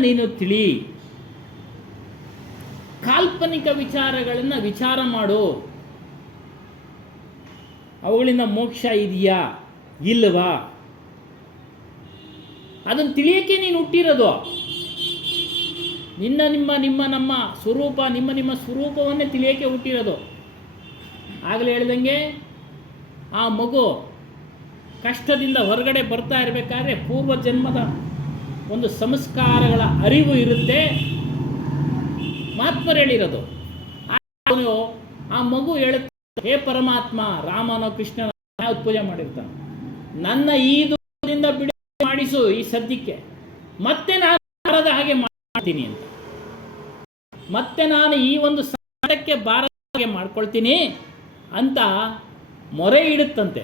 ನೀನು ತಿಳಿ, ಕಾಲ್ಪನಿಕ ವಿಚಾರಗಳನ್ನು ವಿಚಾರ ಮಾಡು. ಅವುಗಳಿಂದ ಮೋಕ್ಷ ಇದೆಯಾ ಇಲ್ಲವಾ ಅದನ್ನು ತಿಳಿಯಕ್ಕೆ ನೀನು ಹುಟ್ಟಿರೋದು. ನಮ್ಮ ಸ್ವರೂಪ, ನಿಮ್ಮ ಸ್ವರೂಪವನ್ನೇ ತಿಳಿಯೋಕ್ಕೆ ಹುಟ್ಟಿರೋದು. ಆಗಲೇ ಹೇಳ್ದಂಗೆ ಆ ಮಗು ಕಷ್ಟದಿಂದ ಹೊರಗಡೆ ಬರ್ತಾ ಇರಬೇಕಾದ್ರೆ ಪೂರ್ವ ಜನ್ಮದ ಒಂದು ಸಂಸ್ಕಾರಗಳ ಅರಿವು ಇರುತ್ತೆ. ಮಹಾತ್ಮರು ಹೇಳಿರೋದು. ಆ ಮಗು ಹೇಳುತ್ತೆ, ಹೇ ಪರಮಾತ್ಮ, ರಾಮನೋ ಕೃಷ್ಣನ ಯಾವ್ದು ಪೂಜೆ ಮಾಡಿರ್ತಾನೆ, ನನ್ನ ಈ ದುಃಖದಿಂದ ಬಿಡುಗಡೆ ಮಾಡಿಸು ಈ ಸದ್ಯಕ್ಕೆ, ಮತ್ತೆ ನಾನು ಬಾರದ ಹಾಗೆ ಮಾಡ್ತೀನಿ ಅಂತ, ಮತ್ತೆ ನಾನು ಈ ಒಂದು ಸಂಕಟಕ್ಕೆ ಬಾರದ ಹಾಗೆ ಮಾಡ್ಕೊಳ್ತೀನಿ ಅಂತ ಮೊರೆ ಇಡುತ್ತಂತೆ.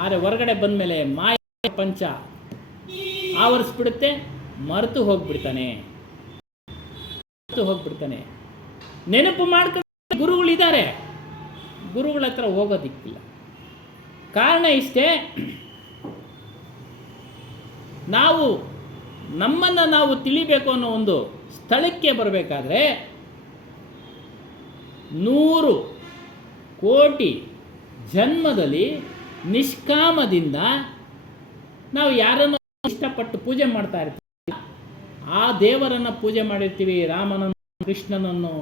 ಆದರೆ ಹೊರಗಡೆ ಬಂದಮೇಲೆ ಮಾಯ ಪಂಚ ಆವರಿಸ್ಬಿಡುತ್ತೆ, ಮರೆತು ಹೋಗ್ಬಿಡ್ತಾನೆ. ನೆನಪು ಮಾಡ್ಕೊಂಡು ಗುರುಗಳಿದ್ದಾರೆ, ಗುರುಗಳ ಹತ್ರ ಹೋಗೋದಿಕ್ಕಿಲ್ಲ. ಕಾರಣ ಇಷ್ಟೇ, ನಾವು ನಮ್ಮನ್ನು ನಾವು ತಿಳಿಬೇಕು ಅನ್ನೋ ಒಂದು ಸ್ಥಳಕ್ಕೆ ಬರಬೇಕಾದ್ರೆ 100 ಕೋಟಿ ಜನ್ಮದಲ್ಲಿ ನಿಷ್ಕಾಮದಿಂದ ನಾವು ಯಾರನ್ನು ಇಷ್ಟಪಟ್ಟು ಪೂಜೆ ಮಾಡ್ತಾ ಇರ್ತೀವಿ, ಆ ದೇವರನ್ನು ಪೂಜೆ ಮಾಡಿರ್ತೀವಿ, ರಾಮನನ್ನು ಕೃಷ್ಣನನ್ನು.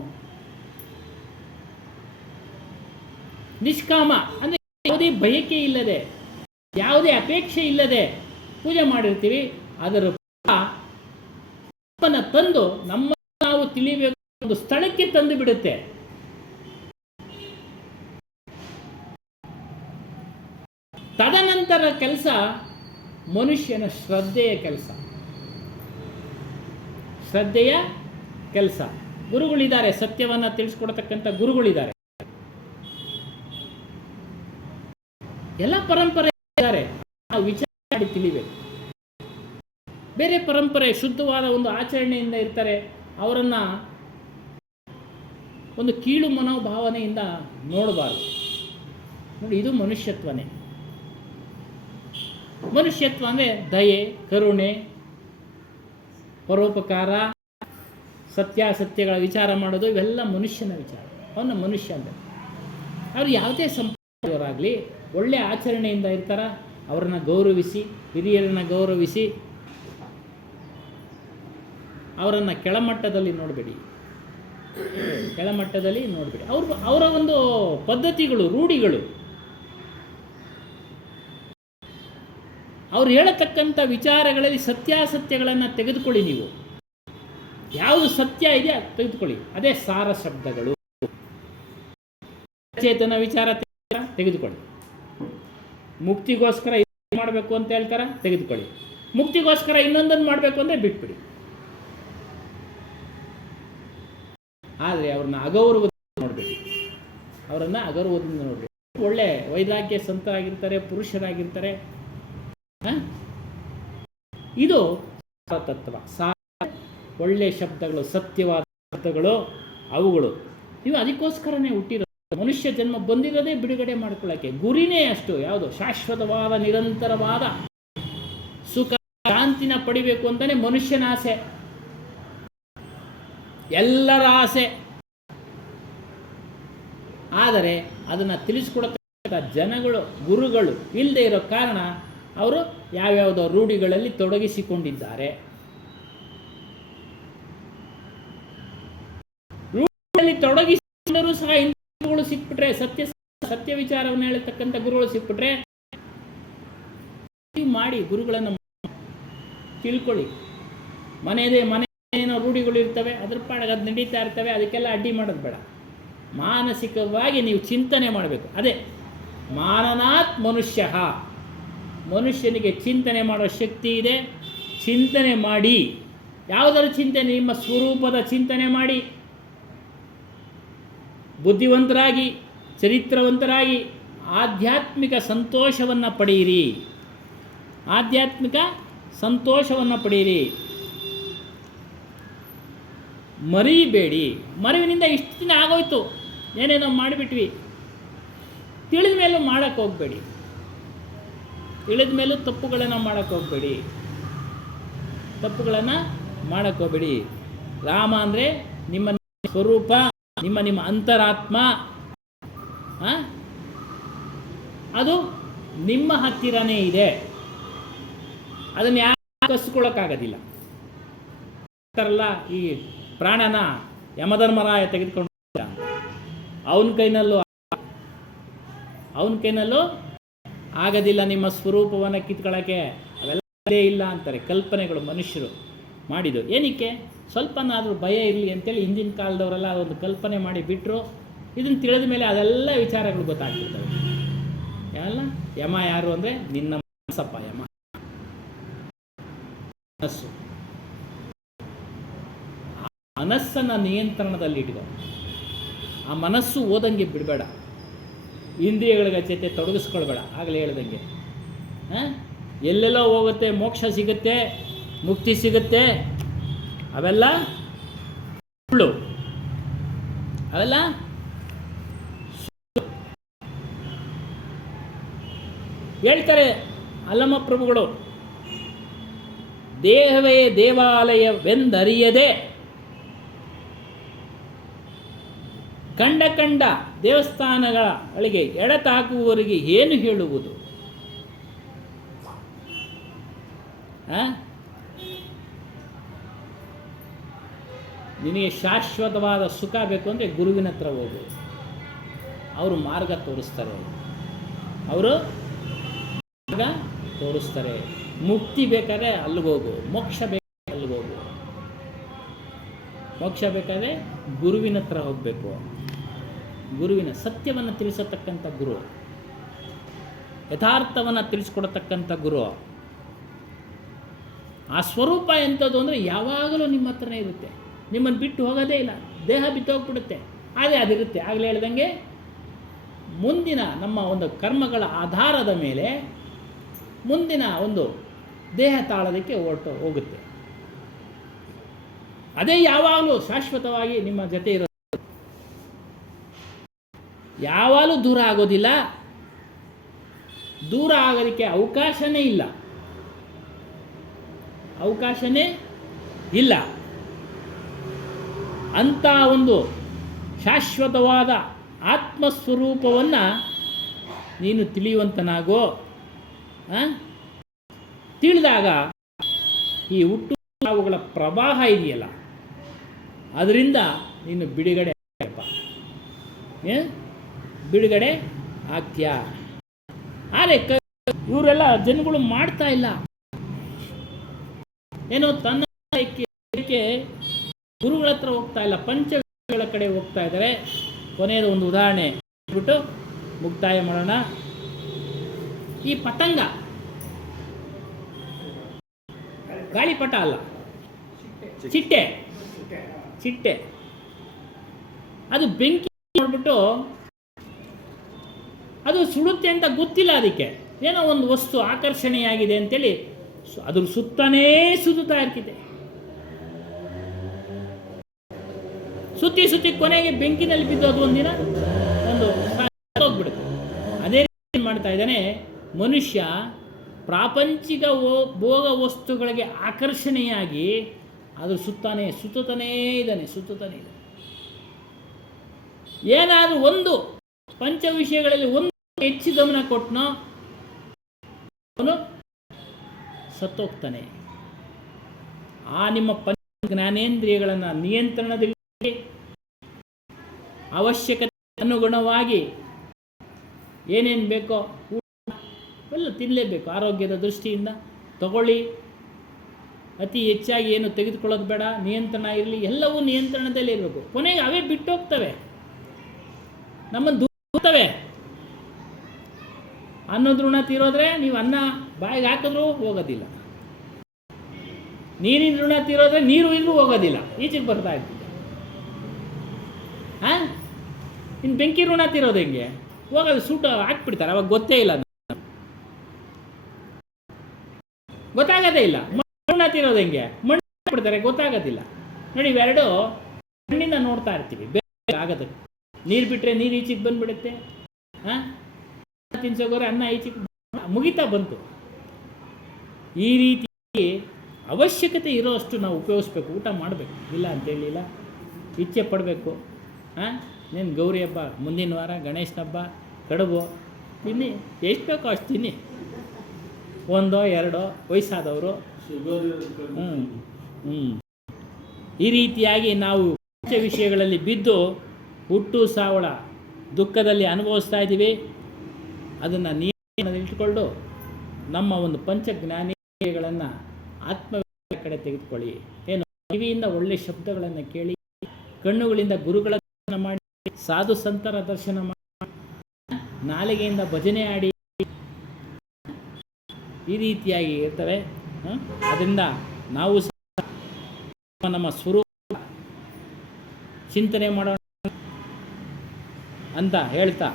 ನಿಷ್ಕಾಮ ಅಂದರೆ ಯಾವುದೇ ಬಯಕೆ ಇಲ್ಲದೆ, ಯಾವುದೇ ಅಪೇಕ್ಷೆ ಇಲ್ಲದೆ ಪೂಜೆ ಮಾಡಿರ್ತೀವಿ. ಅದರ ತಂದು ನಮ್ಮ ನಾವು ತಿಳಿಬೇಕು ಒಂದು ಸ್ಥಳಕ್ಕೆ ತಂದು ಬಿಡುತ್ತೆ. ತದನಂತರ ಕೆಲಸ ಮನುಷ್ಯನ ಶ್ರದ್ಧೆಯ ಕೆಲಸ. ಗುರುಗಳಿದ್ದಾರೆ, ಸತ್ಯವನ್ನು ತಿಳಿಸ್ಕೊಡ್ತಕ್ಕಂಥ ಗುರುಗಳಿದ್ದಾರೆ, ಎಲ್ಲ ಪರಂಪರೆ ಇದ್ದಾರೆ. ನಾವು ವಿಚಾರ ಮಾಡಿ ತಿಳಿಬೇಕು. ಬೇರೆ ಪರಂಪರೆ ಶುದ್ಧವಾದ ಒಂದು ಆಚರಣೆಯಿಂದ ಇರ್ತಾರೆ, ಅವರನ್ನು ಒಂದು ಕೀಳು ಮನೋಭಾವನೆಯಿಂದ ನೋಡಬಾರ್ದು. ನೋಡಿ, ಇದು ಮನುಷ್ಯತ್ವನೇ. ಮನುಷ್ಯತ್ವ ಅಂದರೆ ದಯೆ, ಕರುಣೆ, ಪರೋಪಕಾರ, ಸತ್ಯಾಸತ್ಯಗಳ ವಿಚಾರ ಮಾಡೋದು, ಇವೆಲ್ಲ ಮನುಷ್ಯನ ವಿಚಾರ. ಅವನ ಮನುಷ್ಯ ಅಂದರೆ ಅವರು ಯಾವುದೇ ಸಂಪರ್ಕವರಾಗಲಿ ಒಳ್ಳೆಯ ಆಚರಣೆಯಿಂದ ಇರ್ತಾರ, ಅವರನ್ನು ಗೌರವಿಸಿ, ಹಿರಿಯರನ್ನು ಗೌರವಿಸಿ, ಅವರನ್ನು ಕೆಳಮಟ್ಟದಲ್ಲಿ ನೋಡಬೇಡಿ. ಅವರ ಒಂದು ಪದ್ಧತಿಗಳು, ರೂಢಿಗಳು, ಅವ್ರು ಹೇಳತಕ್ಕಂಥ ವಿಚಾರಗಳಲ್ಲಿ ಸತ್ಯಾಸತ್ಯಗಳನ್ನು ತೆಗೆದುಕೊಳ್ಳಿ. ನೀವು ಯಾವುದು ಸತ್ಯ ಇದೆ ಅದು ತೆಗೆದುಕೊಳ್ಳಿ. ಅದೇ ಸಾರ ಶಬ್ದಗಳು. ಚೇತನ ವಿಚಾರ ತೆಗೆದುಕೊಳ್ಳಿ. ಮುಕ್ತಿಗೋಸ್ಕರ ಇದು ಮಾಡಬೇಕು ಅಂತ ಹೇಳ್ತಾರೆ, ತೆಗೆದುಕೊಳ್ಳಿ. ಮುಕ್ತಿಗೋಸ್ಕರ ಇನ್ನೊಂದನ್ನು ಮಾಡಬೇಕು ಅಂದರೆ ಬಿಟ್ಬಿಡಿ. ಆದರೆ ಅವ್ರನ್ನ ಅಗೌರವದಿಂದ ನೋಡಬೇಡಿ. ಒಳ್ಳೆ ವೈರಾಗ್ಯ ಸಂತರಾಗಿರ್ತಾರೆ, ಪುರುಷರಾಗಿರ್ತಾರೆ. ಇದು ತತ್ವ. ಒಳ್ಳೆ ಶಬ್ದಗಳು, ಸತ್ಯವಾದ ಶಬ್ದಗಳು, ಅವುಗಳು ಇವು ಅದಕ್ಕೋಸ್ಕರನೇ ಹುಟ್ಟಿರೋ. ಮನುಷ್ಯ ಜನ್ಮ ಬಂದಿರೋದೇ ಬಿಡುಗಡೆ ಮಾಡ್ಕೊಳ್ಳೋಕ್ಕೆ. ಗುರಿನೇ ಅಷ್ಟು. ಯಾವುದು? ಶಾಶ್ವತವಾದ ನಿರಂತರವಾದ ಸುಖ ಶಾಂತಿನ ಪಡಿಬೇಕು ಅಂತಲೇ ಮನುಷ್ಯನ ಆಸೆ, ಎಲ್ಲರ ಆಸೆ. ಆದರೆ ಅದನ್ನು ತಿಳಿಸ್ಕೊಡತಕ್ಕ ಜನಗಳು, ಗುರುಗಳು ಇಲ್ಲದೆ ಇರೋ ಕಾರಣ ಅವರು ಯಾವ್ಯಾವುದೋ ರೂಢಿಗಳಲ್ಲಿ ತೊಡಗಿಸಿಕೊಂಡಿದ್ದಾರೆ. ರೂಢಿಯಲ್ಲಿ ತೊಡಗಿಸಿಕೊಂಡರೂ ಸಹ ಗುರುಗಳು ಸಿಕ್ಬಿಟ್ರೆ, ಸತ್ಯ ವಿಚಾರವನ್ನು ಹೇಳತಕ್ಕಂಥ ಗುರುಗಳು ಸಿಕ್ಬಿಟ್ರೆ ಮಾಡಿ, ಗುರುಗಳನ್ನು ತಿಳ್ಕೊಳ್ಳಿ. ಮನೆಯೇನೋ ರೂಢಿಗಳು ಇರ್ತವೆ, ಅದ್ರ ಪಾಡಿಗೆ ಅದು ನಡೀತಾ ಇರ್ತವೆ, ಅದಕ್ಕೆಲ್ಲ ಅಡ್ಡಿ ಮಾಡೋದು ಬೇಡ. ಮಾನಸಿಕವಾಗಿ ನೀವು ಚಿಂತನೆ ಮಾಡಬೇಕು. ಅದೇ ಮಾನನಾತ್ ಮನುಷ್ಯ. ಮನುಷ್ಯನಿಗೆ ಚಿಂತನೆ ಮಾಡೋ ಶಕ್ತಿ ಇದೆ. ಚಿಂತನೆ ಮಾಡಿ. ಯಾವುದರ ಚಿಂತನೆ? ನಿಮ್ಮ ಸ್ವರೂಪದ ಚಿಂತನೆ ಮಾಡಿ. ಬುದ್ಧಿವಂತರಾಗಿ, ಚರಿತ್ರವಂತರಾಗಿ ಆಧ್ಯಾತ್ಮಿಕ ಸಂತೋಷವನ್ನು ಪಡೆಯಿರಿ. ಮರಿಬೇಡಿ. ಮರಿವಿನಿಂದ ಇಷ್ಟು ದಿನ ಆಗೋಯ್ತು, ಏನೇನೋ ಮಾಡಿಬಿಟ್ವಿ, ತಿಳಿದ ಮೇಲೂ ಮಾಡೋಕ್ಕೆ ಹೋಗಬೇಡಿ. ತಿಳಿದ ಮೇಲೂ ತಪ್ಪುಗಳನ್ನು ಮಾಡೋಕ್ಕೆ ಹೋಗಬೇಡಿ. ರಾಮ ಅಂದರೆ ನಿಮ್ಮ ಸ್ವರೂಪ, ನಿಮ್ಮ ಅಂತರಾತ್ಮ. ಅದು ನಿಮ್ಮ ಹತ್ತಿರನೇ ಇದೆ. ಅದನ್ನು ಯಾರು ಕಸ್ಕೊಳ್ಳೋಕ್ಕಾಗೋದಿಲ್ಲ. ಈ ಪ್ರಾಣನ ಯಮಧರ್ಮರಾಯ ತೆಗೆದುಕೊಂಡು ಅವನ ಕೈನಲ್ಲೂ ಆಗೋದಿಲ್ಲ ನಿಮ್ಮ ಸ್ವರೂಪವನ್ನು ಕಿತ್ಕೊಳ್ಳೋಕ್ಕೆ. ಅವೆಲ್ಲ ಇಲ್ಲ ಅಂತಾರೆ ಕಲ್ಪನೆಗಳು ಮನುಷ್ಯರು ಮಾಡಿದ್ದು. ಏನಕ್ಕೆ? ಸ್ವಲ್ಪನಾದರೂ ಭಯ ಇರಲಿ ಅಂತೇಳಿ ಹಿಂದಿನ ಕಾಲದವರೆಲ್ಲ ಅದೊಂದು ಕಲ್ಪನೆ ಮಾಡಿ ಬಿಟ್ಟರು. ಇದನ್ನು ತಿಳಿದ ಮೇಲೆ ಅದೆಲ್ಲ ವಿಚಾರಗಳು ಗೊತ್ತಾಗ್ತಿರ್ತವೆ. ಯಾವಲ್ಲ ಯಮ ಯಾರು ಅಂದರೆ ನಿನ್ನ ಮನಸ್ಸಪ್ಪ. ಯಮ ಮನಸ್ಸು. ಮನಸ್ಸನ್ನು ನಿಯಂತ್ರಣದಲ್ಲಿ ಇಟ್ಟಿದ. ಆ ಮನಸ್ಸು ಓದಂಗೆ ಬಿಡಬೇಡ. ಇಂದ್ರಿಯಗಳ ಜೊತೆ ತೊಡಗಿಸ್ಕೊಳ್ಬೇಡ. ಆಗಲೇ ಹೇಳ್ದಂಗೆ ಎಲ್ಲೆಲ್ಲೋ ಹೋಗುತ್ತೆ, ಮೋಕ್ಷ ಸಿಗುತ್ತೆ, ಮುಕ್ತಿ ಸಿಗುತ್ತೆ, ಅವೆಲ್ಲ ಸುಳ್ಳು. ಹೇಳ್ತಾರೆ ಅಲ್ಲಮ್ಮ ಪ್ರಭುಗಳು, ದೇಹವೇ ದೇವಾಲಯವೆಂದರಿಯದೆ ಕಂಡ ದೇವಸ್ಥಾನಗಳಿಗೆ ಎಡತಾಕುವವರಿಗೆ ಏನು ಹೇಳುವುದು? ನಿನಗೆ ಶಾಶ್ವತವಾದ ಸುಖ ಬೇಕು ಅಂದರೆ ಗುರುವಿನ ಹತ್ರ ಹೋಗು. ಅವರು ಮಾರ್ಗ ತೋರಿಸ್ತಾರೆ. ಮುಕ್ತಿ ಬೇಕಾದ್ರೆ ಅಲ್ಲಿಗೋಗು, ಮೋಕ್ಷ ಬೇಕಾದ್ರೆ ಅಲ್ಲಿಗೋಗು. ಮೋಕ್ಷ ಬೇಕಾದರೆ ಗುರುವಿನ ಹತ್ರ ಹೋಗಬೇಕು. ಗುರುವಿನ ಸತ್ಯವನ್ನು ತಿಳಿಸತಕ್ಕಂಥ ಗುರು, ಯಥಾರ್ಥವನ್ನು ತಿಳಿಸ್ಕೊಡತಕ್ಕಂಥ ಗುರು. ಆ ಸ್ವರೂಪ ಎಂಥದ್ದು ಅಂದರೆ ಯಾವಾಗಲೂ ನಿಮ್ಮ ಹತ್ರನೇ ಇರುತ್ತೆ. ನಿಮ್ಮನ್ನು ಬಿಟ್ಟು ಹೋಗೋದೇ ಇಲ್ಲ. ದೇಹ ಬಿಟ್ಟು ಹೋಗ್ಬಿಡುತ್ತೆ, ಆದರೆ ಅದಿರುತ್ತೆ. ಆಗಲೇ ಹೇಳ್ದಂಗೆ ಮುಂದಿನ ನಮ್ಮ ಒಂದು ಕರ್ಮಗಳ ಆಧಾರದ ಮೇಲೆ ಮುಂದಿನ ಒಂದು ದೇಹ ತಾಳೋದಕ್ಕೆ ಹೋಗುತ್ತೆ. ಅದೇ ಯಾವಾಗಲೂ ಶಾಶ್ವತವಾಗಿ ನಿಮ್ಮ ಜೊತೆ ಇರೋದು, ಯಾವಾಗಲೂ ದೂರ ಆಗೋದಿಲ್ಲ, ದೂರ ಆಗೋದಕ್ಕೆ ಅವಕಾಶನೇ ಇಲ್ಲ. ಅಂಥ ಒಂದು ಶಾಶ್ವತವಾದ ಆತ್ಮಸ್ವರೂಪವನ್ನು ನೀನು ತಿಳಿಯುವಂತನಾಗೋ. ತಿಳಿದಾಗ ಈ ಹುಟ್ಟು ಸಾವುಗಳ ಪ್ರವಾಹ ಇದೆಯಲ್ಲ, ಅದರಿಂದ ನೀನು ಬಿಡುಗಡೆ ಆಗ್ತೀಯ. ಆದರೆ ಇವರೆಲ್ಲ ಜನಗಳು ಮಾಡ್ತಾ ಇಲ್ಲ. ಏನೋ ತನ್ನ ಗುರುಗಳ ಹತ್ರ ಹೋಗ್ತಾ ಇಲ್ಲ, ಪಂಚಗಳ ಕಡೆ ಹೋಗ್ತಾ ಇದ್ದಾರೆ. ಕೊನೆಯದು ಒಂದು ಉದಾಹರಣೆ ಬಿಟ್ಟು ಮುಕ್ತಾಯ ಮಾಡೋಣ. ಈ ಪತಂಗ ಗಾಳಿಪಟ ಅಲ್ಲ, ಚಿಟ್ಟೆ ಅದು ಬೆಂಕಿ ನೋಡ್ಬಿಟ್ಟು ಅದು ಸುಡುತ್ತೆ ಅಂತ ಗೊತ್ತಿಲ್ಲ, ಅದಕ್ಕೆ ಏನೋ ಒಂದು ವಸ್ತು ಆಕರ್ಷಣೆಯಾಗಿದೆ ಅಂತೇಳಿ ಅದ್ರ ಸುತ್ತನೇ ಸುತ್ತಾ ಇರ್ತಿದೆ. ಸುತ್ತಿ ಕೊನೆಗೆ ಬೆಂಕಿನಲ್ಲಿ ಬಿದ್ದು ಅದು ಒಂದಿನ ಹೋಗ್ಬಿಡುತ್ತೆ. ಅದೇ ರೀತಿ ಮಾಡ್ತಾ ಇದ್ದಾನೆ ಮನುಷ್ಯ. ಪ್ರಾಪಂಚಿಕ ಭೋಗ ವಸ್ತುಗಳಿಗೆ ಆಕರ್ಷಣೆಯಾಗಿ ಅದ್ರ ಸುತ್ತತಾನೇ ಇದ್ದಾನೆ. ಏನಾದರೂ ಒಂದು ಪಂಚ ವಿಷಯಗಳಲ್ಲಿ ಒಂದು ಹೆಚ್ಚು ಗಮನ ಕೊಟ್ಟನೋ ಅವನು ಸತ್ತೋಗ್ತಾನೆ. ಆ ನಿಮ್ಮ ಪಂಚ ಜ್ಞಾನೇಂದ್ರಿಯಗಳನ್ನು ನಿಯಂತ್ರಣದಲ್ಲಿ ಅವಶ್ಯಕತೆ ಅನುಗುಣವಾಗಿ ಏನೇನು ಬೇಕೋ ಎಲ್ಲ ತಿನ್ನಲೇಬೇಕು. ಆರೋಗ್ಯದ ದೃಷ್ಟಿಯಿಂದ ತಗೊಳ್ಳಿ. ಅತಿ ಹೆಚ್ಚಾಗಿ ಏನು ತೆಗೆದುಕೊಳ್ಳೋದು ಬೇಡ, ನಿಯಂತ್ರಣ ಇರಲಿ, ಎಲ್ಲವೂ ನಿಯಂತ್ರಣದಲ್ಲಿ ಇರಬೇಕು. ಕೊನೆಗೆ ಅವೇ ಬಿಟ್ಟು ಹೋಗ್ತವೆ, ನಮ್ಮನ್ನು ದೂರ್ತವೆ. ಅನ್ನದ ಋಣ ತೀರೋದ್ರೆ ನೀವು ಅನ್ನ ಬಾಯಿಗೆ ಹಾಕಿದ್ರೂ ಹೋಗೋದಿಲ್ಲ. ನೀರಿನ ಋಣ ತೀರೋದ್ರೆ ನೀರು ಇಲ್ಲೂ ಹೋಗೋದಿಲ್ಲ, ಈಚೆಗೆ ಬರ್ತಾ ಇರ್ತಿದೆ. ಇನ್ನು ಬೆಂಕಿ ಋಣ ತೀರೋದು ಹೆಂಗೆ? ಹೋಗೋದು ಸೂಟು ಹಾಕ್ಬಿಡ್ತಾರೆ, ಅವಾಗ ಗೊತ್ತಾಗೋದೇ ಇಲ್ಲ. ಮಣ್ಣು ತೀರೋದು ಹೆಂಗೆ? ಮಣ್ಣು ಹಾಕ್ಬಿಡ್ತಾರೆ, ಗೊತ್ತಾಗೋದಿಲ್ಲ. ನೋಡಿ, ಇವೆರಡು ಮಣ್ಣಿಂದ ನೋಡ್ತಾ ಇರ್ತೀವಿ, ಬೇರೆ ಆಗೋದಕ್ಕೆ. ನೀರು ಬಿಟ್ಟರೆ ನೀರು ಈಚೆಗೆ ಬಂದುಬಿಡುತ್ತೆ. ತಿನ್ಸೋಗೋರೆ ಅನ್ನ ಈಚೆಗೆ ಮುಗಿತಾ ಬಂತು. ಈ ರೀತಿ ಅವಶ್ಯಕತೆ ಇರೋಷ್ಟು ನಾವು ಉಪಯೋಗಿಸ್ಬೇಕು, ಊಟ ಮಾಡಬೇಕು, ಇಲ್ಲ ಅಂತೇಳಿಲ್ಲ. ಇಚ್ಛೆ ಪಡಬೇಕು. ನೀನು ಗೌರಿ ಹಬ್ಬ, ಮುಂದಿನ ವಾರ ಗಣೇಶನ ಹಬ್ಬ, ಕಡುಬು ತಿನ್ನಿ, ಎಷ್ಟು ಬೇಕೋ ಅಷ್ಟು ತಿನ್ನಿ. ಒಂದೋ ಎರಡೋ ವಯಸ್ಸಾದವರು. ಈ ರೀತಿಯಾಗಿ ನಾವು ವಿಷಯಗಳಲ್ಲಿ ಬಿದ್ದು ಹುಟ್ಟು ಸಾವಳ ದುಃಖದಲ್ಲಿ ಅನುಭವಿಸ್ತಾ ಇದ್ದೀವಿ. ಅದನ್ನು ನಿಯಂತ್ರಣದಲ್ಲಿಟ್ಟುಕೊಂಡು ನಮ್ಮ ಒಂದು ಪಂಚಜ್ಞಾನೇಂದ್ರಿಯಗಳನ್ನು ಆತ್ಮ ಕಡೆ ತೆಗೆದುಕೊಳ್ಳಿ. ಏನು ಕಿವಿಯಿಂದ ಒಳ್ಳೆ ಶಬ್ದಗಳನ್ನು ಕೇಳಿ, ಕಣ್ಣುಗಳಿಂದ ಗುರುಗಳ ದರ್ಶನ ಮಾಡಿ, ಸಾಧು ಸಂತರ ದರ್ಶನ ಮಾಡಿ, ನಾಲಿಗೆಯಿಂದ ಭಜನೆ ಆಡಿ, ಈ ರೀತಿಯಾಗಿ ಇರ್ತವೆ. ಅದರಿಂದ ನಾವು ನಮ್ಮ ಸ್ವರೂಪ ಚಿಂತನೆ ಮಾಡೋಣ ಅಂತ ಹೇಳ್ತಾ,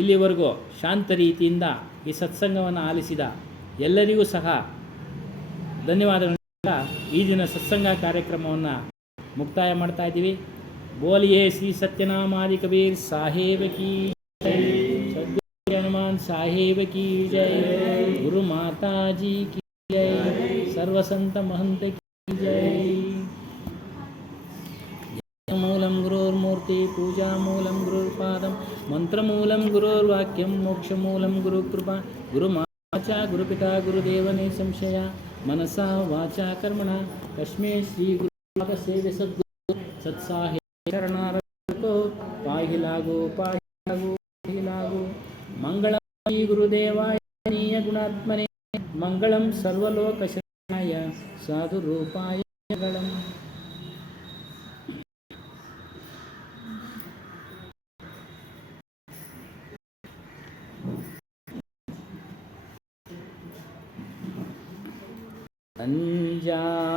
ಇಲ್ಲಿವರೆಗೂ ಶಾಂತ ರೀತಿಯಿಂದ ಈ ಸತ್ಸಂಗವನ್ನು ಆಲಿಸಿದ ಎಲ್ಲರಿಗೂ ಸಹ ಧನ್ಯವಾದಗಳು. ಈ ದಿನ ಸತ್ಸಂಗ ಕಾರ್ಯಕ್ರಮವನ್ನು ಮುಕ್ತಾಯ ಮಾಡ್ತಾ ಇದ್ದೀವಿ. ಬೋಲಿಯೇ ಶ್ರೀ ಸತ್ಯನಾಮಾದಿ ಕಬೀರ್ ಸಾಹೇಬ ಕಿ ಜೈ, ಸದ್ಗುರು ಹನುಮಾನ್ ಸಾಹೇಬ ಕಿ ಜೈ, ಗುರು ಮಾತಾಜಿ ಕಿ ಜೈ, ಸರ್ವಸಂತ ಮಹಂತ ಕಿ ಜೈ. ಮೂಲಂ ಗುರುರ್ಮೂರ್ತಿ, ಪೂಜಾ ಮೂಲಂ ಗುರುರ್ಪಾದಂ, ಮಂತ್ರಮೂಲಂ ಗುರುರ್ವಾಕ್ಯಂ, ಮೋಕ್ಷಮೂಲಂ ಗುರುಕೃಪಾ. ಗುರುಮಾಚ ಗುರುಪಿತಾ ಗುರುದೇವನೇ ಸಂಶಯ, ಮನಸಾ ವಾಚಾ ಕರ್ಮಣ ತಸ್ಮೈ ಶ್ರೀ ಗುರುಪಾದ ಸೇವೆ ಸದ್ಗುರು ಸತ್ಸಾಹೇ ಶರಣಾರವಿಂದೋ. ಪಾಹಿ ಲಾಗು ಮಂಗಳಂ ಶ್ರೀ ಗುರುದೇವಾಯ ನೀಯ ಗುಣಾತ್ಮನೇ, ಮಂಗಳಂ ಸರ್ವಲೋಕಶರಣಾಯ ಸಾಧು ರೂಪಾಯ ಮಂಗಳಂ.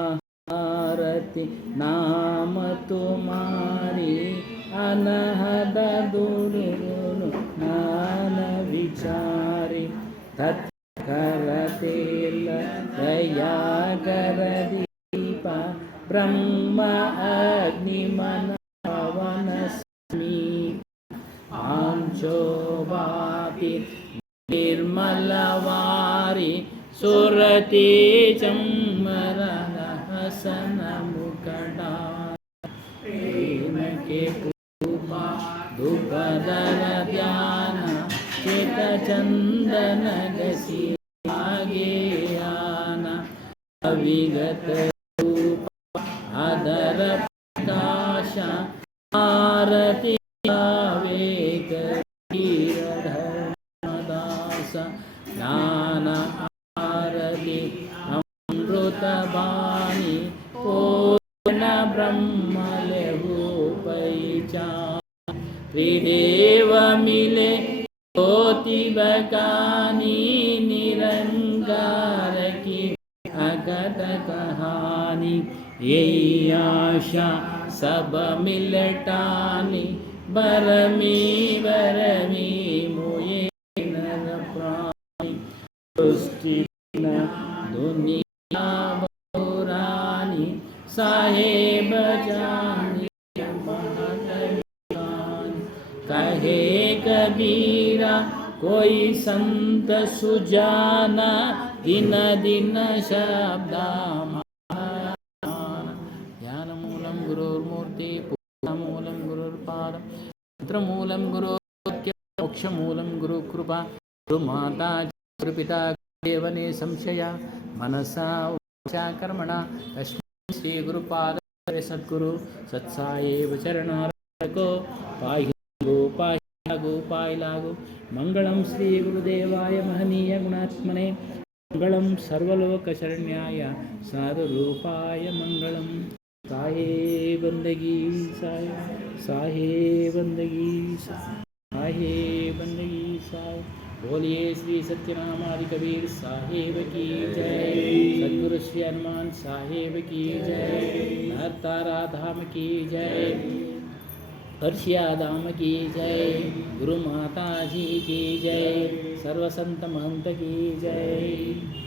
संजारति नाम तुम्हारी, अनहद दूर ज्ञान विचारी, तत्कर तेल दया कर दीप ब्रह्म अग्नि मन पवन समीप आंशोभाति निर्मलवारी सुरति चम्मरन हसन मुकटा प्रेम के पूपा धूपदर ध्यान चित चंदन गसी आगे आना अविगत रूप अदर प्रकाश आरती आवेग धर्मदास ज्ञान आरती अमृत बाणी पूर्ण ब्रह्म लेहूपैचा त्रिदेव मिले ज्योति बकानी निरंगार की अगत कहानी यही आशा सब मिलटानी बरमी मुए नर प्राणी सृष्टि दुनिया बहुरानी साहेब जानी कहे कबीरा कोई संत सुजाना दिन दिन शब्दा ध्यानमूलं गुरुर्मूर्ति पूर्णमूलं गुरुर्पादं मंत्रमूलं गुरुर्वाक्यं मोक्षमूलं गुरुकृपा गुरुमाता गुरुपिता देवने संशय मनसा वाचा कर्मणा तस्मै श्री गुरुपाद सद्गुरु सत्सायेव चरणारको पाहि गोपाय गोपाय लागो मंगलम श्री गुरुदेवाय महनीय गुणात्मने मंगलम सर्वलोकशरण्याय साधुरूपाय मंगलम साहे बंदगी साहे बंदगी साहे बंदगी साहे बोलिए श्री सत्यनामादि कबीर साहेब की जय सद्गुरु श्री हनुमान साहेब की जय तारा धाम की जय हर्षिया धाम की जय गुरु माता जी की जय सर्व संत महंत की जय।